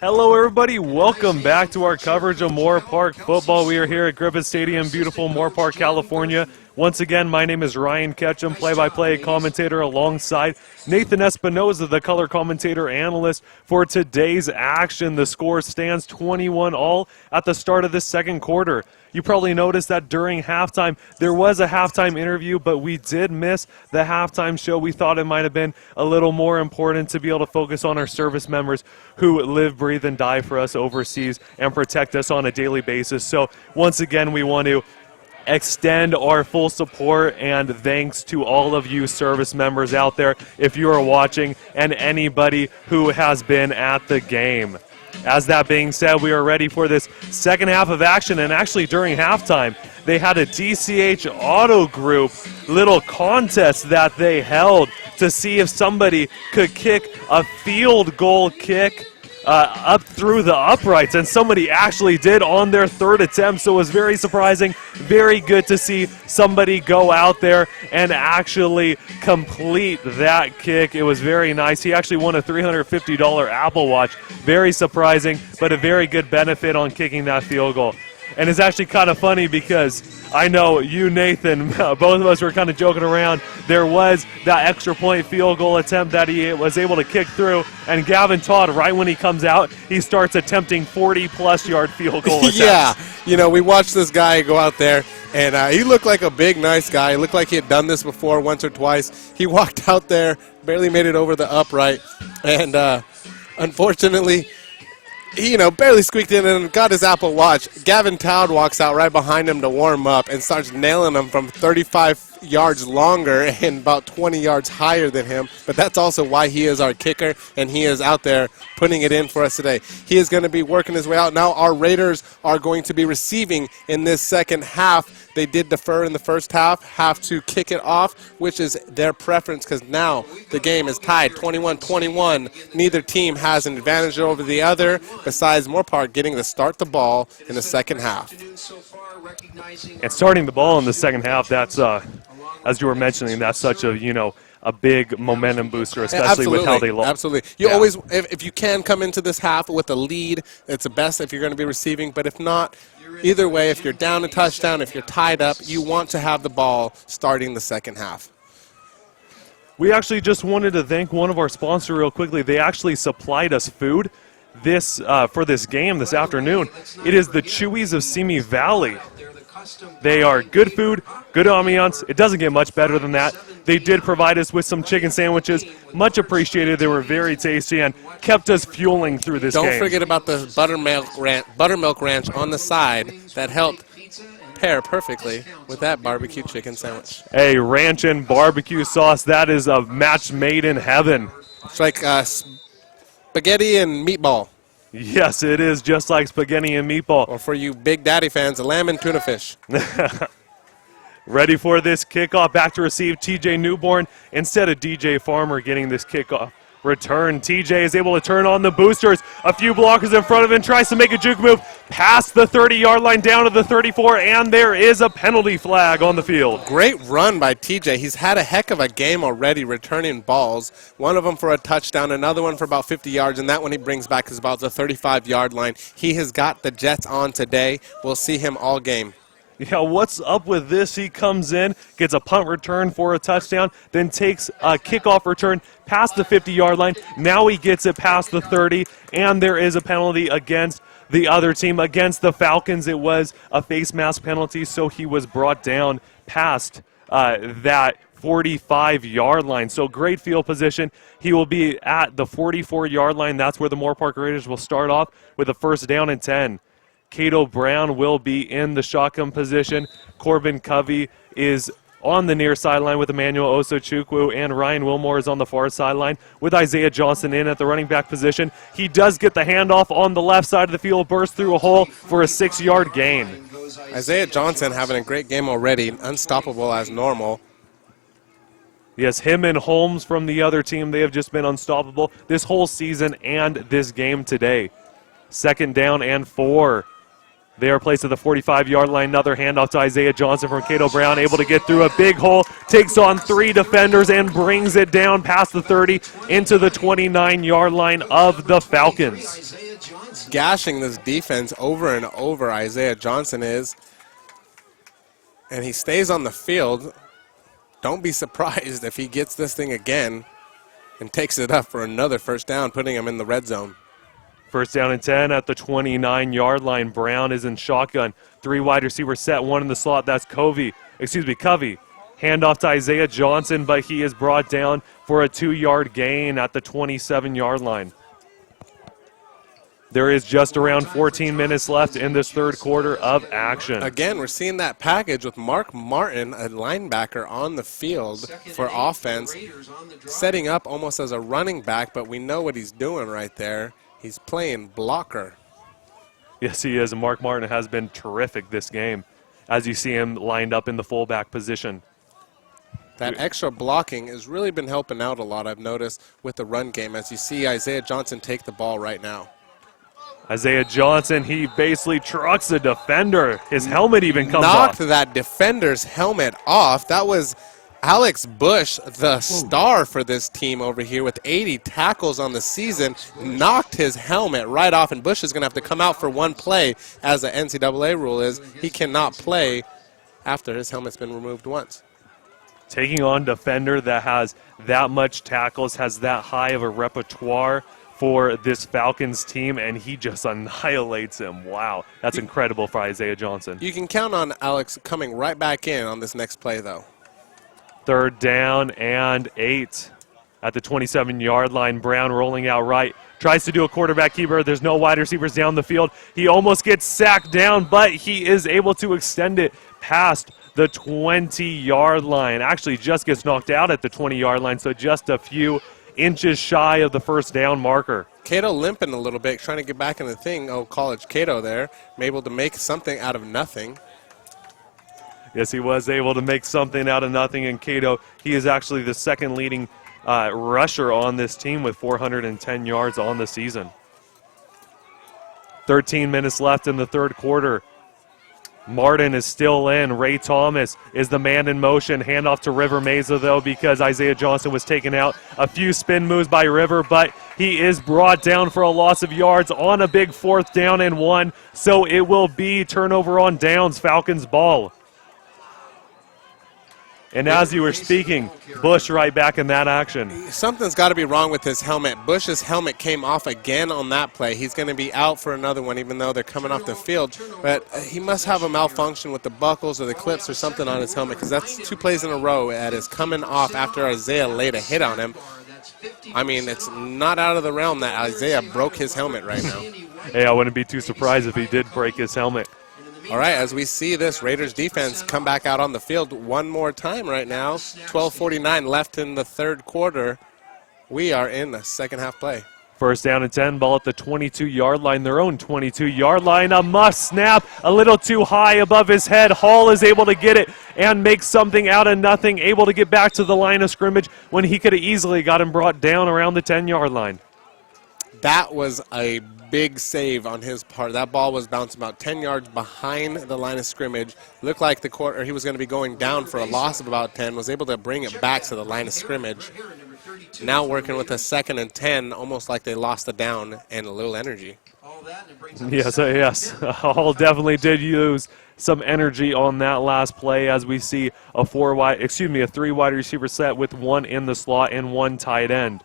Hello, everybody. Welcome back to our coverage of Moorpark football. We are here at Griffith Stadium, beautiful Moorpark, California. Once again, my name is Ryan Ketchum, play-by-play commentator alongside Nathan Espinoza, the color commentator analyst for today's action. The score stands 21-all at the start of the second quarter. You probably noticed that during halftime, there was a halftime interview, but we did miss the halftime show. We thought it might have been a little more important to be able to focus on our service members who live, breathe, and die for us overseas and protect us on a daily basis. So once again, we want to extend our full support and thanks to all of you service members out there if you are watching and anybody who has been at the game. As that being said, we are ready for this second half of action, and actually during halftime they had a DCH Auto Group little contest that they held to see if somebody could kick a field goal kick up through the uprights, and somebody actually did on their third attempt, so it was very surprising, very good to see somebody go out there and actually complete that kick. It was very nice. He actually won a $350 Apple Watch. Very surprising, but a very good benefit on kicking that field goal. And it's actually kind of funny because I know you, Nathan, both of us were kind of joking around. There was that extra point field goal attempt that he was able to kick through, and Gavin Todd, right when he comes out, he starts attempting 40-plus yard field goal attempts. Yeah, you know, we watched this guy go out there, and he looked like a big, nice guy. He looked like he had done this before once or twice. He walked out there, barely made it over the upright, and unfortunately, he, barely squeaked in and got his Apple Watch. Gavin Todd walks out right behind him to warm up and starts nailing him from 35 yards longer and about 20 yards higher than him. But that's also why he is our kicker, and he is out there putting it in for us today. He is going to be working his way out. Now our Raiders are going to be receiving in this second half. They did defer in the first half, have to kick it off, which is their preference because now the game is tied 21-21. Neither team has an advantage over the other besides Moorpark getting to start the ball in the second half. And starting the ball in the second half, that's, as you were mentioning, that's such a, a big momentum booster, especially with how they look. Absolutely. You always, if you can come into this half with a lead, it's the best if you're going to be receiving. But if not, either way, if you're down a touchdown, if you're tied up, you want to have the ball starting the second half. We actually just wanted to thank one of our sponsors real quickly. They actually supplied us food for this game this afternoon. It is the Chewies of Simi Valley. They are good food, good ambiance. It doesn't get much better than that. They did provide us with some chicken sandwiches. Much appreciated. They were very tasty and kept us fueling through this game. Don't forget about the buttermilk ranch on the side that helped pair perfectly with that barbecue chicken sandwich. Hey, ranch and barbecue sauce, that is a match made in heaven. It's like spaghetti and meatball. Yes, it is just like spaghetti and meatball. Or for you Big Daddy fans, a lamb and tuna fish. Ready for this kickoff. Back to receive TJ Newborn instead of DJ Farmer getting this kickoff return. TJ is able to turn on the boosters. A few blockers in front of him, tries to make a juke move past the 30-yard line down to the 34, and there is a penalty flag on the field. Great run by TJ. He's had a heck of a game already returning balls. One of them for a touchdown, another one for about 50 yards, and that one he brings back is about the 35-yard line. He has got the Jets on today. We'll see him all game. Yeah, what's up with this? He comes in, gets a punt return for a touchdown, then takes a kickoff return past the 50-yard line. Now he gets it past the 30, and there is a penalty against the other team. Against the Falcons, it was a face mask penalty, so he was brought down past that 45-yard line. So great field position. He will be at the 44-yard line. That's where the Moorpark Raiders will start off with a first down and 10. Cato Brown will be in the shotgun position. Corbin Covey is on the near sideline with Emmanuel Osochukwu, and Ryan Wilmore is on the far sideline with Isaiah Johnson in at the running back position. He does get the handoff on the left side of the field, bursts through a hole for a 6-yard gain. Isaiah Johnson having a great game already, unstoppable as normal. Yes, him and Holmes from the other team, they have just been unstoppable this whole season and this game today. Second down and 4. They are placed at the 45-yard line. Another handoff to Isaiah Johnson from Cato Brown, able to get through a big hole, takes on 3 defenders and brings it down past the 30 into the 29-yard line of the Falcons. Gashing this defense over and over, Isaiah Johnson is. And he stays on the field. Don't be surprised if he gets this thing again and takes it up for another first down, putting him in the red zone. First down and 10 at the 29-yard line. Brown is in shotgun. 3 wide receivers set, 1 in the slot. That's Covey. Handoff to Isaiah Johnson, but he is brought down for a 2-yard gain at the 27-yard line. There is just around 14 minutes left in this third quarter of action. Again, we're seeing that package with Mark Martin, a linebacker, on the field for offense, setting up almost as a running back, but we know what he's doing right there. He's playing blocker. Yes, he is. And Mark Martin has been terrific this game as you see him lined up in the fullback position. That extra blocking has really been helping out a lot, I've noticed, with the run game, as you see Isaiah Johnson take the ball right now. Isaiah Johnson, he basically trucks a defender. His helmet even comes off. Knocked that defender's helmet off. That was Alex Bush, the star for this team over here with 80 tackles on the season, knocked his helmet right off, and Bush is going to have to come out for one play, as the NCAA rule is. He cannot play after his helmet's been removed once. Taking on defender that has that much tackles, has that high of a repertoire for this Falcons team, and he just annihilates him. Wow, that's incredible for Isaiah Johnson. You can count on Alex coming right back in on this next play, though. Third down and 8 at the 27-yard line. Brown rolling out right. Tries to do a quarterback keeper. There's no wide receivers down the field. He almost gets sacked down, but he is able to extend it past the 20-yard line. Actually just gets knocked out at the 20-yard line, so just a few inches shy of the first down marker. Cato limping a little bit, trying to get back in the thing. Oh, college Cato there. Able to make something out of nothing. Yes, he was able to make something out of nothing, and Cato, he is actually the second leading rusher on this team with 410 yards on the season. 13 minutes left in the third quarter. Martin is still in. Ray Thomas is the man in motion. Handoff to River Mesa, though, because Isaiah Johnson was taken out. A few spin moves by River, but he is brought down for a loss of yards on a big 4th down and 1. So it will be turnover on downs, Falcons ball. And as you were speaking, Bush right back in that action. Something's got to be wrong with his helmet. Bush's helmet came off again on that play. He's going to be out for another one, even though they're coming off the field. But he must have a malfunction with the buckles or the clips or something on his helmet, because that's 2 plays in a row that is coming off after Isaiah laid a hit on him. I mean, it's not out of the realm that Isaiah broke his helmet right now. Hey, I wouldn't be too surprised if he did break his helmet. All right, as we see this Raiders defense come back out on the field one more time right now. 12:49 left in the third quarter. We are in the second half play. First down and 10, ball at the 22-yard line, their own 22-yard line. A must snap, a little too high above his head. Hall is able to get it and make something out of nothing, able to get back to the line of scrimmage when he could have easily got him brought down around the 10-yard line. That was a big save on his part. That ball was bounced about 10 yards behind the line of scrimmage. Looked like he was going to be going down for a loss of about 10, was able to bring it back to the line of scrimmage. Now working with a 2nd and 10, almost like they lost the down and a little energy. Yes. Hall definitely did use some energy on that last play as we see a 3-wide receiver set with one in the slot and one tight end.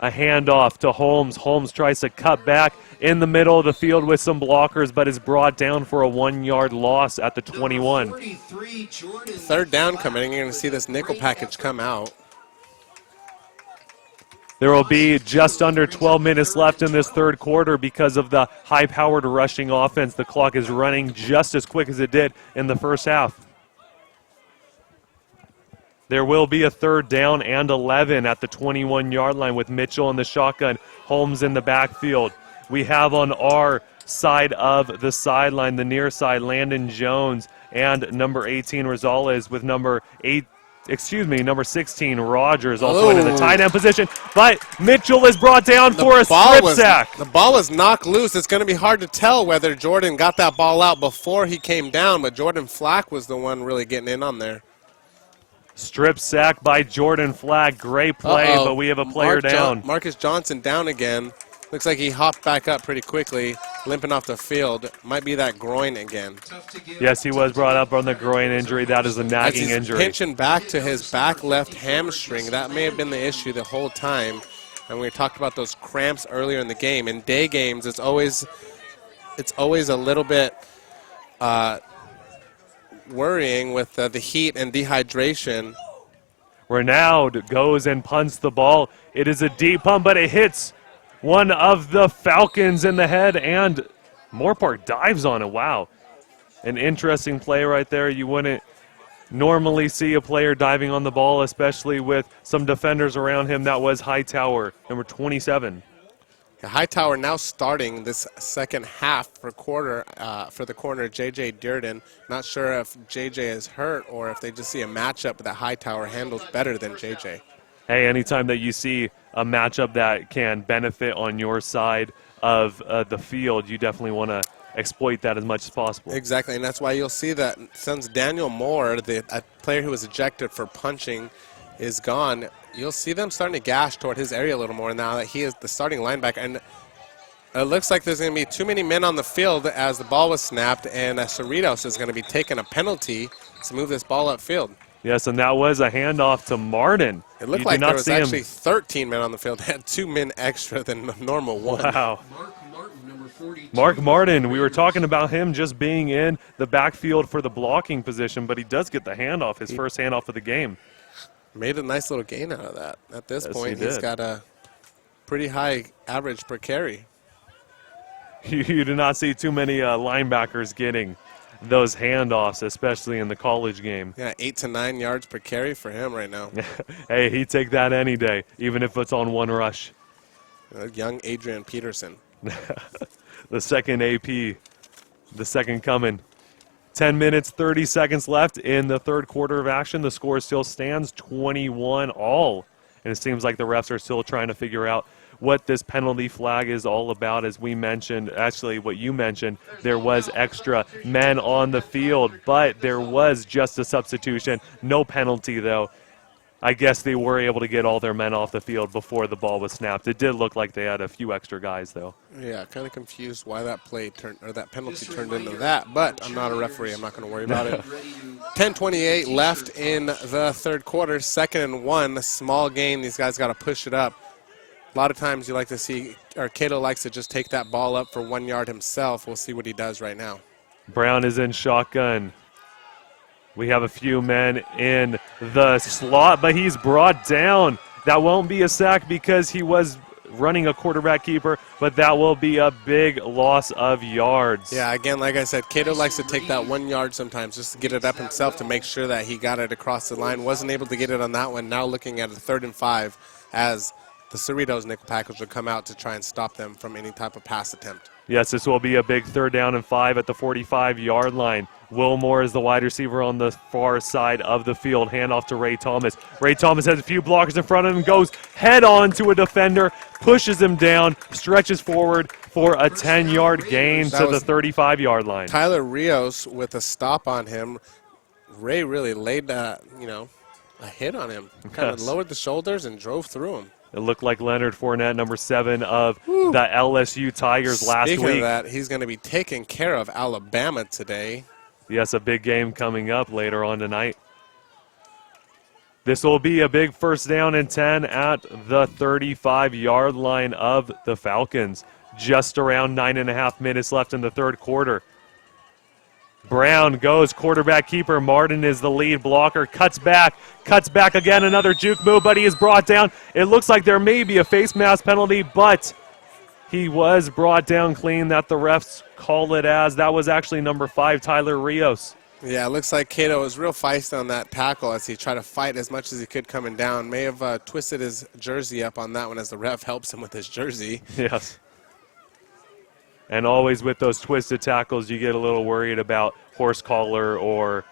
A handoff to Holmes. Holmes tries to cut back in the middle of the field with some blockers, but is brought down for a 1-yard loss at the 21. 3rd down coming. You're going to see this nickel package come out. There will be just under 12 minutes left in this 3rd quarter because of the high-powered rushing offense. The clock is running just as quick as it did in the first half. There will be a 3rd down and 11 at the 21-yard line with Mitchell in the shotgun, Holmes in the backfield. We have on our side of the sideline, the near side, Landon Jones and number 18 Rosales with number 16 Rogers also in the tight end position. But Mitchell is brought down for a strip sack. The ball was knocked loose. It's going to be hard to tell whether Jordan got that ball out before he came down, but Jordan Flack was the one really getting in on there. Strip sack by Jordan Flack. Great play, but we have a player down. Marcus Johnson down again. Looks like he hopped back up pretty quickly, limping off the field. Might be that groin again. Yes, he was brought up on the groin injury. That is a nagging injury. Pinching back to his back left hamstring. That may have been the issue the whole time. And we talked about those cramps earlier in the game. In day games, it's always a little bit worrying with the heat and dehydration. Renaud goes and punts the ball. It is a deep punt, but it hits one of the Falcons in the head, and Moorpark dives on it. Wow. An interesting play right there. You wouldn't normally see a player diving on the ball, especially with some defenders around him. That was Hightower, number 27. Hightower now starting this second half for the corner, J.J. Durden. Not sure if J.J. is hurt or if they just see a matchup that Hightower handles better than J.J. Hey, anytime that you see a matchup that can benefit on your side of the field, you definitely want to exploit that as much as possible. Exactly, and that's why you'll see that since Daniel Moore, a player who was ejected for punching, is gone, you'll see them starting to gash toward his area a little more now that he is the starting linebacker. And it looks like there's going to be too many men on the field as the ball was snapped, and Cerritos is going to be taking a penalty to move this ball upfield. Yes, and that was a handoff to Martin. It looked like there was actually 13 men on the field. They had 2 men extra than the normal one. Wow. Mark Martin, we were talking about him just being in the backfield for the blocking position, but he does get the handoff, his first handoff of the game. Made a nice little gain out of that. At this point, he's got a pretty high average per carry. You do not see too many linebackers getting those handoffs, especially in the college game. Yeah, 8 to 9 yards per carry for him right now. Hey, he'd take that any day, even if it's on one rush. Young Adrian Peterson. The second AP, the second coming. 10 minutes, 30 seconds left in the 3rd quarter of action. The score still stands 21-all. And it seems like the refs are still trying to figure out what this penalty flag is all about. As we mentioned, actually what you mentioned, there was extra men on the field, but there was just a substitution. No penalty, though. I guess they were able to get all their men off the field before the ball was snapped. It did look like they had a few extra guys, though. Yeah, kind of confused why that that penalty turned into that, but I'm not a referee. I'm not going to worry about it. 10:28 left in the 3rd quarter, 2nd and 1, a small gain. These guys got to push it up. A lot of times you like to see, or Cato likes to just take that ball up for 1 yard himself. We'll see what he does right now. Brown is in shotgun. We have a few men in the slot, but he's brought down. That won't be a sack because he was running a quarterback keeper, but that will be a big loss of yards. Yeah, again, like I said, Cato likes to take that 1 yard sometimes just to get it up himself to make sure that he got it across the line. Wasn't able to get it on that one. Now looking at a 3rd and 5 as the Cerritos nickel package would come out to try and stop them from any type of pass attempt. Yes, this will be a big 3rd down and 5 at the 45-yard line. Wilmore is the wide receiver on the far side of the field. Handoff to Ray Thomas. Ray Thomas has a few blockers in front of him, goes head on to a defender, pushes him down, stretches forward for a 10-yard gain to the 35-yard line. Tyler Rios with a stop on him. Ray really laid, a hit on him. Kind of lowered the shoulders and drove through him. It looked like Leonard Fournette, number 7 of the LSU Tigers last week. Speaking of that, he's going to be taking care of Alabama today. Yes, a big game coming up later on tonight. This will be a big 1st down and 10 at the 35-yard line of the Falcons. Just around 9.5 minutes left in the 3rd quarter. Brown goes quarterback keeper. Martin is the lead blocker. Cuts back again. Another juke move, but he is brought down. It looks like there may be a face mask penalty, but he was brought down clean. That the refs call it as. That was actually number 5, Tyler Rios. Yeah, it looks like Cato was real feisty on that tackle as he tried to fight as much as he could coming down. May have twisted his jersey up on that one as the ref helps him with his jersey. Yes. And always with those twisted tackles, you get a little worried about horse collar or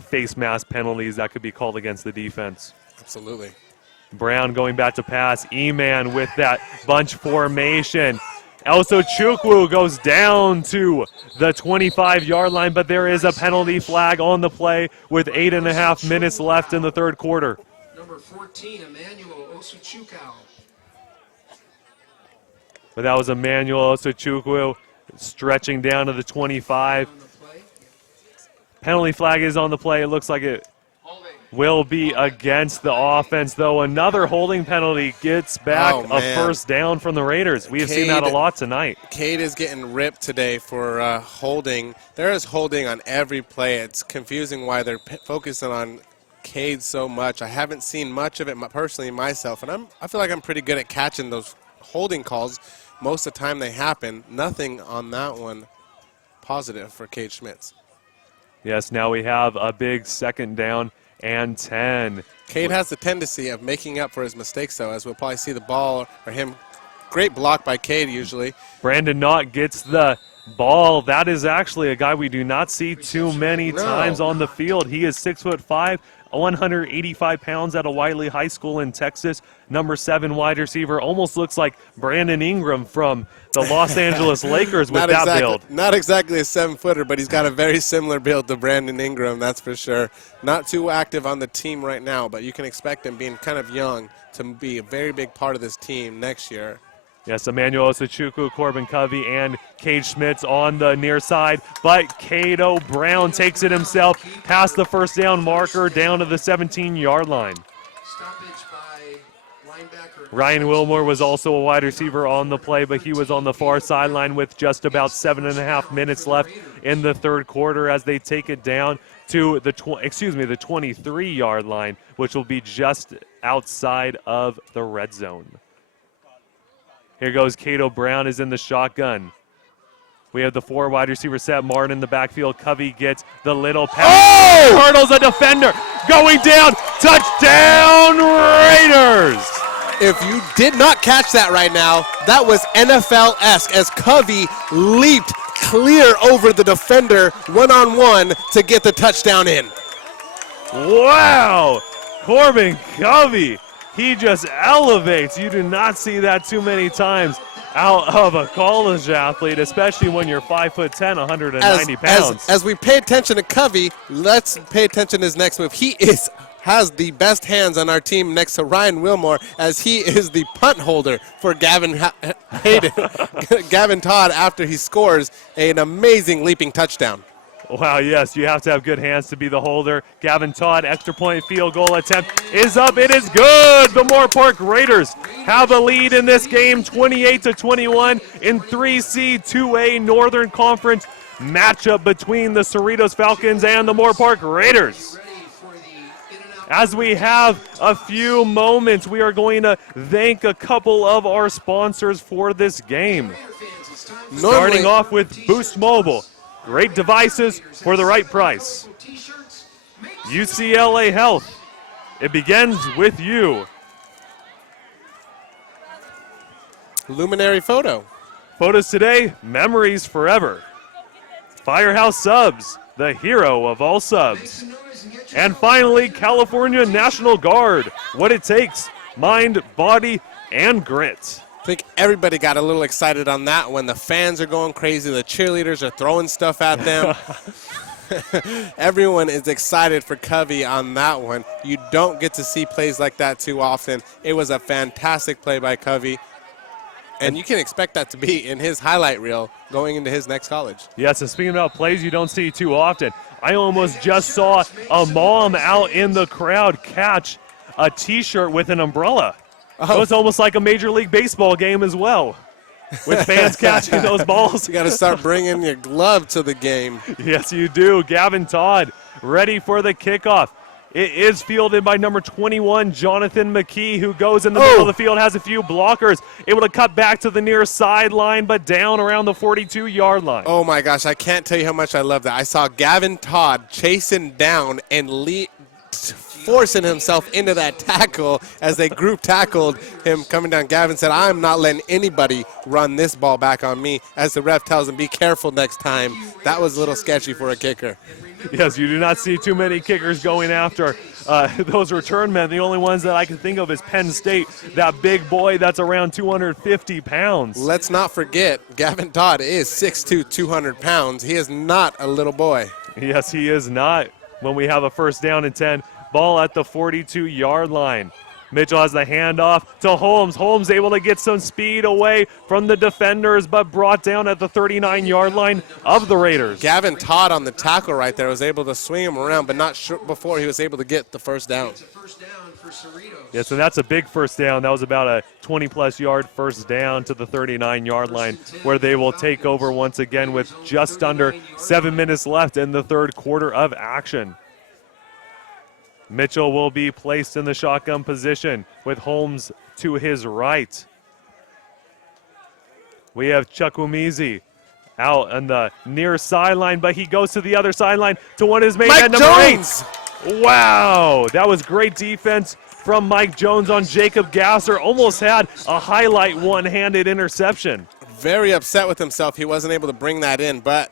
face mask penalties that could be called against the defense. Absolutely. Brown going back to pass. E-man with that bunch formation. Elso Chukwu goes down to the 25-yard line, but there is a penalty flag on the play with 8.5 minutes left in the 3rd quarter. Number 14, Emmanuel Osuchukwu. But that was Emmanuel Osuchukwu stretching down to the 25. Penalty flag is on the play. It looks like it will be against the offense, though. Another holding penalty gets back a 1st down from the Raiders. We have seen that a lot tonight. Cade is getting ripped today for holding. There is holding on every play. It's confusing why they're focusing on Cade so much. I haven't seen much of it personally myself, and I feel like I'm pretty good at catching those holding calls. Most of the time they happen. Nothing on that one positive for Cade Schmitz. Yes, now we have a big 2nd down and 10. Cade has the tendency of making up for his mistakes, though, as we'll probably see the ball or him. Great block by Cade usually. Brandon Knott gets the ball. That is actually a guy we do not see too many times on the field. He is 6'5", 185 pounds out of Wiley High School in Texas. Number 7 wide receiver. Almost looks like Brandon Ingram from the Los Angeles Lakers with that build. Not exactly a 7-footer, but he's got a very similar build to Brandon Ingram, that's for sure. Not too active on the team right now, but you can expect him, being kind of young, to be a very big part of this team next year. Yes, Emmanuel Osuchukwu, Corbin Covey, and Cade Schmitz on the near side. But Cato Brown takes it himself past the 1st down marker down to the 17-yard line. Stoppage by linebacker. Ryan Wilmore was also a wide receiver on the play, but he was on the far sideline with just about 7.5 minutes left in the 3rd quarter as they take it down to the 23-yard line, which will be just outside of the red zone. Here goes Cato Brown is in the shotgun. We have the 4 wide receiver set. Martin in the backfield. Covey gets the little pass. Oh! Hurdles a defender. Going down. Touchdown Raiders! If you did not catch that right now, that was NFL-esque as Covey leaped clear over the defender one-on-one to get the touchdown in. Wow! Corbin Covey. He just elevates. You do not see that too many times out of a college athlete, especially when you're 5'10", 190 pounds. As we pay attention to Covey, let's pay attention to his next move. He has the best hands on our team next to Ryan Wilmore, as he is the punt holder for Gavin Todd after he scores an amazing leaping touchdown. Wow, yes, you have to have good hands to be the holder. Gavin Todd, extra point field goal attempt is up. It is good. The Moorpark Raiders have a lead in this game, 28-21 in 3C 2A Northern Conference matchup between the Cerritos Falcons and the Moorpark Raiders. As we have a few moments, we are going to thank a couple of our sponsors for this game. Starting off with Boost Mobile. Great devices for the right price. UCLA Health. It begins with you. luminary photo. Photos today, memories forever. Firehouse Subs, the hero of all subs. And finally, California National Guard, what it takes, mind, body, and grit. I think everybody got a little excited on that one. The fans are going crazy. The cheerleaders are throwing stuff at them. Everyone is excited for Covey on that one. You don't get to see plays like that too often. It was a fantastic play by Covey. And you can expect that to be in his highlight reel going into his next college. Yes, and speaking about plays you don't see too often, I almost just saw a mom out in the crowd catch a T-shirt with an umbrella. Oh. It was almost like a Major League Baseball game as well, with fans catching those balls. You got to start bringing your glove to the game. Yes, you do. Gavin Todd ready for the kickoff. It is fielded by number 21, Jonathan McKee, who goes in the middle of the field, has a few blockers, able to cut back to the near sideline, but down around the 42-yard line. Oh, my gosh, I can't tell you how much I love that. I saw Gavin Todd chasing down and forcing himself into that tackle as they group tackled him coming down. Gavin said, I'm not letting anybody run this ball back on me, as the ref tells him, be careful next time. That was a little sketchy for a kicker. Yes, you do not see too many kickers going after those return men. The only ones that I can think of is Penn State, that big boy that's around 250 pounds. Let's not forget, Gavin Todd is 6'2", 200 pounds. He is not a little boy. Yes, he is not. When we have a first down and 10, ball at the 42-yard line. Mitchell has the handoff to Holmes. Holmes able to get some speed away from the defenders, but brought down at the 39-yard line of the Raiders. Gavin Todd on the tackle right there was able to swing him around, but not sure before he was able to get the first down. Yeah, so that's a big first down. That was about a 20-plus yard first down to the 39-yard line, where they will take over once again with just under 7 minutes left in the third quarter of action. Mitchell will be placed in the shotgun position with Holmes to his right. We have Chukwuemezi out on the near sideline, but he goes to the other sideline to one of his main men, number 8. Wow, that was great defense from Mike Jones on Jacob Gasser. Almost had a highlight one-handed interception. Very upset with himself he wasn't able to bring that in, but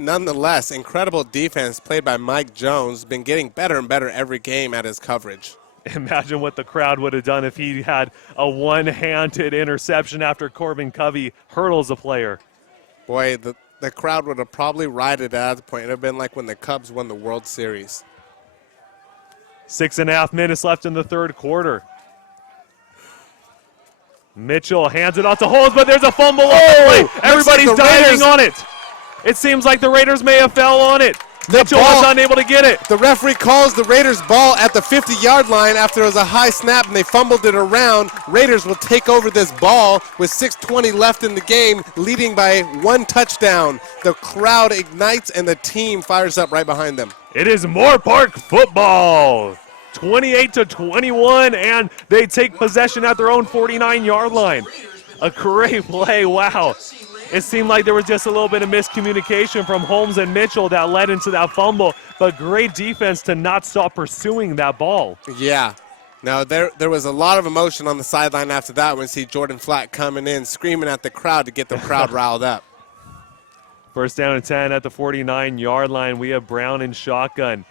nonetheless, incredible defense played by Mike Jones. Been getting better and better every game at his coverage. Imagine what the crowd would have done if he had a one-handed interception after Corbin Covey hurdles a player. Boy, the crowd would have probably rioted at that point. It would have been like when the Cubs won the World Series. 6.5 minutes left in the third quarter. Mitchell hands it off to Holmes, but there's a fumble. Everybody's diving on it. It seems like the Raiders may have fell on it. Mitchell was unable to get it. The referee calls the Raiders ball at the 50-yard line after it was a high snap and they fumbled it around. Raiders will take over this ball with 6:20 left in the game, leading by 1 touchdown. The crowd ignites and the team fires up right behind them. It is Moorpark football. 28-21, and they take possession at their own 49-yard line. A great play, wow. It seemed like there was just a little bit of miscommunication from Holmes and Mitchell that led into that fumble, but great defense to not stop pursuing that ball. Yeah. Now, there was a lot of emotion on the sideline after that when you see Jordan Flack coming in, screaming at the crowd to get the crowd riled up. First down and 10 at the 49-yard line. We have Brown in shotgun.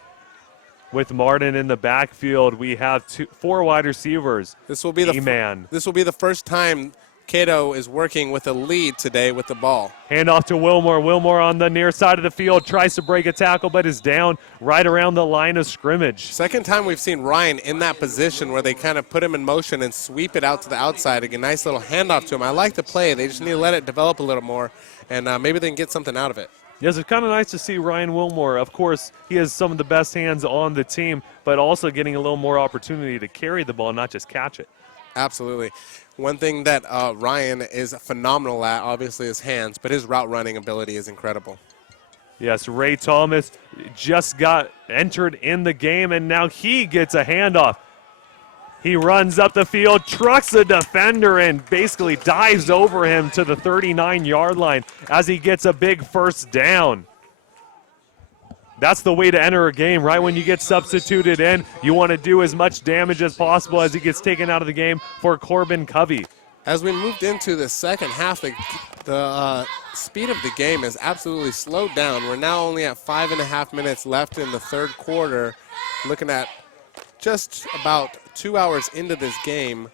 With Martin in the backfield, we have 4 wide receivers. This will be the first time Cato is working with a lead today with the ball. Handoff to Wilmore. Wilmore on the near side of the field tries to break a tackle, but is down right around the line of scrimmage. Second time we've seen Ryan in that position where they kind of put him in motion and sweep it out to the outside. A nice little handoff to him. I like the play. They just need to let it develop a little more, and maybe they can get something out of it. Yes, it's kind of nice to see Ryan Wilmore. Of course, he has some of the best hands on the team, but also getting a little more opportunity to carry the ball, not just catch it. Absolutely. One thing that Ryan is phenomenal at, obviously, is hands, but his route running ability is incredible. Yes, Ray Thomas just got entered in the game, and now he gets a handoff. He runs up the field, trucks the defender, and basically dives over him to the 39-yard line as he gets a big first down. That's the way to enter a game, right? When you get substituted in, you want to do as much damage as possible as he gets taken out of the game for Corbin Covey. As we moved into the second half, the speed of the game has absolutely slowed down. We're now only at 5.5 minutes left in the third quarter, looking at just about 2 hours into this game,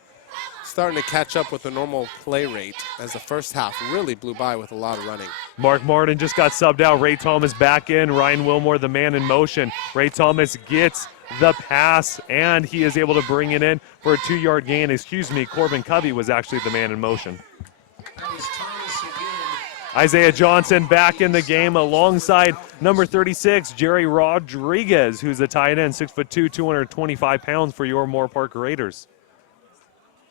starting to catch up with the normal play rate as the first half really blew by with a lot of running. Mark Martin just got subbed out. Ray Thomas back in. Ryan Wilmore, the man in motion. Ray Thomas gets the pass, and he is able to bring it in for a 2-yard gain. Corbin Covey was actually the man in motion. Isaiah Johnson back in the game alongside number 36, Jerry Rodriguez, who's a tight end, 6'2", 225 pounds for your Moorpark Raiders.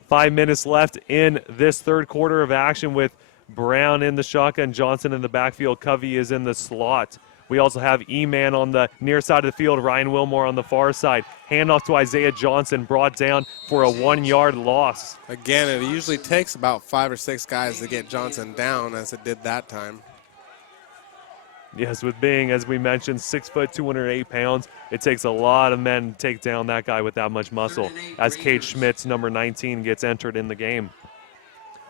5 minutes left in this third quarter of action with Brown in the shotgun, Johnson in the backfield, Covey is in the slot. We also have E-Man on the near side of the field, Ryan Wilmore on the far side. Handoff to Isaiah Johnson, brought down for a 1-yard loss. Again, it usually takes about 5 or 6 guys to get Johnson down, as it did that time. Yes, with being, as we mentioned, 6 foot, 208 pounds, it takes a lot of men to take down that guy with that much muscle, as Cade Schmitz, number 19, gets entered in the game.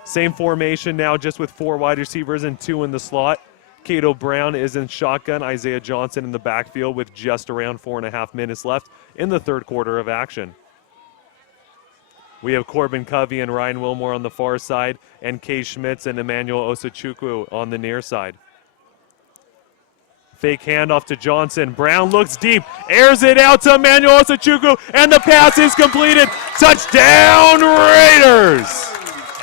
Same formation now, just with 4 wide receivers and 2 in the slot. Cato Brown is in shotgun, Isaiah Johnson in the backfield with just around 4.5 minutes left in the third quarter of action. We have Corbin Covey and Ryan Wilmore on the far side, and Cade Schmitz and Emmanuel Osachukwu on the near side. Fake handoff to Johnson. Brown looks deep, airs it out to Emmanuel Osachukwu, and the pass is completed. Touchdown, Raiders!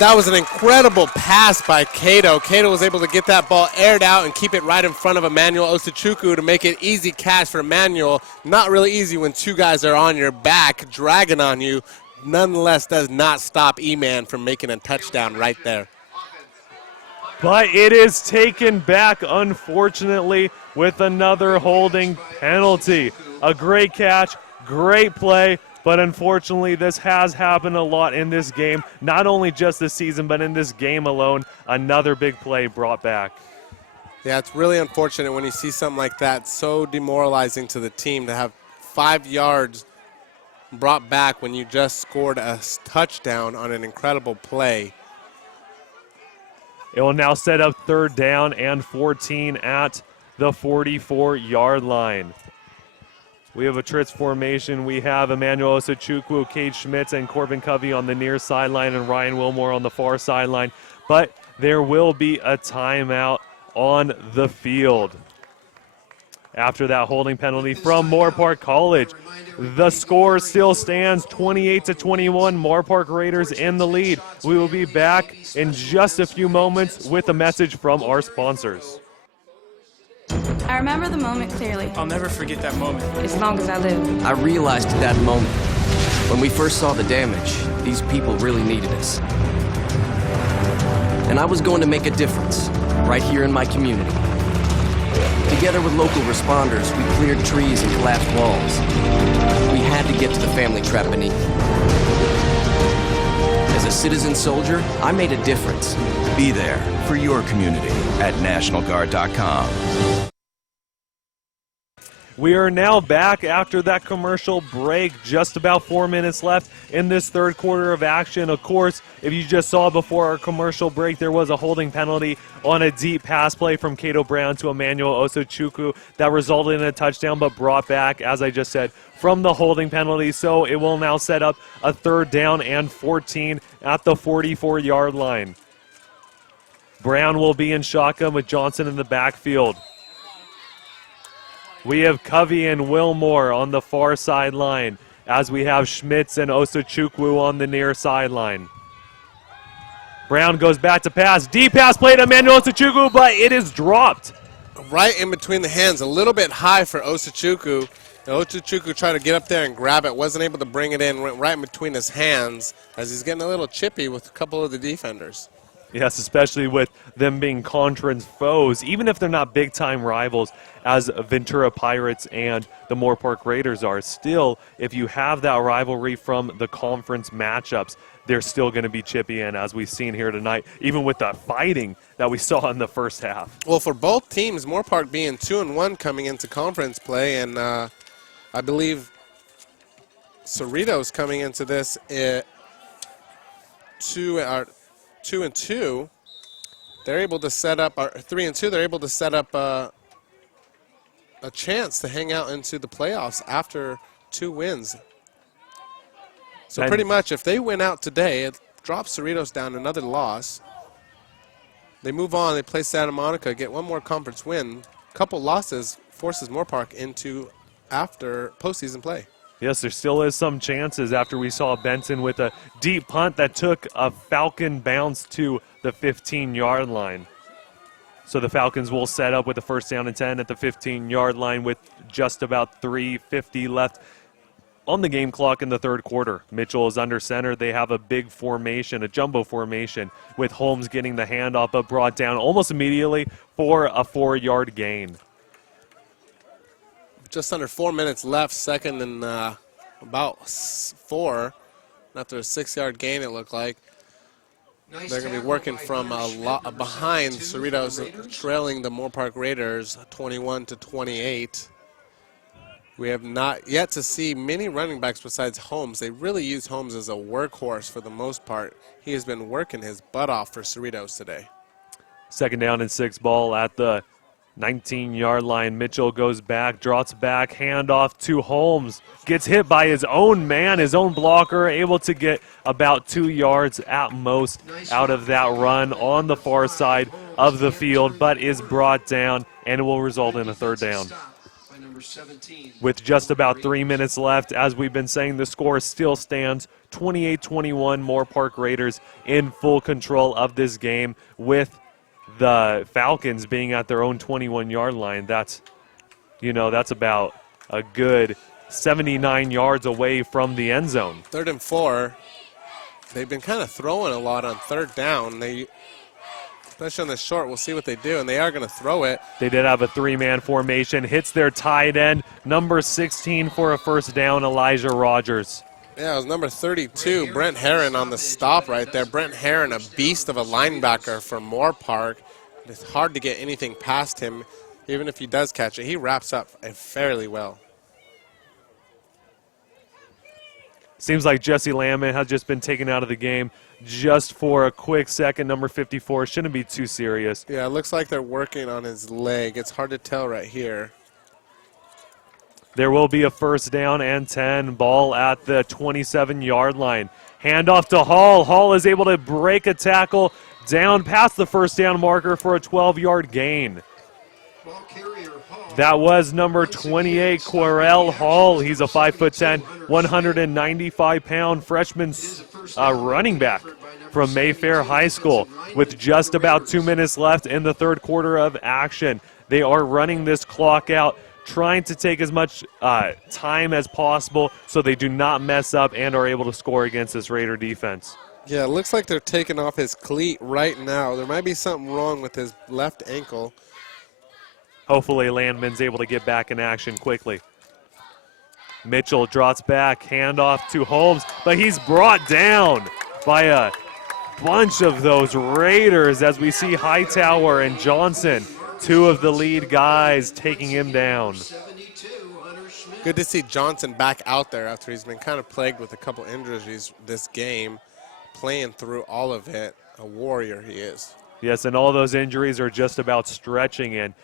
That was an incredible pass by Cato. Cato was able to get that ball aired out and keep it right in front of Emmanuel Osachukwu to make it easy catch for Emmanuel. Not really easy when 2 guys are on your back, dragging on you. Nonetheless, does not stop E-Man from making a touchdown right there. But it is taken back, unfortunately, with another holding penalty. A great catch, great play, but unfortunately this has happened a lot in this game, not only just this season, but in this game alone. Another big play brought back. Yeah, it's really unfortunate when you see something like that, so demoralizing to the team to have 5 yards brought back when you just scored a touchdown on an incredible play. It will now set up 3rd down and 14 at the 44-yard line. We have a Tritz formation. We have Emmanuel Osachukwu, Cade Schmitz, and Corbin Covey on the near sideline and Ryan Wilmore on the far sideline. But there will be a timeout on the field. After that holding penalty from Moorpark College, the score still stands 28-21. Moorpark Raiders in the lead. We will be back in just a few moments with a message from our sponsors. I remember the moment clearly. I'll never forget that moment. As long as I live. I realized at that moment, when we first saw the damage, these people really needed us. And I was going to make a difference, right here in my community. Together with local responders, we cleared trees and collapsed walls. We had to get to the family trapped beneath. As a citizen soldier, I made a difference. Be there for your community at NationalGuard.com. We are now back after that commercial break. Just about 4 minutes left in this third quarter of action. Of course, if you just saw before our commercial break, there was a holding penalty on a deep pass play from Cato Brown to Emmanuel Osachukwu that resulted in a touchdown, but brought back, as I just said, from the holding penalty. So it will now set up a 3rd down and 14 at the 44-yard line. Brown will be in shotgun with Johnson in the backfield. We have Covey and Wilmore on the far sideline, as we have Schmitz and Osachukwu on the near sideline. Brown goes back to pass. Deep pass play to Emmanuel Osachukwu, but it is dropped. Right in between the hands, a little bit high for Osachukwu. Osachukwu tried to get up there and grab it, wasn't able to bring it in, went right in between his hands as he's getting a little chippy with a couple of the defenders. Yes, especially with them being conference foes, even if they're not big-time rivals, as Ventura Pirates and the Moorpark Raiders are. Still, if you have that rivalry from the conference matchups, they're still going to be chippy in, as we've seen here tonight, even with the fighting that we saw in the first half. Well, for both teams, Moorpark being 2-1 coming into conference play, and I believe Cerritos coming into this 2-2, they're able to set up, or 3-2, they're able to set up a chance to hang out into the playoffs after 2 wins. So pretty much if they win out today, it drops Cerritos down another loss. They move on, they play Santa Monica, get one more conference win. Couple losses forces Moorpark into after postseason play. Yes, there still is some chances after we saw Benson with a deep punt that took a Falcon bounce to the 15-yard line. So the Falcons will set up with a first down and 10 at the 15-yard line with just about 3:50 left on the game clock in the third quarter. Mitchell is under center. They have a big formation, a jumbo formation, with Holmes getting the handoff but brought down almost immediately for a 4-yard gain. Just under 4 minutes left, second and about 4. After a 6-yard gain, it looked like. They're going to be working from a lot behind Cerritos, trailing the Moorpark Raiders 21-28. We have not yet to see many running backs besides Holmes. They really use Holmes as a workhorse for the most part. He has been working his butt off for Cerritos today. Second down and 6 ball at the 19-yard line. Mitchell goes back, drops back, handoff to Holmes. Gets hit by his own man, his own blocker, able to get about 2 yards at most out of that run on the far side of the field, but is brought down, and it will result in a third down. With just about 3 minutes left, as we've been saying, the score still stands 28-21. Moorpark Raiders in full control of this game, with the Falcons being at their own 21-yard line. That's about a good 79 yards away from the end zone. 3rd and 4. They've been kind of throwing a lot on 3rd down. Especially on the short, we'll see what they do, and they are going to throw it. They did have a 3-man formation. Hits their tight end, number 16 for a first down, Elijah Rogers. Yeah, it was number 32, Brent Herron on the stop right there. Brent Herron, a beast of a linebacker for Moorpark. It's hard to get anything past him. Even if he does catch it, he wraps up fairly well. Seems like Jesse Landman has just been taken out of the game just for a quick second. Number 54 shouldn't be too serious. Yeah, it looks like they're working on his leg. It's hard to tell right here. There will be a first down and 10, ball at the 27-yard line. Handoff to Hall. Hall is able to break a tackle down past the first down marker for a 12-yard gain. That was number 28, Querell Hall. He's a 5'10", 195-pound freshman running back from Mayfair High School. With just about 2 minutes left in the third quarter of action, they are running this clock out, trying to take as much time as possible so they do not mess up and are able to score against this Raider defense. Yeah, it looks like they're taking off his cleat right now. There might be something wrong with his left ankle. Hopefully Landman's able to get back in action quickly. Mitchell drops back, handoff to Holmes, but he's brought down by a bunch of those Raiders as we see Hightower and Johnson, 2 of the lead guys, taking him down. Good to see Johnson back out there after he's been kind of plagued with a couple injuries this game, playing through all of it. A warrior he is. Yes, and all those injuries are just about stretching, and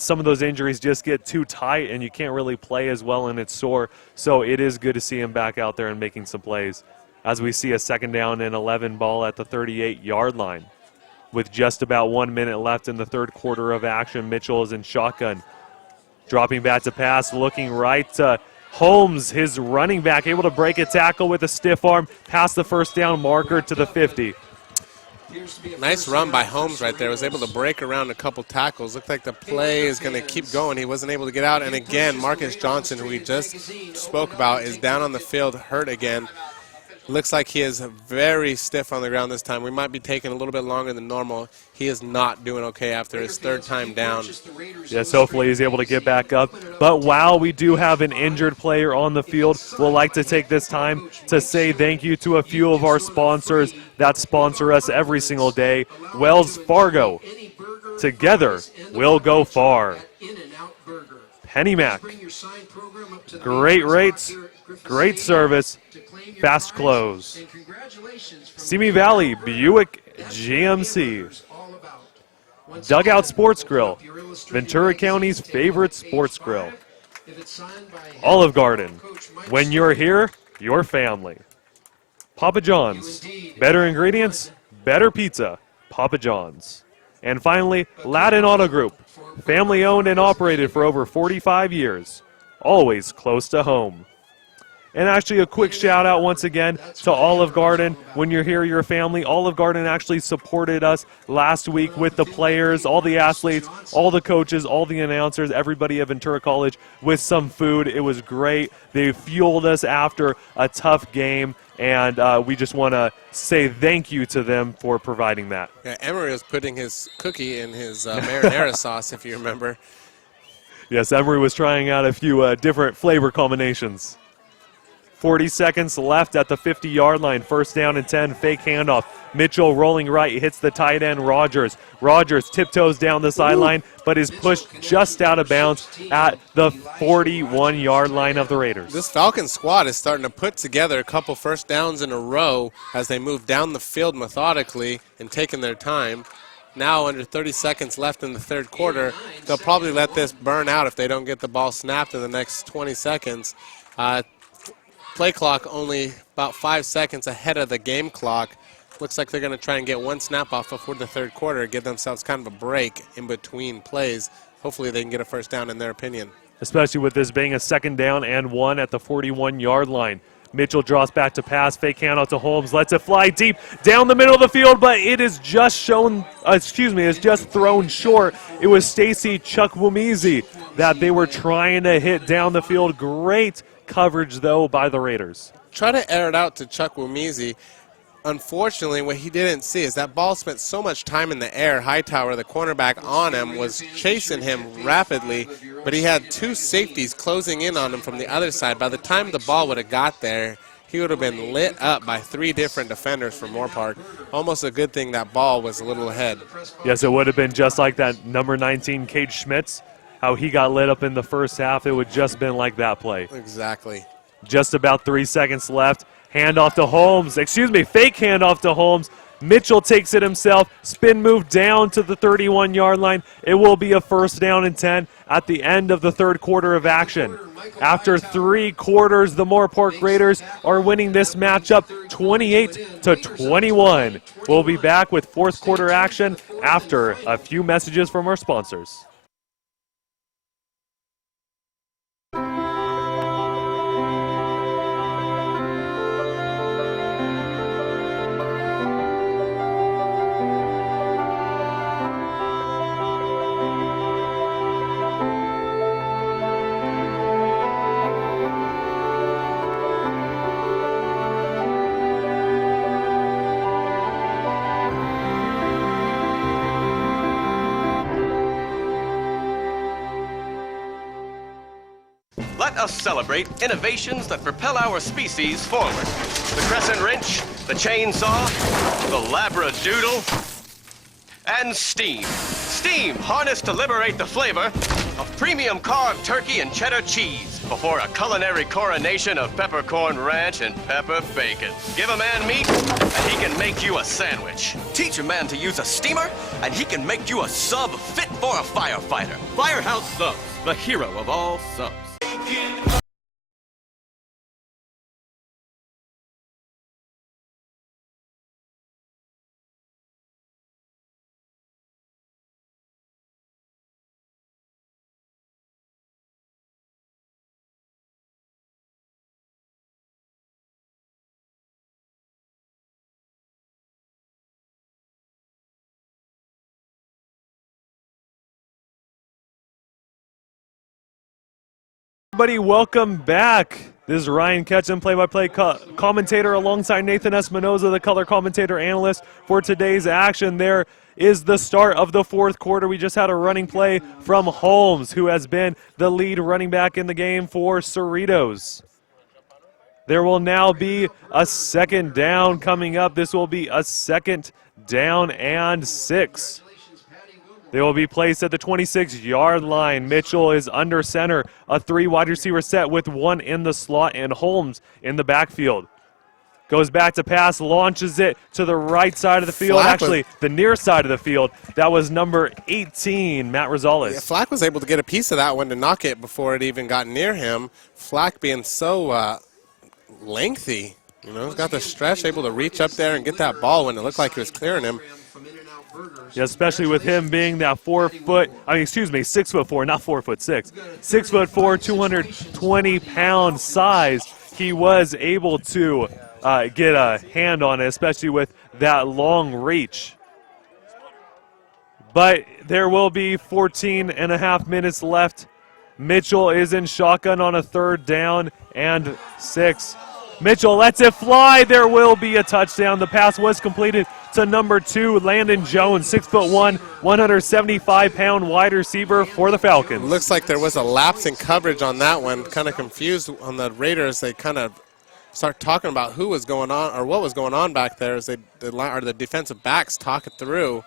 some of those injuries just get too tight and you can't really play as well and it's sore. So it is good to see him back out there and making some plays. As we see a second down and 11 ball at the 38-yard line. With just about 1 minute left in the third quarter of action, Mitchell is in shotgun. Dropping back to pass, looking right to Holmes, his running back, able to break a tackle with a stiff arm past the first down marker to the 50. Nice run by Holmes right there. Was able to break around a couple tackles. Looked like the play is going to keep going. He wasn't able to get out. And again, Marcus Johnson, who we just spoke about, is down on the field, hurt again. Looks like he is very stiff on the ground this time. We might be taking a little bit longer than normal. He is not doing okay after his 3rd time down. Yes, hopefully he's able to get back up. But while we do have an injured player on the field, we'll like to take this time to say thank you to a few of our sponsors that sponsor us every single day. Wells Fargo. Together, we'll go far. Pennymac. Great rates, great service, fast close. Simi Valley, Buick GMC. Dugout Sports Grill, Ventura County's favorite sports grill. Olive Garden, when you're here, your family. Papa John's, better ingredients, better pizza, Papa John's. And finally, Latin Auto Group, family owned and operated for over 45 years, always close to home. And actually a quick shout out once again to Olive Garden. When you're here, your family. Olive Garden actually supported us last week with the players, all the athletes, all the coaches, all the announcers, everybody at Ventura College with some food. It was great. They fueled us after a tough game, and we just want to say thank you to them for providing that. Yeah, Emery was putting his cookie in his marinara sauce, if you remember. Yes, Emery was trying out a few different flavor combinations. 40 seconds left at the 50-yard line. First down and 10, fake handoff. Mitchell rolling right, hits the tight end Rogers. Rogers tiptoes down the sideline, but is pushed just out of bounds at the 41-yard line of the Raiders. This Falcon squad is starting to put together a couple first downs in a row as they move down the field methodically and taking their time. Now under 30 seconds left in the third quarter, they'll probably let this burn out if they don't get the ball snapped in the next 20 seconds. Play clock only about 5 seconds ahead of the game clock. Looks like they're going to try and get one snap off before the third quarter, give themselves kind of a break in between plays. Hopefully they can get a first down in their opinion. Especially with this being a second down and 1 at the 41-yard line. Mitchell draws back to pass, fake handoff to Holmes, lets it fly deep down the middle of the field, but it is just it's just thrown short. It was Stacy Chukwuemezi that they were trying to hit down the field. Great coverage, though, by the Raiders. Try to air it out to Chukwuemezi. Unfortunately, what he didn't see is that ball spent so much time in the air. Hightower, the cornerback on him, was chasing him rapidly, but he had two safeties closing in on him from the other side. By the time the ball would have got there, he would have been lit up by 3 different defenders from Moorpark. Almost a good thing that ball was a little ahead. Yes, it would have been just like that number 19, Cade Schmitz, how he got lit up in the first half. It would just been like that play. Exactly. Just about 3 seconds left. Handoff to Holmes. Fake handoff to Holmes. Mitchell takes it himself. Spin move down to the 31-yard line. It will be a first down and 10 at the end of the third quarter of action. After 3 quarters, the Moorpark Raiders are winning this matchup 28-21. We'll be back with fourth quarter action after a few messages from our sponsors. Let us celebrate innovations that propel our species forward. The crescent wrench, the chainsaw, the labradoodle, and steam. Steam harnessed to liberate the flavor of premium carved turkey and cheddar cheese before a culinary coronation of peppercorn ranch and pepper bacon. Give a man meat, and he can make you a sandwich. Teach a man to use a steamer, and he can make you a sub fit for a firefighter. Firehouse Subs, the hero of all subs. Everybody, welcome back. This is Ryan Ketchum, play-by-play commentator, alongside Nathan Espinoza, the color commentator analyst for today's action. There is the start of the fourth quarter. We just had a running play from Holmes, who has been the lead running back in the game for Cerritos. There will now be a second down coming up. This will be a second down and 6. They will be placed at the 26-yard line. Mitchell is under center. A 3 wide receiver set with 1 in the slot and Holmes in the backfield. Goes back to pass, launches it to the right side of the field. Flack Actually, the near side of the field. That was number 18, Matt Rosales. Yeah, Flack was able to get a piece of that one to knock it before it even got near him. Flack being so lengthy, you know, he's got the stretch, able to reach up there and get that ball when it looked like he was clearing him. Yeah, especially with him being that 6'4", not 4'6", 6'4", 220-pound size. He was able to get a hand on it, especially with that long reach. But there will be 14 and a half minutes left. Mitchell is in shotgun on a 3rd down and 6. Mitchell lets it fly. There will be a touchdown. The pass was completed to number 2, Landon Jones, 6'1", 175-pound wide receiver for the Falcons. Looks like there was a lapse in coverage on that one. Kind of confused on the Raiders. They kind of start talking about who was going on or what was going on back there as the defensive backs talk it through,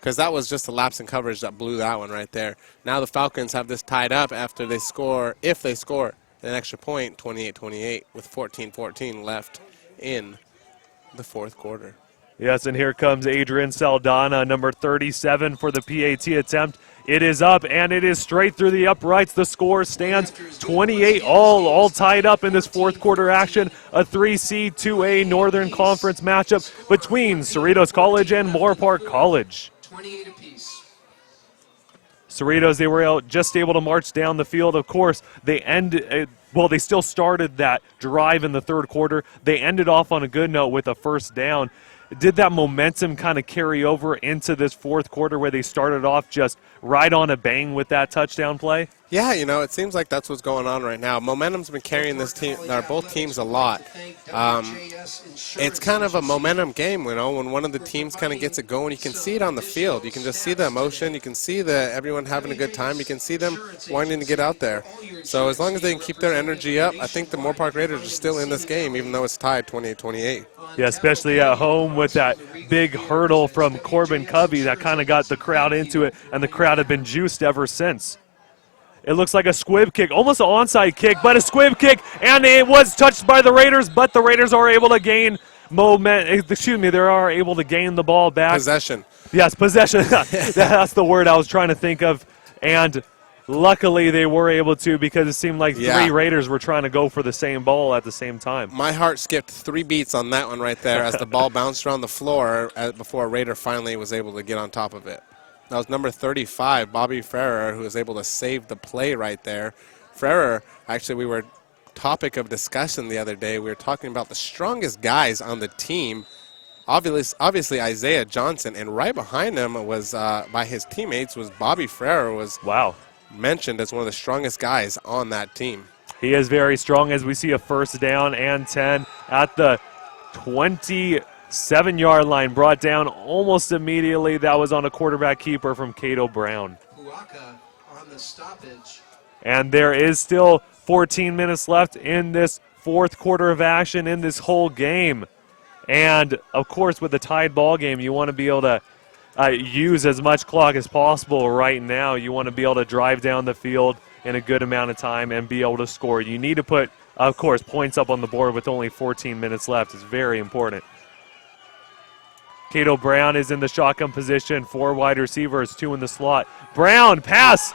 because that was just a lapse in coverage that blew that one right there. Now the Falcons have this tied up after they score, if they score an extra point, 28-28 with 14-14 left in the 4th quarter. Yes, and here comes Adrian Saldana, number 37 for the PAT attempt. It is up, and it is straight through the uprights. The score stands 28 all tied up in this 4th quarter action. A 3C, 2A Northern Conference matchup between Cerritos College and Moorpark College. 28 apiece. Cerritos, they were just able to march down the field. Of course, they they still started that drive in the 3rd quarter. They ended off on a good note with a 1st down. Did that momentum kind of carry over into this 4th quarter where they started off just right on a bang with that touchdown play? Yeah, you know, it seems like that's what's going on right now. Momentum's been carrying this team, both teams a lot. It's kind of a momentum game, you know, when one of the teams kind of gets it going. You can see it on the field. You can just see the emotion. You can see everyone having a good time. You can see them wanting to get out there. So as long as they can keep their energy up, I think the Moorpark Raiders are still in this game, even though it's tied 28-28. Yeah, especially at home with that big hurdle from Corbin Covey that kind of got the crowd into it, and the crowd had been juiced ever since. It looks like a squib kick, almost an onside kick, but a squib kick, and it was touched by the Raiders, but the Raiders are able to gain they are able to gain the ball back. Possession. Yes, possession. That's the word I was trying to think of, and luckily they were able to, because it seemed like 3 Raiders were trying to go for the same ball at the same time. My heart skipped 3 beats on that one right there as the ball bounced around the floor before a Raider finally was able to get on top of it. That was number 35, Bobby Ferrer, who was able to save the play right there. Ferrer, actually, we were topic of discussion the other day. We were talking about the strongest guys on the team. Obviously Isaiah Johnson, and right behind him was, by his teammates, was Bobby Ferrer, was mentioned as one of the strongest guys on that team. He is very strong, as we see a 1st down and 10 at the 27-yard line, brought down almost immediately. That was on a quarterback keeper from Cato Brown. On the stoppage. And there is still 14 minutes left in this 4th quarter of action in this whole game. And, of course, with the tied ball game, you want to be able to use as much clock as possible right now. You want to be able to drive down the field in a good amount of time and be able to score. You need to put, of course, points up on the board with only 14 minutes left. It's very important. Cato Brown is in the shotgun position, 4 wide receivers, 2 in the slot. Brown, pass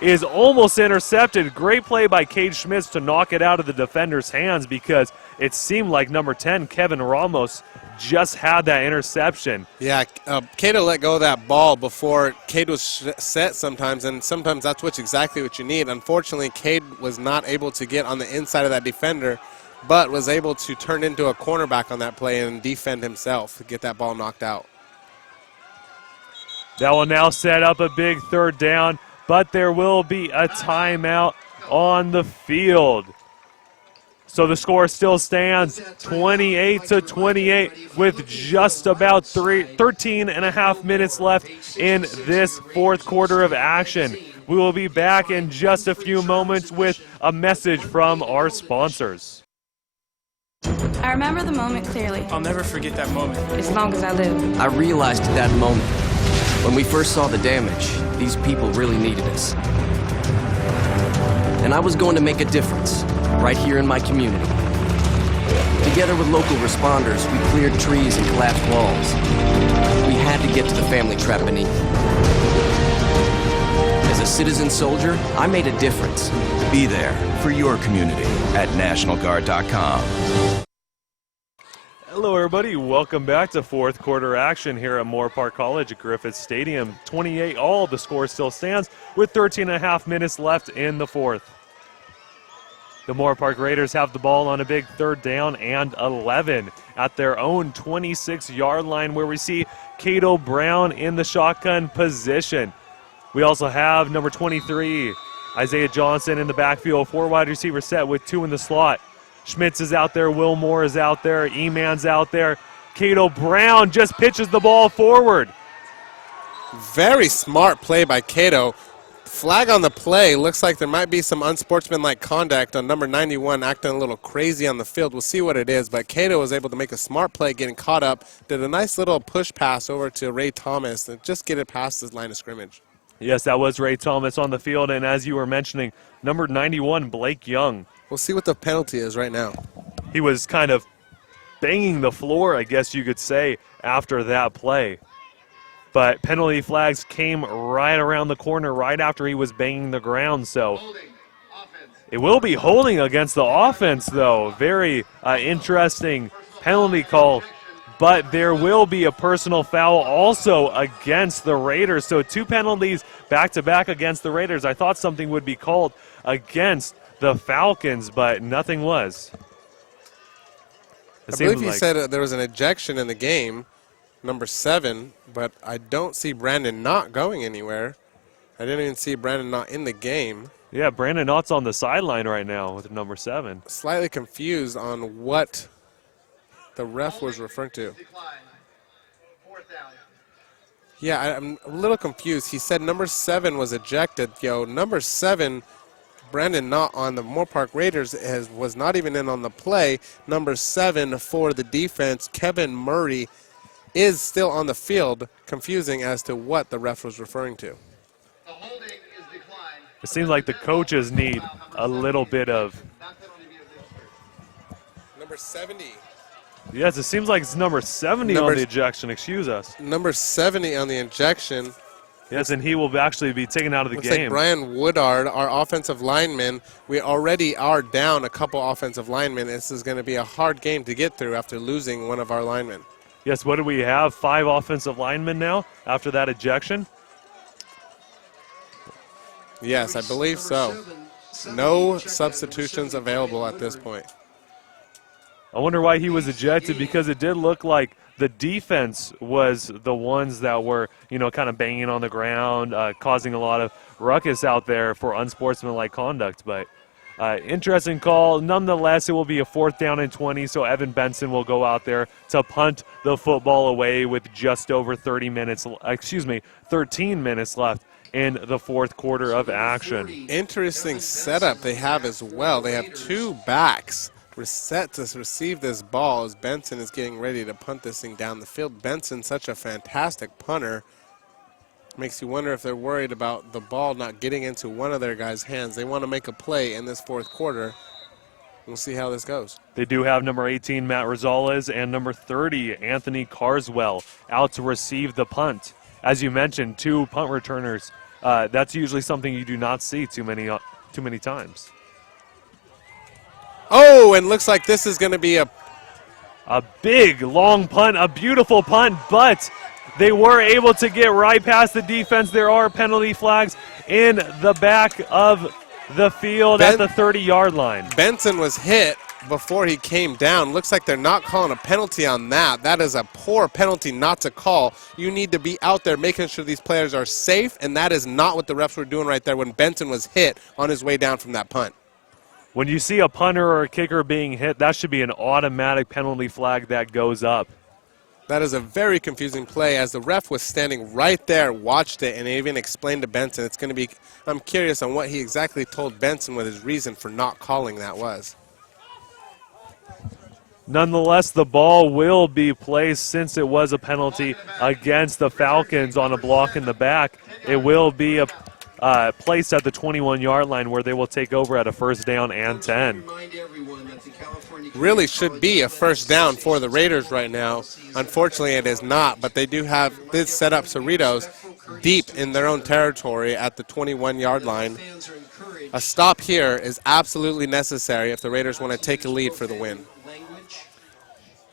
is almost intercepted. Great play by Cade Schmitz to knock it out of the defender's hands, because it seemed like number 10, Kevin Ramos, just had that interception. Yeah, Cato let go of that ball before Cade was set sometimes, and sometimes that's exactly what you need. Unfortunately, Cade was not able to get on the inside of that defender, but was able to turn into a cornerback on that play and defend himself to get that ball knocked out. That will now set up a big 3rd down, but there will be a timeout on the field. So the score still stands 28-28 with just about 13 and a half minutes left in this 4th quarter of action. We will be back in just a few moments with a message from our sponsors. I remember the moment clearly. I'll never forget that moment. As long as I live. I realized at that moment, when we first saw the damage, these people really needed us. And I was going to make a difference right here in my community. Together with local responders, we cleared trees and collapsed walls. We had to get to the family trap beneath. As a citizen soldier, I made a difference. Be there for your community at NationalGuard.com. Hello, everybody. Welcome back to fourth quarter action here at Moorpark College at Griffith Stadium. 28-all, the score still stands with 13.5 minutes left in the fourth. The Moorpark Raiders have the ball on a big 3rd down and 11 at their own 26-yard line, where we see Cato Brown in the shotgun position. We also have number 23, Isaiah Johnson, in the backfield, 4 wide receiver set with 2 in the slot. Schmitz is out there, Wilmore is out there, E-Man's out there. Cato Brown just pitches the ball forward. Very smart play by Cato. Flag on the play. Looks like there might be some unsportsmanlike conduct on number 91 acting a little crazy on the field. We'll see what it is, but Cato was able to make a smart play, getting caught up, did a nice little push pass over to Ray Thomas and just get it past his line of scrimmage. Yes, that was Ray Thomas on the field, and as you were mentioning, number 91, Blake Young. We'll see what the penalty is right now. He was kind of banging the floor, I guess you could say, after that play. But penalty flags came right around the corner right after he was banging the ground, so it will be holding against the offense, though. Very interesting penalty call, but there will be a personal foul also against the Raiders. So 2 penalties back-to-back against the Raiders. I thought something would be called against the Falcons, but nothing was. I believe he said there was an ejection in the game, number 7, but I don't see Brandon Knott going anywhere. I didn't even see Brandon Knott in the game. Yeah, Brandon Knott's on the sideline right now with number 7. Slightly confused on what the ref was referring to. Yeah, I'm a little confused. He said number 7 was ejected. Number 7, Brandon Knott on the Moorpark Raiders, was not even in on the play. Number 7 for the defense, Kevin Murray, is still on the field, confusing as to what the ref was referring to. It seems like the coaches need a little bit of... Number 70. Yes, it seems like it's number 70 on the ejection, excuse us. Number 70 on the ejection. Yes, and he will actually be taken out of the Looks game. like Brian Woodard, our offensive lineman. We already are down a couple offensive linemen. This is going to be a hard game to get through after losing one of our linemen. Yes, what do we have? 5 offensive linemen now after that ejection? Yes, I believe so. No substitutions available at this point. I wonder why he was ejected, because it did look like the defense was the ones that were, kind of banging on the ground, causing a lot of ruckus out there for unsportsmanlike conduct. But interesting call. Nonetheless, it will be a 4th down and 20, so Evan Benson will go out there to punt the football away with just over 13 minutes left in the fourth quarter of action. Interesting setup they have as well. They have 2 backs. We're set to receive this ball as Benson is getting ready to punt this thing down the field. Benson, such a fantastic punter. Makes you wonder if they're worried about the ball not getting into one of their guys' hands. They want to make a play in this fourth quarter. We'll see how this goes. They do have number 18, Matt Rosales, and number 30, Anthony Carswell, out to receive the punt. As you mentioned, 2 punt returners. That's usually something you do not see too many times. Oh, and looks like this is going to be a big, long punt, a beautiful punt, but they were able to get right past the defense. There are penalty flags in the back of the field at the 30-yard line. Benson was hit before he came down. Looks like they're not calling a penalty on that. That is a poor penalty not to call. You need to be out there making sure these players are safe, and that is not what the refs were doing right there when Benson was hit on his way down from that punt. When you see a punter or a kicker being hit, that should be an automatic penalty flag that goes up. That is a very confusing play, as the ref was standing right there, watched it, and even explained to Benson. It's going to be, I'm curious on what he exactly told Benson what his reason for not calling that was. Nonetheless, the ball will be placed, since it was a penalty against the Falcons on a block in the back. It will be placed at the 21-yard line, where they will take over at a 1st down and 10. Remind everyone that the California really should be a first down for the Raiders right now. Unfortunately, it is not, but they do have this set up Cerritos deep in their own territory at the 21-yard line. A stop here is absolutely necessary if the Raiders want to take a lead for the win.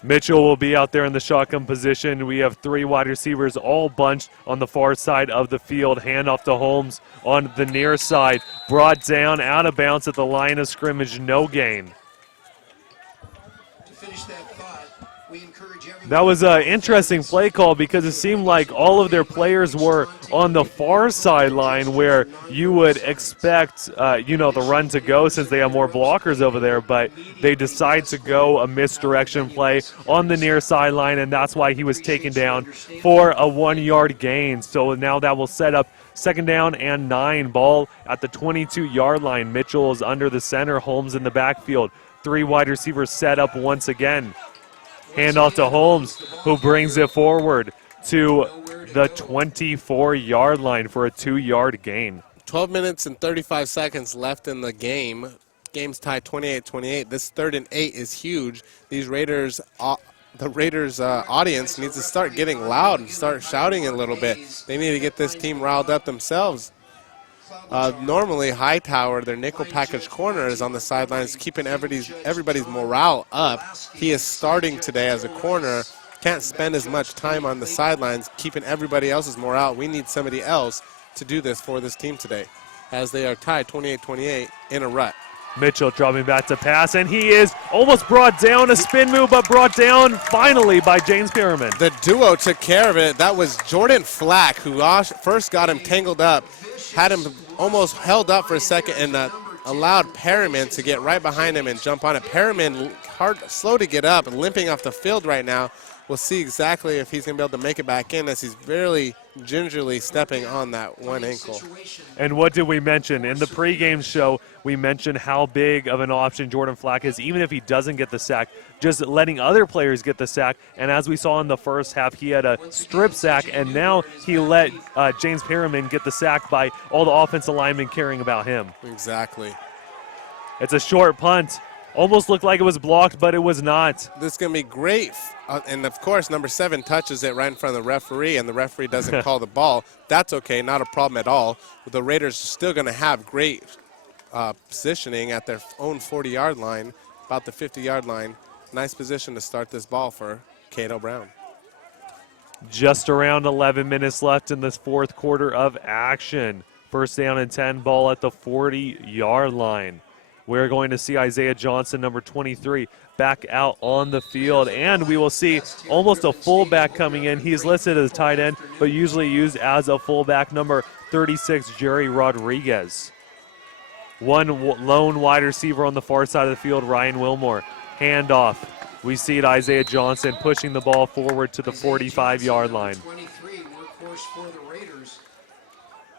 Mitchell will be out there in the shotgun position. We have 3 wide receivers all bunched on the far side of the field. Handoff to Holmes on the near side. Brought down, out of bounds at the line of scrimmage, no gain. That was an interesting play call because it seemed like all of their players were on the far sideline where you would expect, the run to go since they have more blockers over there, but they decide to go a misdirection play on the near sideline, and that's why he was taken down for a 1-yard gain. So now that will set up 2nd down and 9, ball at the 22-yard line. Mitchell is under the center, Holmes in the backfield. 3 wide receivers set up once again. Handoff to Holmes, who brings it forward to the 24-yard line for a 2-yard gain. 12 minutes and 35 seconds left in the game. Game's tied 28-28. This 3rd and 8 is huge. These Raiders, the Raiders audience needs to start getting loud and start shouting a little bit. They need to get this team riled up themselves. Normally, Hightower, their nickel package corner, is on the sidelines keeping everybody's morale up. He is starting today as a corner. Can't spend as much time on the sidelines keeping everybody else's morale. We need somebody else to do this for this team today, as they are tied 28-28 in a rut. Mitchell dropping back to pass, and he is almost brought down. A spin move, but brought down finally by James Perriman. The duo took care of it. That was Jordan Flack, who first got him tangled up, had him almost held up for a second, and allowed Perriman to get right behind him and jump on it. Perriman, slow to get up and limping off the field right now. We'll see exactly if he's going to be able to make it back in, as he's very gingerly stepping on that one ankle. And what did we mention? In the pregame show, we mentioned how big of an option Jordan Flack is, even if he doesn't get the sack, just letting other players get the sack. And as we saw in the first half, he had a strip sack, and now he let James Perriman get the sack by all the offensive linemen caring about him. Exactly. It's a short punt. Almost looked like it was blocked, but it was not. This is going to be great. And, of course, number 7 touches it right in front of the referee, and the referee doesn't call the ball. That's okay, not a problem at all. The Raiders are still going to have great positioning at their own 40-yard line, about the 50-yard line. Nice position to start this ball for Cato Brown. Just around 11 minutes left in this 4th quarter of action. 1st down and 10, ball at the 40-yard line. We're going to see Isaiah Johnson, number 23, back out on the field. And we will see almost a fullback coming in. He's listed as tight end, but usually used as a fullback, number 36, Jerry Rodriguez. One lone wide receiver on the far side of the field, Ryan Wilmore. Handoff. We see it, Isaiah Johnson pushing the ball forward to the 45-yard line.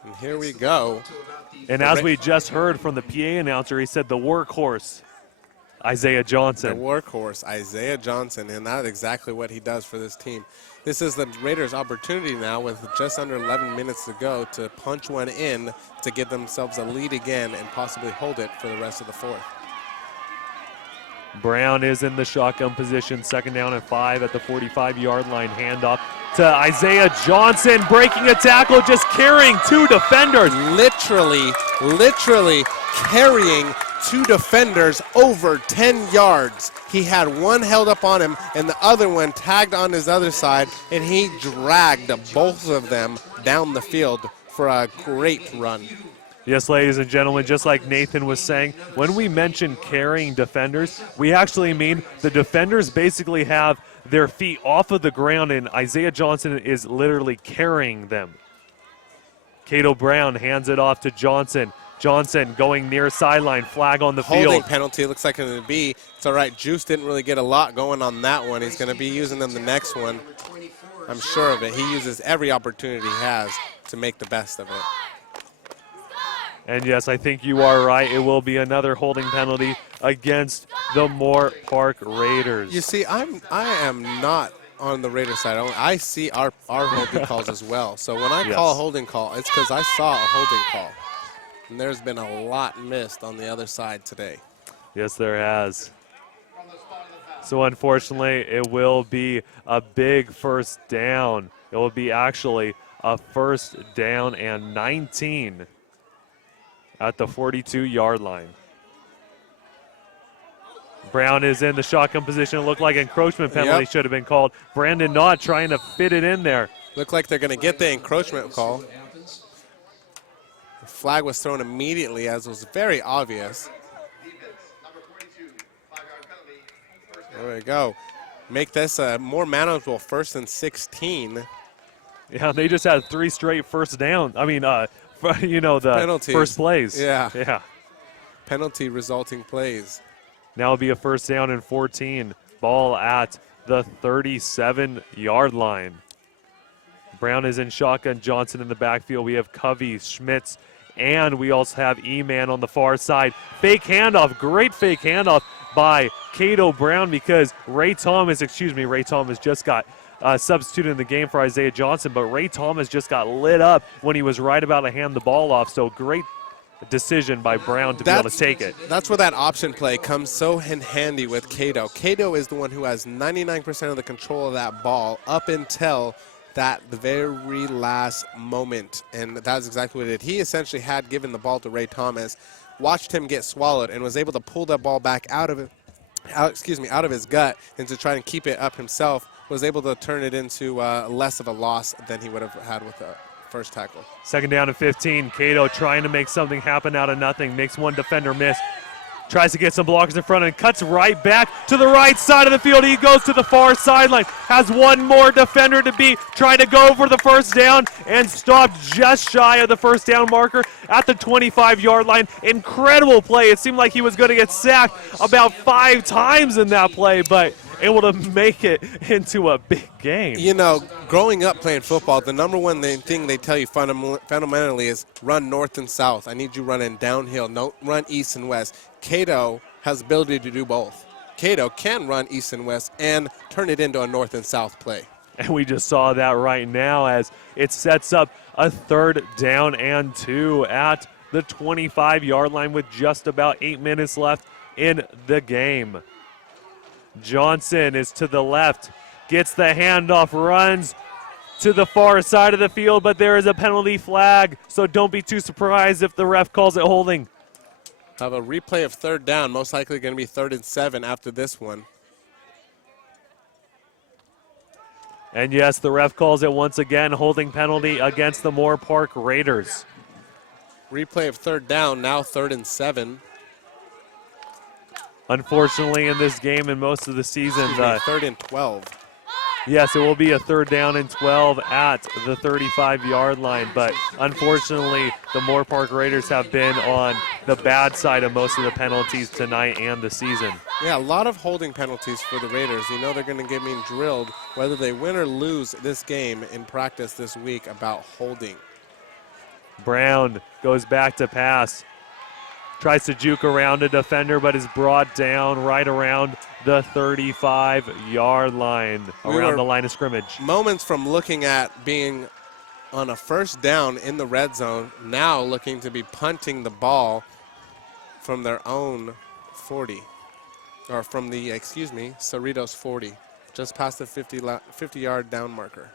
And here we go. And as we just heard from the PA announcer, he said the workhorse, Isaiah Johnson. The workhorse, Isaiah Johnson, and that's exactly what he does for this team. This is the Raiders' opportunity now with just under 11 minutes to go to punch one in to give themselves a lead again and possibly hold it for the rest of the 4th. Brown is in the shotgun position, 2nd down and 5 at the 45-yard line. Handoff to Isaiah Johnson, breaking a tackle, just carrying 2 defenders. Literally carrying 2 defenders over 10 yards. He had one held up on him and the other one tagged on his other side, and he dragged both of them down the field for a great run. Yes, ladies and gentlemen, just like Nathan was saying, when we mention carrying defenders, we actually mean the defenders basically have their feet off of the ground, and Isaiah Johnson is literally carrying them. Cato Brown hands it off to Johnson. Johnson going near sideline, flag on the field. Holding penalty looks like it's going to be. It's all right. Juice didn't really get a lot going on that one. He's going to be using them the next one. I'm sure of it. He uses every opportunity he has to make the best of it. And yes, I think you are right. It will be another holding penalty against the Moorpark Raiders. You see, I am not on the Raiders side. I see our holding calls as well. So when I call a holding call, it's because I saw a holding call. And there's been a lot missed on the other side today. Yes, there has. From the spot So unfortunately, it will be a big first down. It will be actually a first down and 19 at the 42-yard line. Brown is in the shotgun position. It looked like encroachment penalty should have been called. Brandon Knott trying to fit it in there. Looked like they're going to get the encroachment call. The flag was thrown immediately, as was very obvious. There we go. Make this a more manageable 1st and 16. Yeah, they just had 3 straight first down. I mean, the penalties. First plays. Yeah. Penalty resulting plays. Now it'll be a first down and 14. Ball at the 37-yard line. Brown is in shotgun. Johnson in the backfield. We have Covey, Schmitz, and we also have E-Man on the far side. Fake handoff. Great fake handoff by Cato Brown because Ray Thomas just got substituted in the game for Isaiah Johnson, but Ray Thomas just got lit up when he was right about to hand the ball off. So great decision by Brown to be able to take it. That's where that option play comes so in handy with Cato. Cato is the one who has 99% of the control of that ball up until the very last moment, and that's exactly what it did. He essentially had given the ball to Ray Thomas, watched him get swallowed, and was able to pull that ball back out of his gut, and to try and keep it up himself, was able to turn it into less of a loss than he would have had with the first tackle. 2nd down and 15. Cato trying to make something happen out of nothing. Makes one defender miss. Tries to get some blockers in front and cuts right back to the right side of the field. He goes to the far sideline. Has one more defender to beat. Trying to go for the first down and stopped just shy of the first down marker at the 25-yard line. Incredible play. It seemed like he was going to get sacked about 5 times in that play, but able to make it into a big game. You know, growing up playing football, the number one thing they tell you fundamentally is run north and south. I need you running downhill. Don't run east and west. Cato has the ability to do both. Cato can run east and west and turn it into a north and south play. And we just saw that right now as it sets up a 3rd down and 2 at the 25-yard line with just about 8 minutes left in the game. Johnson is to the left, gets the handoff, runs to the far side of the field, but there is a penalty flag, so don't be too surprised if the ref calls it holding. Have a replay of 3rd down, most likely going to be 3rd and 7 after this one. And yes, the ref calls it once again, holding penalty against the Moorpark Raiders. Replay of 3rd down, now 3rd and 7. Unfortunately, in this game and most of the season, 3rd and 12. Yes, it will be a 3rd down and 12 at the 35-yard line, but unfortunately, the Moorpark Raiders have been on the bad side of most of the penalties tonight and the season. Yeah, a lot of holding penalties for the Raiders. You know they're going to get being drilled, whether they win or lose this game in practice this week, about holding. Brown goes back to pass. Tries to juke around a defender, but is brought down right around the 35-yard line, around the line of scrimmage. Moments from looking at being on a first down in the red zone, now looking to be punting the ball from their own 40, or from the, Cerritos 40, just past the 50-yard down marker.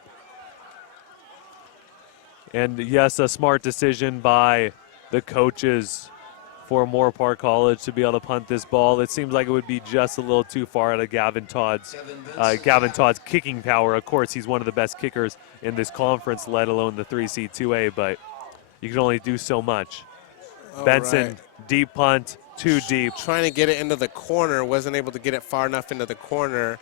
And yes, a smart decision by the coaches for Moorpark College to be able to punt this ball. It seems like it would be just a little too far out of Gavin Todd's kicking power. Of course, he's one of the best kickers in this conference, let alone the 3C 2A, but you can only do so much. Benson, deep punt, too deep. Trying to get it into the corner, wasn't able to get it far enough into the corner.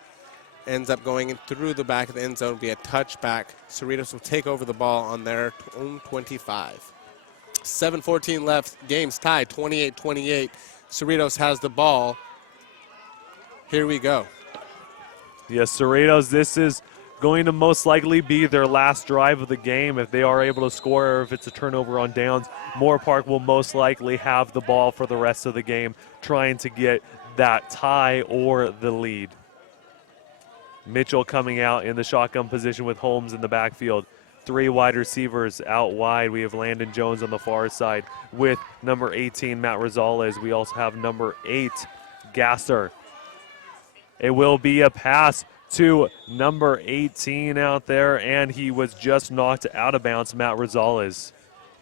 Ends up going in through the back of the end zone, be a touchback. Cerritos will take over the ball on their own 25. 7:14 left, game's tied, 28-28. Cerritos has the ball. Here we go. Yes, Cerritos, this is going to most likely be their last drive of the game if they are able to score, or if it's a turnover on downs. Moorpark will most likely have the ball for the rest of the game, trying to get that tie or the lead. Mitchell coming out in the shotgun position with Holmes in the backfield. 3 wide receivers out wide. We have Landon Jones on the far side with number 18, Matt Rosales. We also have number 8, Gasser. It will be a pass to number 18 out there, and he was just knocked out of bounds, Matt Rosales.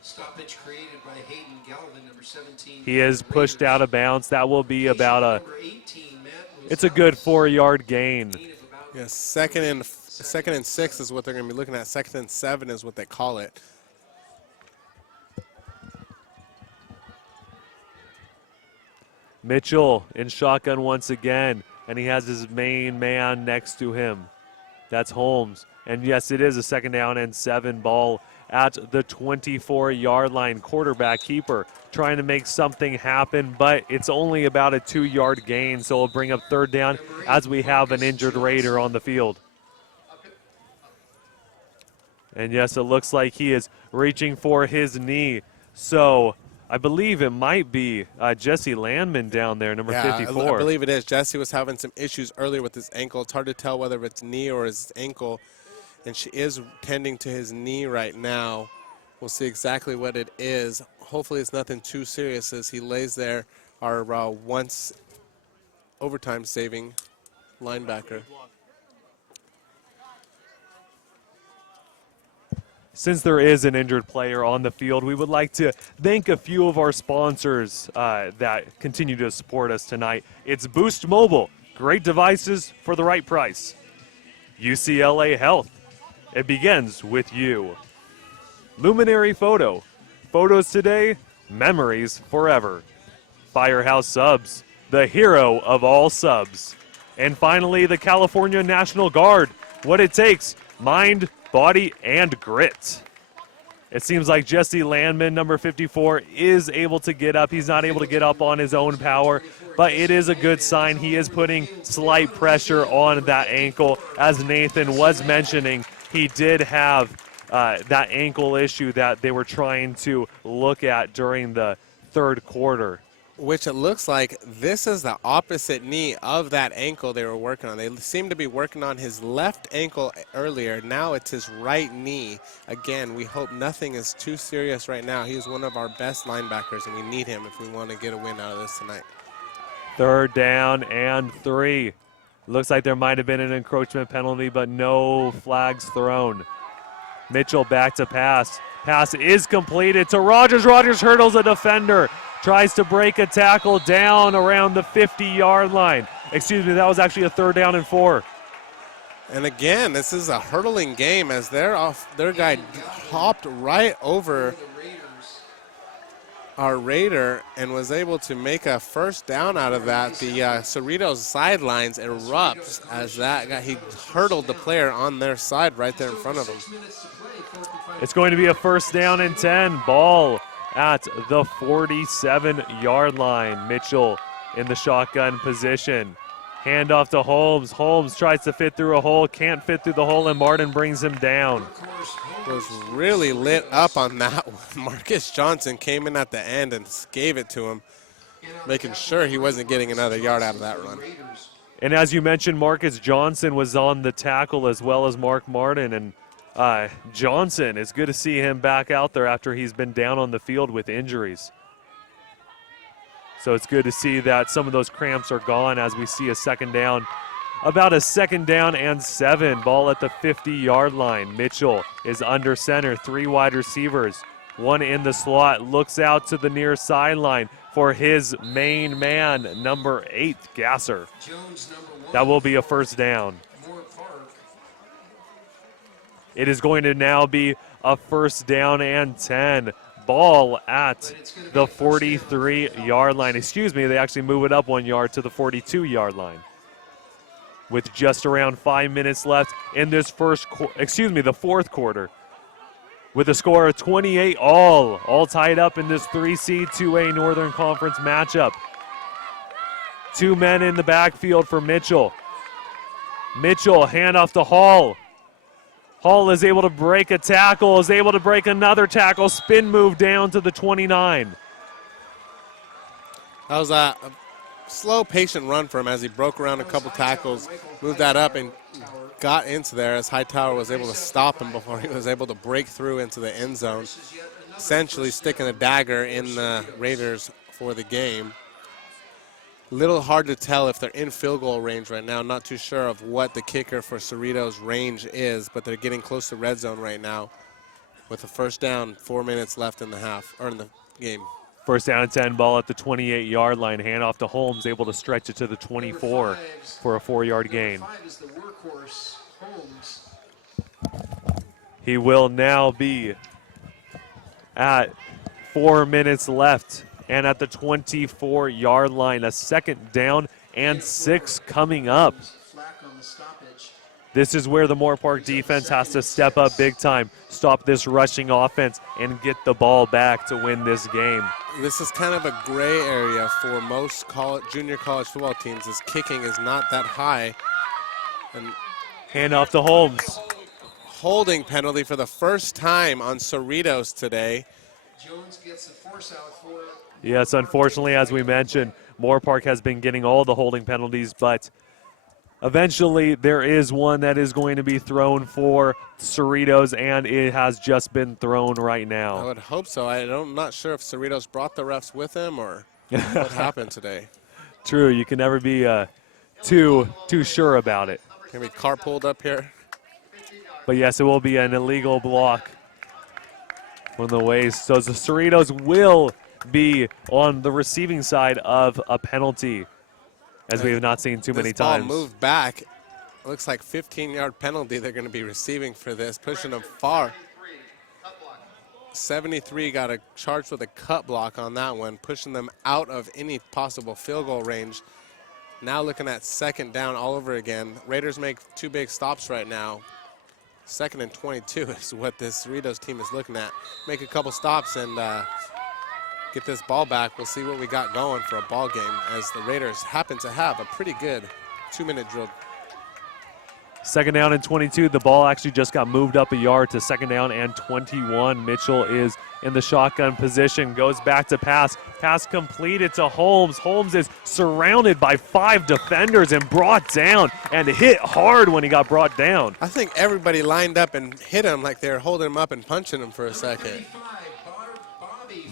Stoppage created by Hayden Galvin, number 17. He is pushed out of bounds. That will be about Number 18, Matt it's a good 4-yard gain. Yes, second and 6 is what they're going to be looking at. 2nd and 7 is what they call it. Mitchell in shotgun once again, and he has his main man next to him. That's Holmes. And yes, it is a 2nd down and 7 ball at the 24-yard line. Quarterback keeper trying to make something happen, but it's only about a 2-yard gain, so it'll bring up 3rd down as we have an injured Raider on the field. And yes, it looks like he is reaching for his knee. So I believe it might be Jesse Landman down there, number 54. I believe it is. Jesse was having some issues earlier with his ankle. It's hard to tell whether it's knee or his ankle, and she is tending to his knee right now. We'll see exactly what it is. Hopefully it's nothing too serious as he lays there, our once overtime saving linebacker. Since there is an injured player on the field, we would like to thank a few of our sponsors that continue to support us tonight. It's Boost Mobile, great devices for the right price. UCLA Health, it begins with you. Luminary Photo, photos today, memories forever. Firehouse Subs, the hero of all subs. And finally, the California National Guard, what it takes, mind, body, and grit. It seems like Jesse Landman, number 54, is able to get up. He's not able to get up on his own power, but it is a good sign. He is putting slight pressure on that ankle. As Nathan was mentioning, he did have that ankle issue that they were trying to look at during the 3rd quarter. Which it looks like this is the opposite knee of that ankle they were working on. They seem to be working on his left ankle earlier. Now it's his right knee. Again, we hope nothing is too serious right now. He is one of our best linebackers, and we need him if we want to get a win out of this tonight. 3rd down and 3. Looks like there might have been an encroachment penalty, but no flags thrown. Mitchell back to pass. Pass is completed to Rogers. Rogers hurdles a defender. Tries to break a tackle down around the 50-yard line. Excuse me, that was actually a 3rd down and 4. And again, this is a hurdling game as their guy hopped right over our Raider and was able to make a 1st down out of that. The Cerritos sidelines erupts as that guy, he hurdled the player on their side right there in front of him. It's going to be a 1st down and 10. Ball at the 47-yard line. Mitchell in the shotgun position. Handoff to Holmes. Holmes tries to fit through a hole, can't fit through the hole, and Martin brings him down. Was really lit up on that one. Marcus Johnson came in at the end and gave it to him, making sure he wasn't getting another yard out of that run. And as you mentioned, Marcus Johnson was on the tackle as well as Mark Martin, and Johnson, it's good to see him back out there after he's been down on the field with injuries. So it's good to see that some of those cramps are gone as we see a 2nd down. About a 2nd down and 7. Ball at the 50-yard line. Mitchell is under center. 3 wide receivers. 1 in the slot. Looks out to the near sideline for his main man, number 8, Gasser. That will be a 1st down. It is going to now be a 1st down and 10. Ball at the 43-yard line. Excuse me, they actually move it up 1 yard to the 42-yard line. With just around 5 minutes left in this the 4th quarter. With a score of 28 all tied up in this 3C 2A Northern Conference matchup. 2 men in the backfield for Mitchell. Mitchell, handoff to Hall. Hall is able to break a tackle, is able to break another tackle, spin move down to the 29. That was a slow, patient run for him as he broke around a couple tackles, moved that up and got into there as Hightower was able to stop him before he was able to break through into the end zone, essentially sticking a dagger in the Raiders for the game. Little hard to tell if they're in field goal range right now. Not too sure of what the kicker for Cerritos' range is, but they're getting close to red zone right now with a first down, 4 minutes left in the half, or in the game. First down and 10, ball at the 28-yard line. Handoff to Holmes, able to stretch it to the 24 for a 4-yard gain. 5 is the workhorse, Holmes. He will now be at 4 minutes left and at the 24-yard line. A second down and 6 coming up. Flack on the stoppage. This is where the Moorpark defense has to step up big time, stop this rushing offense, and get the ball back to win this game. This is kind of a gray area for most junior college football teams, as kicking is not that high. And handoff to Holmes. Holding penalty for the first time on Cerritos today. Jones gets the force out for it. Yes, unfortunately, as we mentioned, Moorpark has been getting all the holding penalties, but eventually there is one that is going to be thrown for Cerritos, and it has just been thrown right I now. would hope so. I'm not sure if Cerritos brought the refs with him or what happened today. True, you can never be too sure about it. Can we carpooled up here? But yes, it will be an illegal block on the waist. So the Cerritos will be on the receiving side of a penalty, as we have not seen too many times. This ball moved back. Looks like 15-yard penalty they're going to be receiving for this, pushing them far. 73 got charged with a cut block on that one, pushing them out of any possible field goal range. Now looking at second down all over again. Raiders make 2 big stops right now. 2nd and 22 is what this Cerritos team is looking at. Make a couple stops and get this ball back. We'll see what we got going for a ball game, as the Raiders happen to have a pretty good 2-minute drill. Second down and 22. The ball actually just got moved up a yard to second down and 21. Mitchell is in the shotgun position, goes back to pass. Pass completed to Holmes. Holmes is surrounded by 5 defenders and brought down, and hit hard when he got brought down. I think everybody lined up and hit him like they were holding him up and punching him for a second.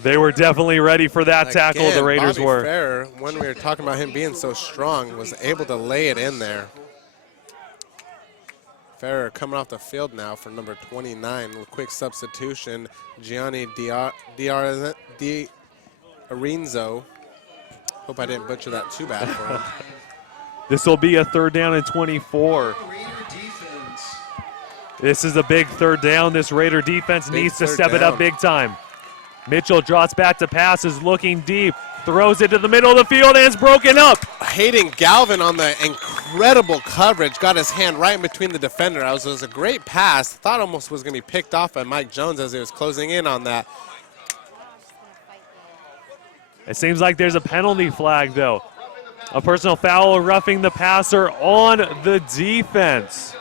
They were definitely ready for that tackle, Again, the Raiders Bobby were. Farrer, when we were talking about him being so strong, was able to lay it in there. Farrer coming off the field now for number 29. A quick substitution. Gianni Arinzo. Hope I didn't butcher that too bad for him. This will be a third down and 24. This is a big third down. This Raider defense needs to step it up big time. Mitchell drops back to pass, is looking deep, throws it to the middle of the field, and it's broken up. Hayden Galvin on the incredible coverage, got his hand right in between the defender. It was a great pass. Thought almost was going to be picked off by Mike Jones as he was closing in on that. It seems like there's a penalty flag, though. A personal foul, roughing the passer on the defense.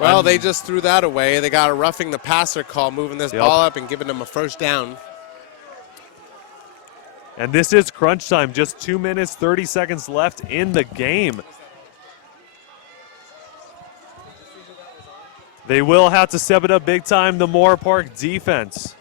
Well, they just threw that away. They got a roughing the passer call, moving this ball up and giving them a first down. And this is crunch time. Just 2 minutes, 30 seconds left in the game. They will have to step it up big time, the Moorpark defense.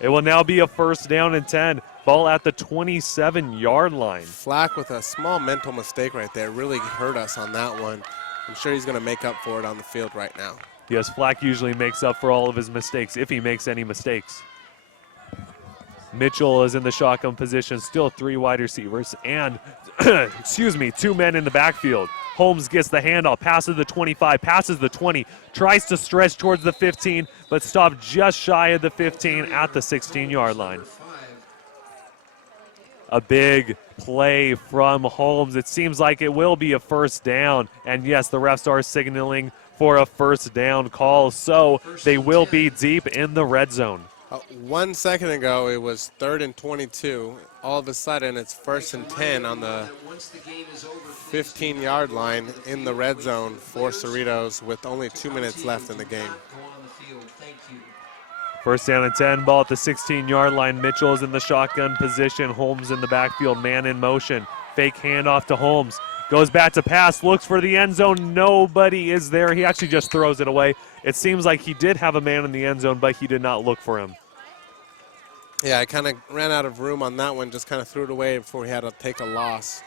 It will now be a first down and 10. Ball at the 27-yard line. Flack with a small mental mistake right there. Really hurt us on that one. I'm sure he's going to make up for it on the field right now. Yes, Flack usually makes up for all of his mistakes, if he makes any mistakes. Mitchell is in the shotgun position, still 3 wide receivers, and, 2 men in the backfield. Holmes gets the handoff, passes the 25, passes the 20, tries to stretch towards the 15, but stopped just shy of the 15 at the 16-yard line. A big play from Holmes. It seems like it will be a first down. And yes, the refs are signaling for a first down call, so they will be deep in the red zone. 1 second ago, it was 3rd and 22. All of a sudden, it's 1st and 10 on the 15-yard line in the red zone for Cerritos with only 2 minutes left in the game. First down and 10, ball at the 16-yard line. Mitchell is in the shotgun position. Holmes in the backfield, man in motion. Fake handoff to Holmes. Goes back to pass, looks for the end zone. Nobody is there. He actually just throws it away. It seems like he did have a man in the end zone, but he did not look for him. Yeah, I kind of ran out of room on that one, just kind of threw it away before we had to take a loss.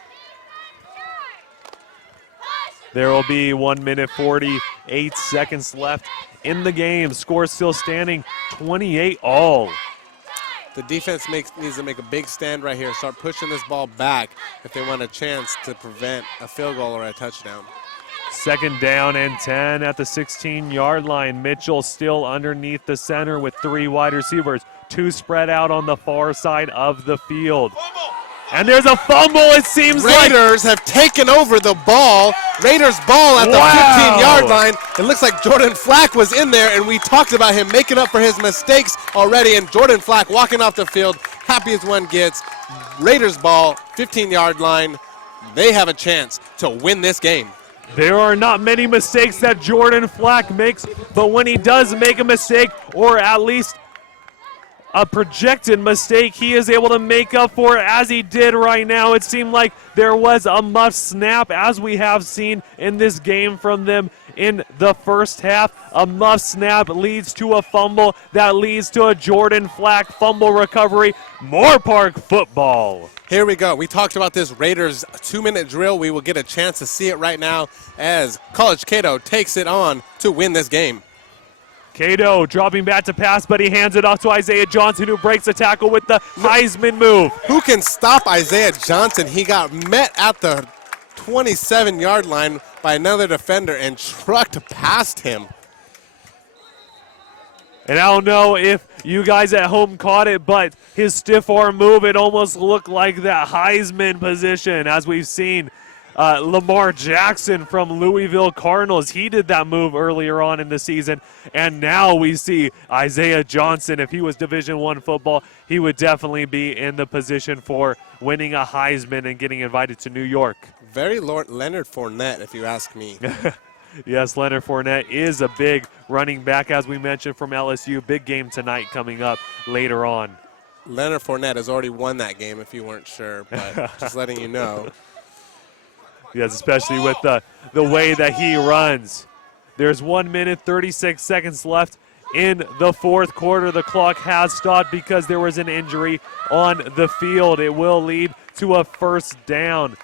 There will be 1 minute 48 seconds left in the game. Score still standing 28-all. The defense needs to make a big stand right here, start pushing this ball back if they want a chance to prevent a field goal or a touchdown. 2nd down and 10 at the 16-yard line. Mitchell still underneath the center with 3 wide receivers, 2 spread out on the far side of the field. And there's a fumble, it seems like. Raiders have taken over the ball. Raiders ball at the 15-yard line. It looks like Jordan Flack was in there, and we talked about him making up for his mistakes already, and Jordan Flack walking off the field, happy as one gets. Raiders ball, 15-yard line. They have a chance to win this game. There are not many mistakes that Jordan Flack makes, but when he does make a mistake, or at least a projected mistake, he is able to make up for it as he did right now. It seemed like there was a muff snap, as we have seen in this game from them in the first half. A muff snap leads to a fumble that leads to a Jordan Flack fumble recovery. Moorpark football. Here we go. We talked about this Raiders 2-minute drill. We will get a chance to see it right now as College Cato takes it on to win this game. Cato dropping back to pass, but he hands it off to Isaiah Johnson, who breaks a tackle with the Heisman move. Who can stop Isaiah Johnson? He got met at the 27-yard line by another defender and trucked past him. And I don't know if you guys at home caught it, but his stiff arm move, it almost looked like that Heisman position, as we've seen Lamar Jackson from Louisville Cardinals. He did that move earlier on in the season, and now we see Isaiah Johnson. If he was Division I football, he would definitely be in the position for winning a Heisman and getting invited to New York. Very Leonard Fournette, if you ask me. Yes, Leonard Fournette is a big running back, as we mentioned, from LSU. Big game tonight coming up later on. Leonard Fournette has already won that game, if you weren't sure, but just letting you know. Yes, especially with the way that he runs. There's 1 minute, 36 seconds left in the fourth quarter. The clock has stopped because there was an injury on the field. It will lead to a first down.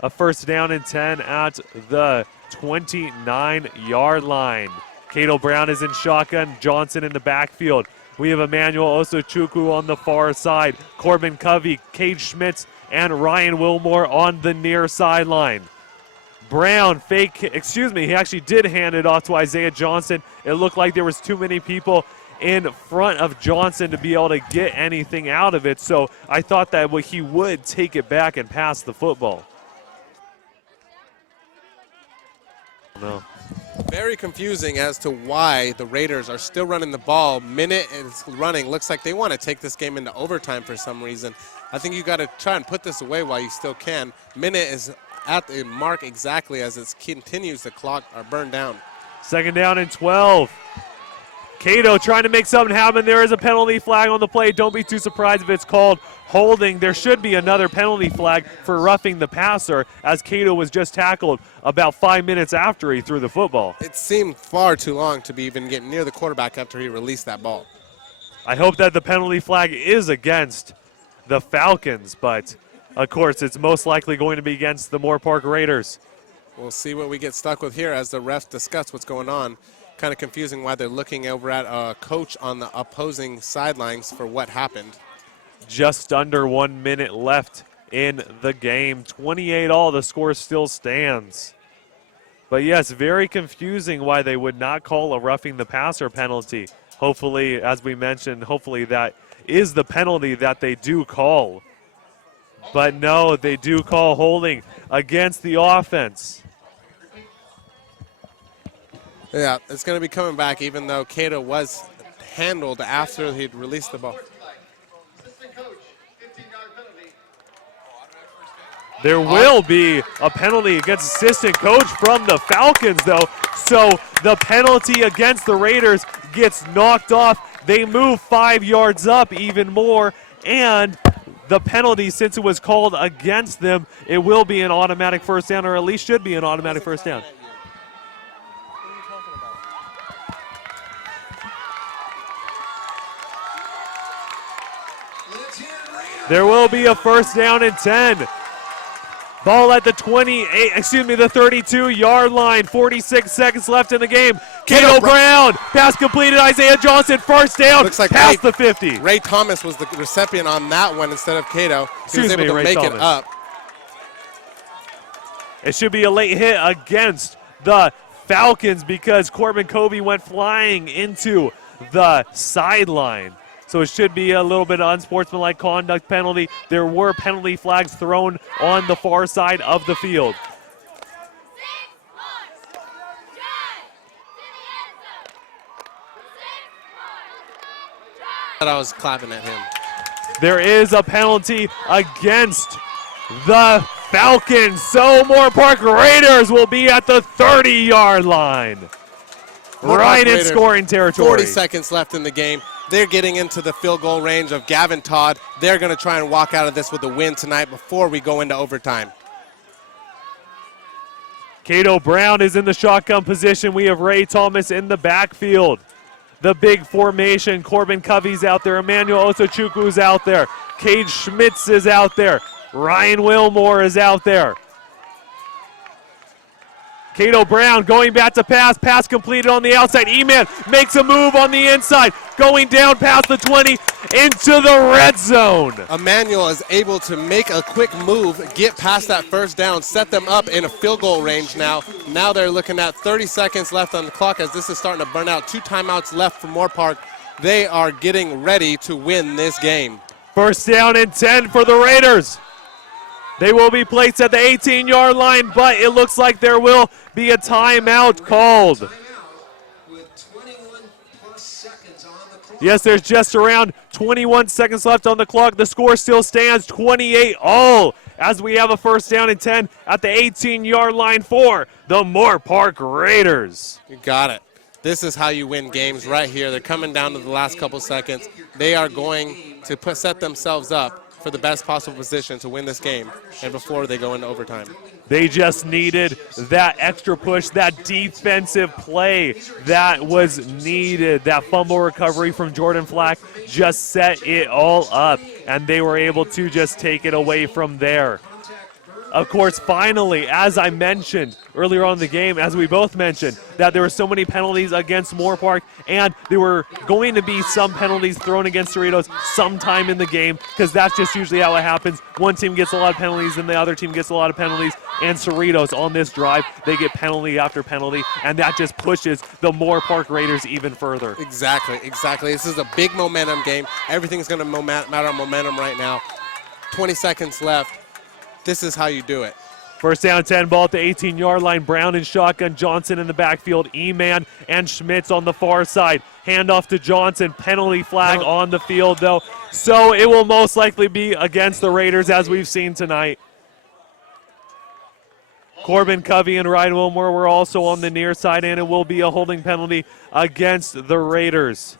A 1st down and 10 at the 29-yard line. Cato Brown is in shotgun, Johnson in the backfield. We have Emmanuel Osochukwu on the far side, Corbin Covey, Cade Schmitz, and Ryan Wilmore on the near sideline. Brown he actually did hand it off to Isaiah Johnson. It looked like there was too many people in front of Johnson to be able to get anything out of it, so I thought that he would take it back and pass the football. No. Very confusing as to why the Raiders are still running the ball. Minute is running. Looks like they want to take this game into overtime for some reason. I think you got to try and put this away while you still can. Minute is at the mark exactly as it continues. The clock are burned down. 2nd down and 12. Cato trying to make something happen. There is a penalty flag on the play. Don't be too surprised if it's called holding. There should be another penalty flag for roughing the passer, as Cato was just tackled about 5 minutes after he threw the football. It seemed far too long to be even getting near the quarterback after he released that ball. I hope that the penalty flag is against the Falcons, but of course it's most likely going to be against the Moorpark Raiders. We'll see what we get stuck with here as the refs discuss what's going on. Kind of confusing why they're looking over at a coach on the opposing sidelines for what happened. Just under 1 minute left in the game. 28-all, the score still stands. But yes, very confusing why they would not call a roughing the passer penalty. Hopefully, as we mentioned, hopefully that is the penalty that they do call. But no, they do call holding against the offense. Yeah, it's going to be coming back even though Cato was handled after he'd released the ball. There will be a penalty against assistant coach from the Falcons, though. So the penalty against the Raiders gets knocked off. They move 5 yards up even more. And the penalty, since it was called against them, it will be an automatic first down, or at least should be an automatic first down. There will be a first down and 10. Ball at the 32-yard line. 46 seconds left in the game. Cato Brown, pass completed. Isaiah Johnson, first down, Looks like past the 50. Ray Thomas was the recipient on that one instead of Cato. He was Excuse me, able to Ray make Thomas. it up. It should be a late hit against the Falcons because Corbin Covey went flying into the sideline. So it should be a little bit of unsportsmanlike conduct penalty. There were penalty flags thrown on the far side of the field. I was clapping at him. There is a penalty against the Falcons. So Moorpark Raiders will be at the 30-yard line. Right in scoring territory. 40 seconds left in the game. They're getting into the field goal range of Gavin Todd. They're going to try and walk out of this with a win tonight before we go into overtime. Cato Brown is in the shotgun position. We have Ray Thomas in the backfield. The big formation. Corbin Covey's out there. Emmanuel Osochukwu's out there. Cade Schmitz is out there. Ryan Wilmore is out there. Cato Brown going back to pass. Pass completed on the outside. E-Man makes a move on the inside. Going down past the 20 into the red zone. Emmanuel is able to make a quick move, get past that first down, set them up in a field goal range now. Now they're looking at 30 seconds left on the clock as this is starting to burn out. 2 timeouts left for Moorpark. They are getting ready to win this game. First down and 10 for the Raiders. They will be placed at the 18-yard line, but it looks like there will be a timeout called. Yes, there's just around 21 seconds left on the clock. The score still stands 28-all as we have a first down and 10 at the 18-yard line for the Moorpark Raiders. You got it. This is how you win games right here. They're coming down to the last couple seconds. They are going to set themselves up for the best possible position to win this game and before they go into overtime. They just needed that extra push, that defensive play that was needed. That fumble recovery from Jordan Flack just set it all up, and they were able to just take it away from there. Of course, finally, as I mentioned earlier on in the game, as we both mentioned, that there were so many penalties against Moorpark, and there were going to be some penalties thrown against Cerritos sometime in the game, because that's just usually how it happens. One team gets a lot of penalties, and the other team gets a lot of penalties, and Cerritos on this drive, they get penalty after penalty, and that just pushes the Moorpark Raiders even further. Exactly. This is a big momentum game. Everything's going to matter on momentum right now. 20 seconds left. This is how you do it. First down, 10, ball at the 18-yard line. Brown in shotgun, Johnson in the backfield, E-Man and Schmitz on the far side. Handoff to Johnson, penalty flag on the field though. So it will most likely be against the Raiders as we've seen tonight. Corbin Covey and Ryan Wilmore were also on the near side, and it will be a holding penalty against the Raiders.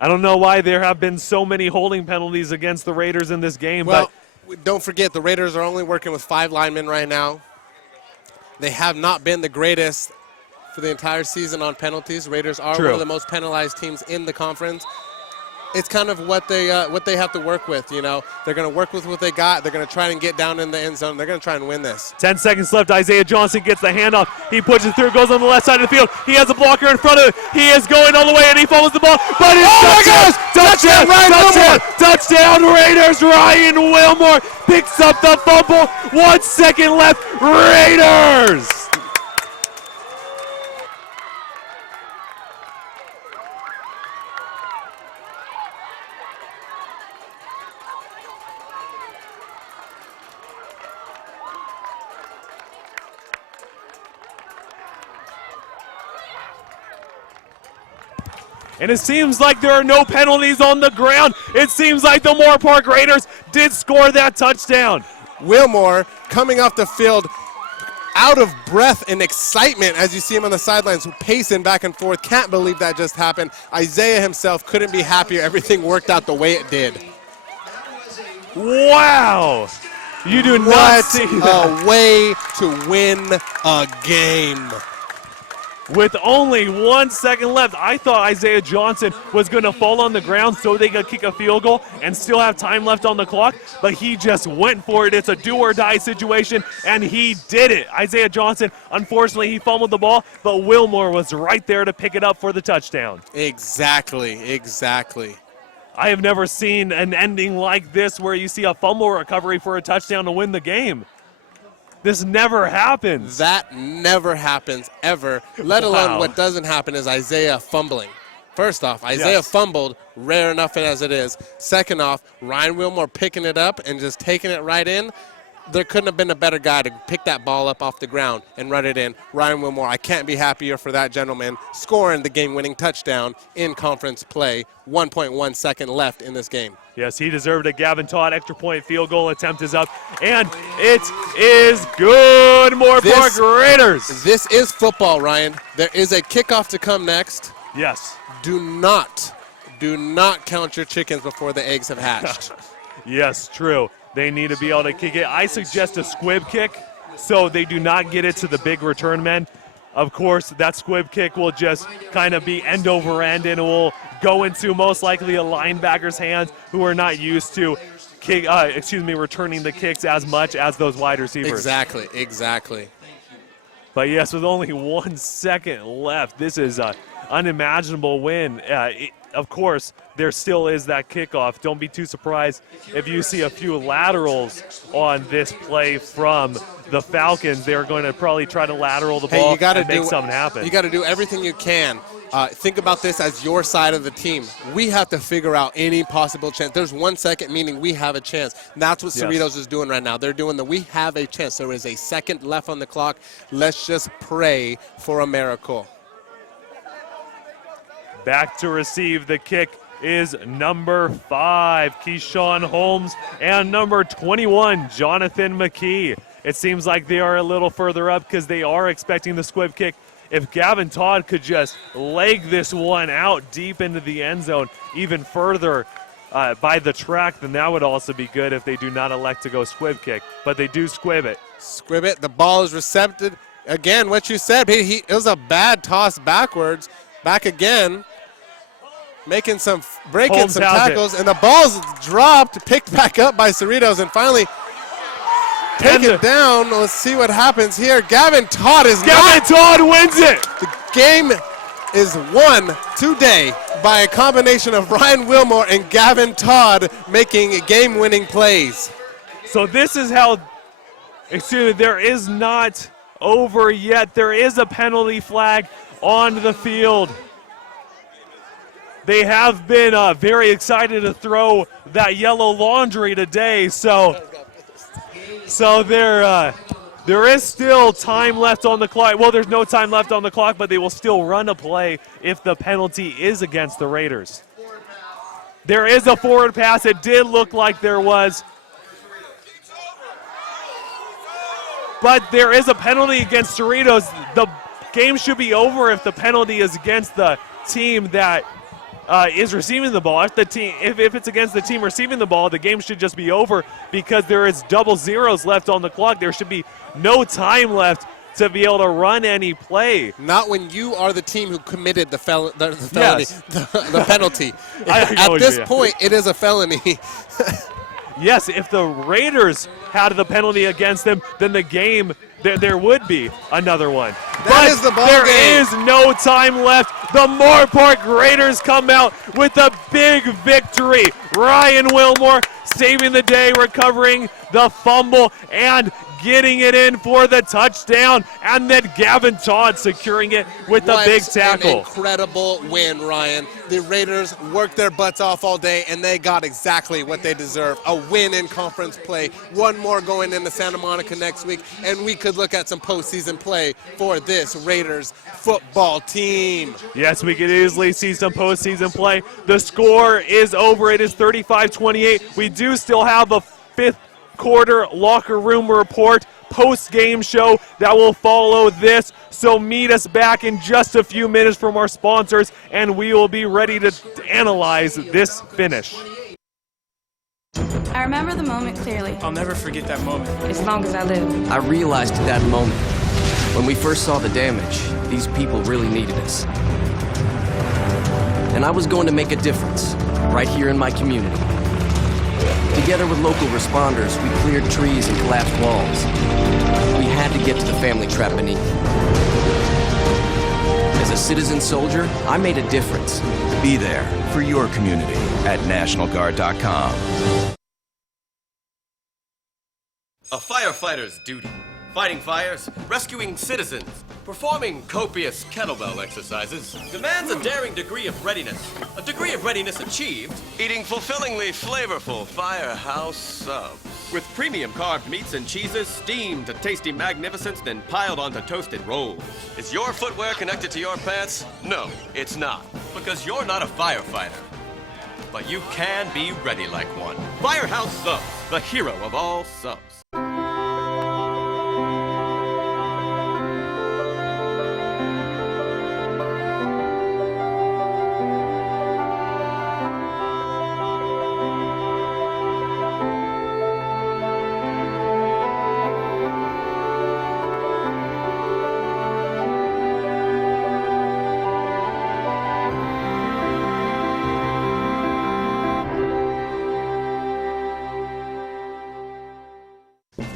I don't know why there have been so many holding penalties against the Raiders in this game. Well, don't forget, the Raiders are only working with 5 linemen right now. They have not been the greatest for the entire season on penalties. Raiders are one of the most penalized teams in the conference. It's kind of what they have to work with, you know. They're going to work with what they got. They're going to try and get down in the end zone. They're going to try and win this. 10 seconds left. Isaiah Johnson gets the handoff. He pushes through, goes on the left side of the field. He has a blocker in front of him. He is going all the way, and he follows the ball. But it's touchdown, Raiders. Ryan Wilmore picks up the fumble. 1 second left. Raiders. And it seems like there are no penalties on the ground. It seems like the Moorpark Raiders did score that touchdown. Wilmore coming off the field out of breath and excitement as you see him on the sidelines pacing back and forth. Can't believe that just happened. Isaiah himself couldn't be happier. Everything worked out the way it did. Wow. You do not see that. What a way to win a game. with only 1 second left. I thought Isaiah Johnson was going to fall on the ground so they could kick a field goal and still have time left on the clock, but he just went for it. It's a do or die situation, and he did it. Isaiah Johnson, unfortunately, he fumbled the ball, but Wilmore was right there to pick it up for the touchdown. Exactly. I have never seen an ending like this where you see a fumble recovery for a touchdown to win the game. This never happens. That never happens ever, let alone what doesn't happen is Isaiah fumbling. First off, Isaiah fumbled, rare enough as it is. Second off, Ryan Wilmore picking it up and just taking it right in. There couldn't have been a better guy to pick that ball up off the ground and run it in. Ryan Wilmore, I can't be happier for that gentleman, scoring the game-winning touchdown in conference play. 1.1 second left in this game. Yes, he deserved a Gavin Todd extra point field goal attempt is up, and it is good. Moorpark Raiders. This is football, Ryan. There is a kickoff to come next. Yes. Do not count your chickens before the eggs have hatched. Yes, true. They need to be able to kick it. I suggest a squib kick so they do not get it to the big return men. Of course, that squib kick will just kind of be end over end, and it will go into most likely a linebacker's hands who are not used to returning the kicks as much as those wide receivers. Exactly. But yes, with only 1 second left, this is an unimaginable win. Of course, there still is that kickoff. Don't be too surprised if you see a few laterals on this play from the Falcons. They're going to probably try to lateral the ball and make something happen. You got to do everything you can. Think about this as your side of the team. We have to figure out any possible chance. There's 1 second, meaning we have a chance. And that's what Cerritos is doing right now. They're doing the we have a chance. There is a second left on the clock. Let's just pray for a miracle. Back to receive the kick is number 5, Keyshawn Holmes, and number 21, Jonathan McKee. It seems like they are a little further up because they are expecting the squib kick. If Gavin Todd could just leg this one out deep into the end zone even further by the track, then that would also be good if they do not elect to go squib kick. But they do squib it. Squib it. The ball is recepted. Again, what you said, it was a bad toss backwards. Back again. Breaking some tackles, and the ball's dropped, picked back up by Cerritos, and finally taken down. Let's see what happens here. Gavin Todd Todd wins it. The game is won today by a combination of Ryan Wilmore and Gavin Todd making game-winning plays. So this is how, there is not over yet. There is a penalty flag on the field. They have been very excited to throw that yellow laundry today, so there is still time left on the clock. Well, there's no time left on the clock, but they will still run a play if the penalty is against the Raiders. There is a forward pass. It did look like there was. But there is a penalty against Cerritos. The game should be over if the penalty is against the team that is receiving the ball. If it's against the team receiving the ball, the game should just be over because there is double zeros left on the clock. There should be no time left to be able to run any play. Not when you are the team who committed the felony, the penalty. At this point, it is a felony. Yes, if the Raiders had the penalty against them, then the game, there would be another one. But there is no time left. The Moorpark Raiders come out with a big victory. Ryan Wilmore saving the day, recovering the fumble, and getting it in for the touchdown, and then Gavin Todd securing it with the big tackle. An incredible win, Ryan. The Raiders worked their butts off all day, and they got exactly what they deserve, a win in conference play. One more going into Santa Monica next week, and we could look at some postseason play for this Raiders football team. Yes, we could easily see some postseason play. The score is over. It is 35-28. We do still have a fifth quarter locker room report post-game show that will follow this, so meet us back in just a few minutes from our sponsors, and we will be ready to analyze this finish. I remember the moment clearly. I'll never forget that moment. As long as I live. I realized at that moment, When we first saw the damage, these people really needed us. And I was going to make a difference, right here in my community. Together with local responders, we cleared trees and collapsed walls. We had to get to the family trapped beneath. As a citizen soldier, I made a difference. Be there for your community at NationalGuard.com. A firefighter's duty. Fighting fires, rescuing citizens, performing copious kettlebell exercises, demands a daring degree of readiness. A degree of readiness achieved, eating fulfillingly flavorful firehouse subs. With premium carved meats and cheeses steamed to tasty magnificence, then piled onto toasted rolls. Is your footwear connected to your pants? No, it's not, because you're not a firefighter. But you can be ready like one. Firehouse Subs, the hero of all subs.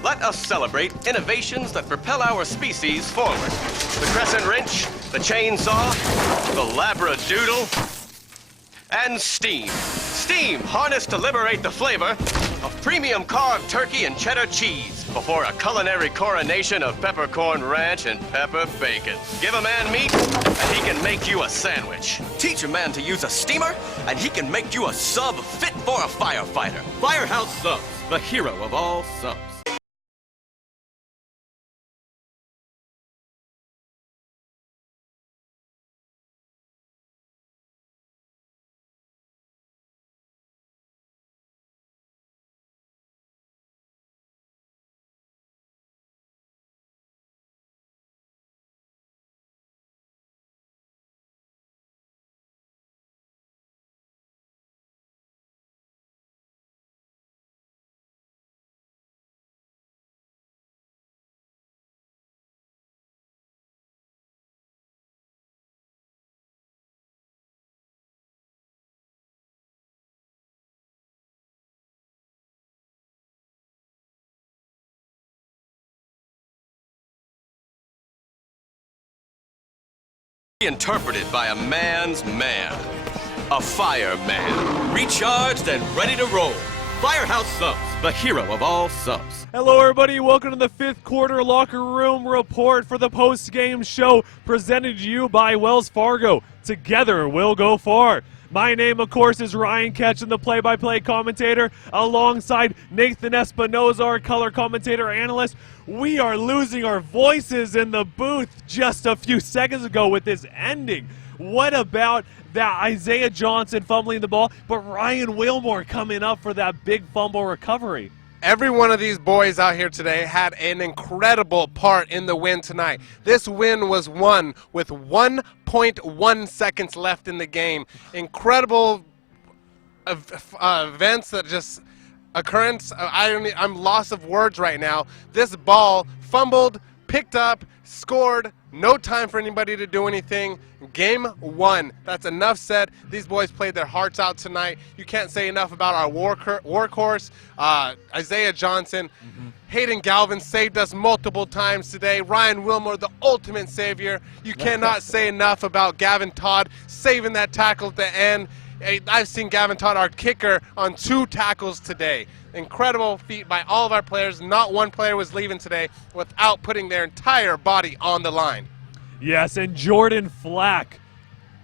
Let us celebrate innovations that propel our species forward. The crescent wrench, the chainsaw, the labradoodle, and steam. Steam harnessed to liberate the flavor of premium carved turkey and cheddar cheese before a culinary coronation of peppercorn ranch and pepper bacon. Give a man meat, and he can make you a sandwich. Teach a man to use a steamer, and he can make you a sub fit for a firefighter. Firehouse Subs, the hero of all subs. Interpreted by a man's man. A fireman. Recharged and ready to roll. Firehouse Subs, the hero of all subs. Hello, everybody. Welcome to the fifth quarter locker room report for the post-game show presented to you by Wells Fargo. Together, we'll go far. My name, of course, is Ryan Ketchum, the play-by-play commentator, alongside Nathan Espinoza, our color commentator analyst. We are losing our voices in the booth just a few seconds ago with this ending. What about that Isaiah Johnson fumbling the ball, but Ryan Wilmore coming up for that big fumble recovery? Every one of these boys out here today had an incredible part in the win tonight. This win was won with 1.1 seconds left in the game. Incredible events that just occurrence. I'm lost of words right now. This ball fumbled, picked up, scored. No time for anybody to do anything. Game one. That's enough said. These boys played their hearts out tonight. You can't say enough about our workhorse, Isaiah Johnson. Hayden Galvin saved us multiple times today. Ryan Wilmore, the ultimate savior. You cannot say enough about Gavin Todd saving that tackle at the end. I've seen Gavin Todd, our kicker, on 2 tackles today. Incredible feat by all of our players. Not one player was leaving today without putting their entire body on the line. Yes, and Jordan Flack,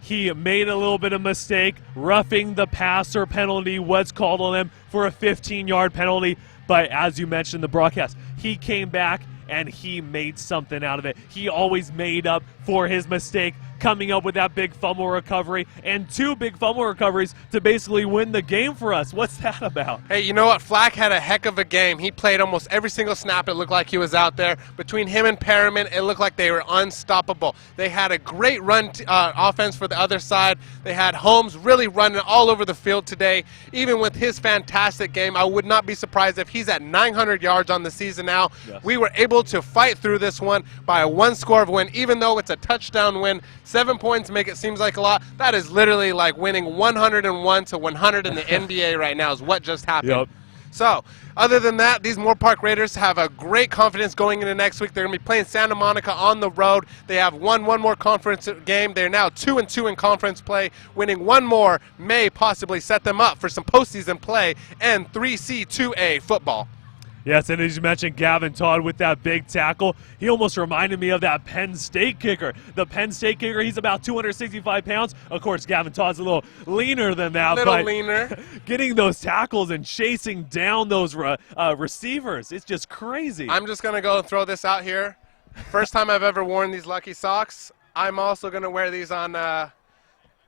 he made a little bit of mistake. Roughing the passer penalty was called on him for a 15-yard penalty. But as you mentioned in the broadcast, he came back and he made something out of it. He always made up for his mistake coming up with that big fumble recovery and 2 big fumble recoveries to basically win the game for us. What's that about? Hey, you know what? Flack had a heck of a game. He played almost every single snap. It looked like he was out there. Between him and Perriman, it looked like they were unstoppable. They had a great run offense for the other side. They had Holmes really running all over the field today. Even with his fantastic game, I would not be surprised if he's at 900 yards on the season now. Yes. We were able to fight through this one by a 1-score win, even though it's a touchdown win. 7 points make it seem like a lot. That is literally like winning 101 to 100 in the NBA right now is what just happened. Yep. So, other than that, these Moorpark Raiders have a great confidence going into next week. They're going to be playing Santa Monica on the road. They have won one more conference game. They're now 2-2 in conference play. Winning one more may possibly set them up for some postseason play and 3C2A football. Yes, and as you mentioned, Gavin Todd with that big tackle, he almost reminded me of that Penn State kicker. The Penn State kicker, he's about 265 pounds. Of course, Gavin Todd's a little leaner than that. Little but leaner. Getting those tackles and chasing down those receivers, it's just crazy. I'm just going to go and throw this out here. First time I've ever worn these lucky socks. I'm also going to wear these on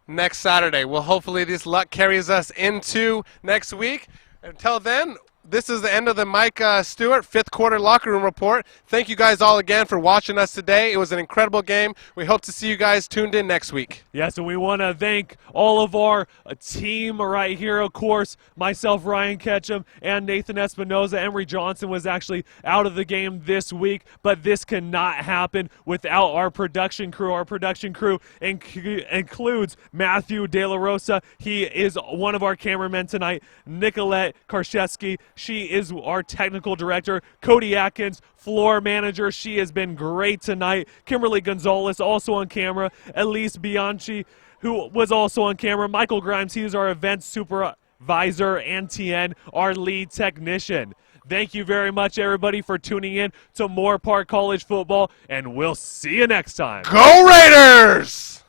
next Saturday. Well, hopefully this luck carries us into next week. Until then, this is the end of the Mike Stewart 5th quarter locker room report. Thank you guys all again for watching us today. It was an incredible game. We hope to see you guys tuned in next week. Yes, and we want to thank all of our team right here, of course, myself, Ryan Ketchum, and Nathan Espinoza. Emery Johnson was actually out of the game this week, but this cannot happen without our production crew. Our production crew includes Matthew De La Rosa. He is one of our cameramen tonight. Nicolette Karszewski. She is our technical director. Cody Atkins, floor manager. She has been great tonight. Kimberly Gonzalez, also on camera. Elise Bianchi, who was also on camera. Michael Grimes, he is our event supervisor. And Tien, our lead technician. Thank you very much, everybody, for tuning in to Moorpark College Football, and we'll see you next time. Go Raiders!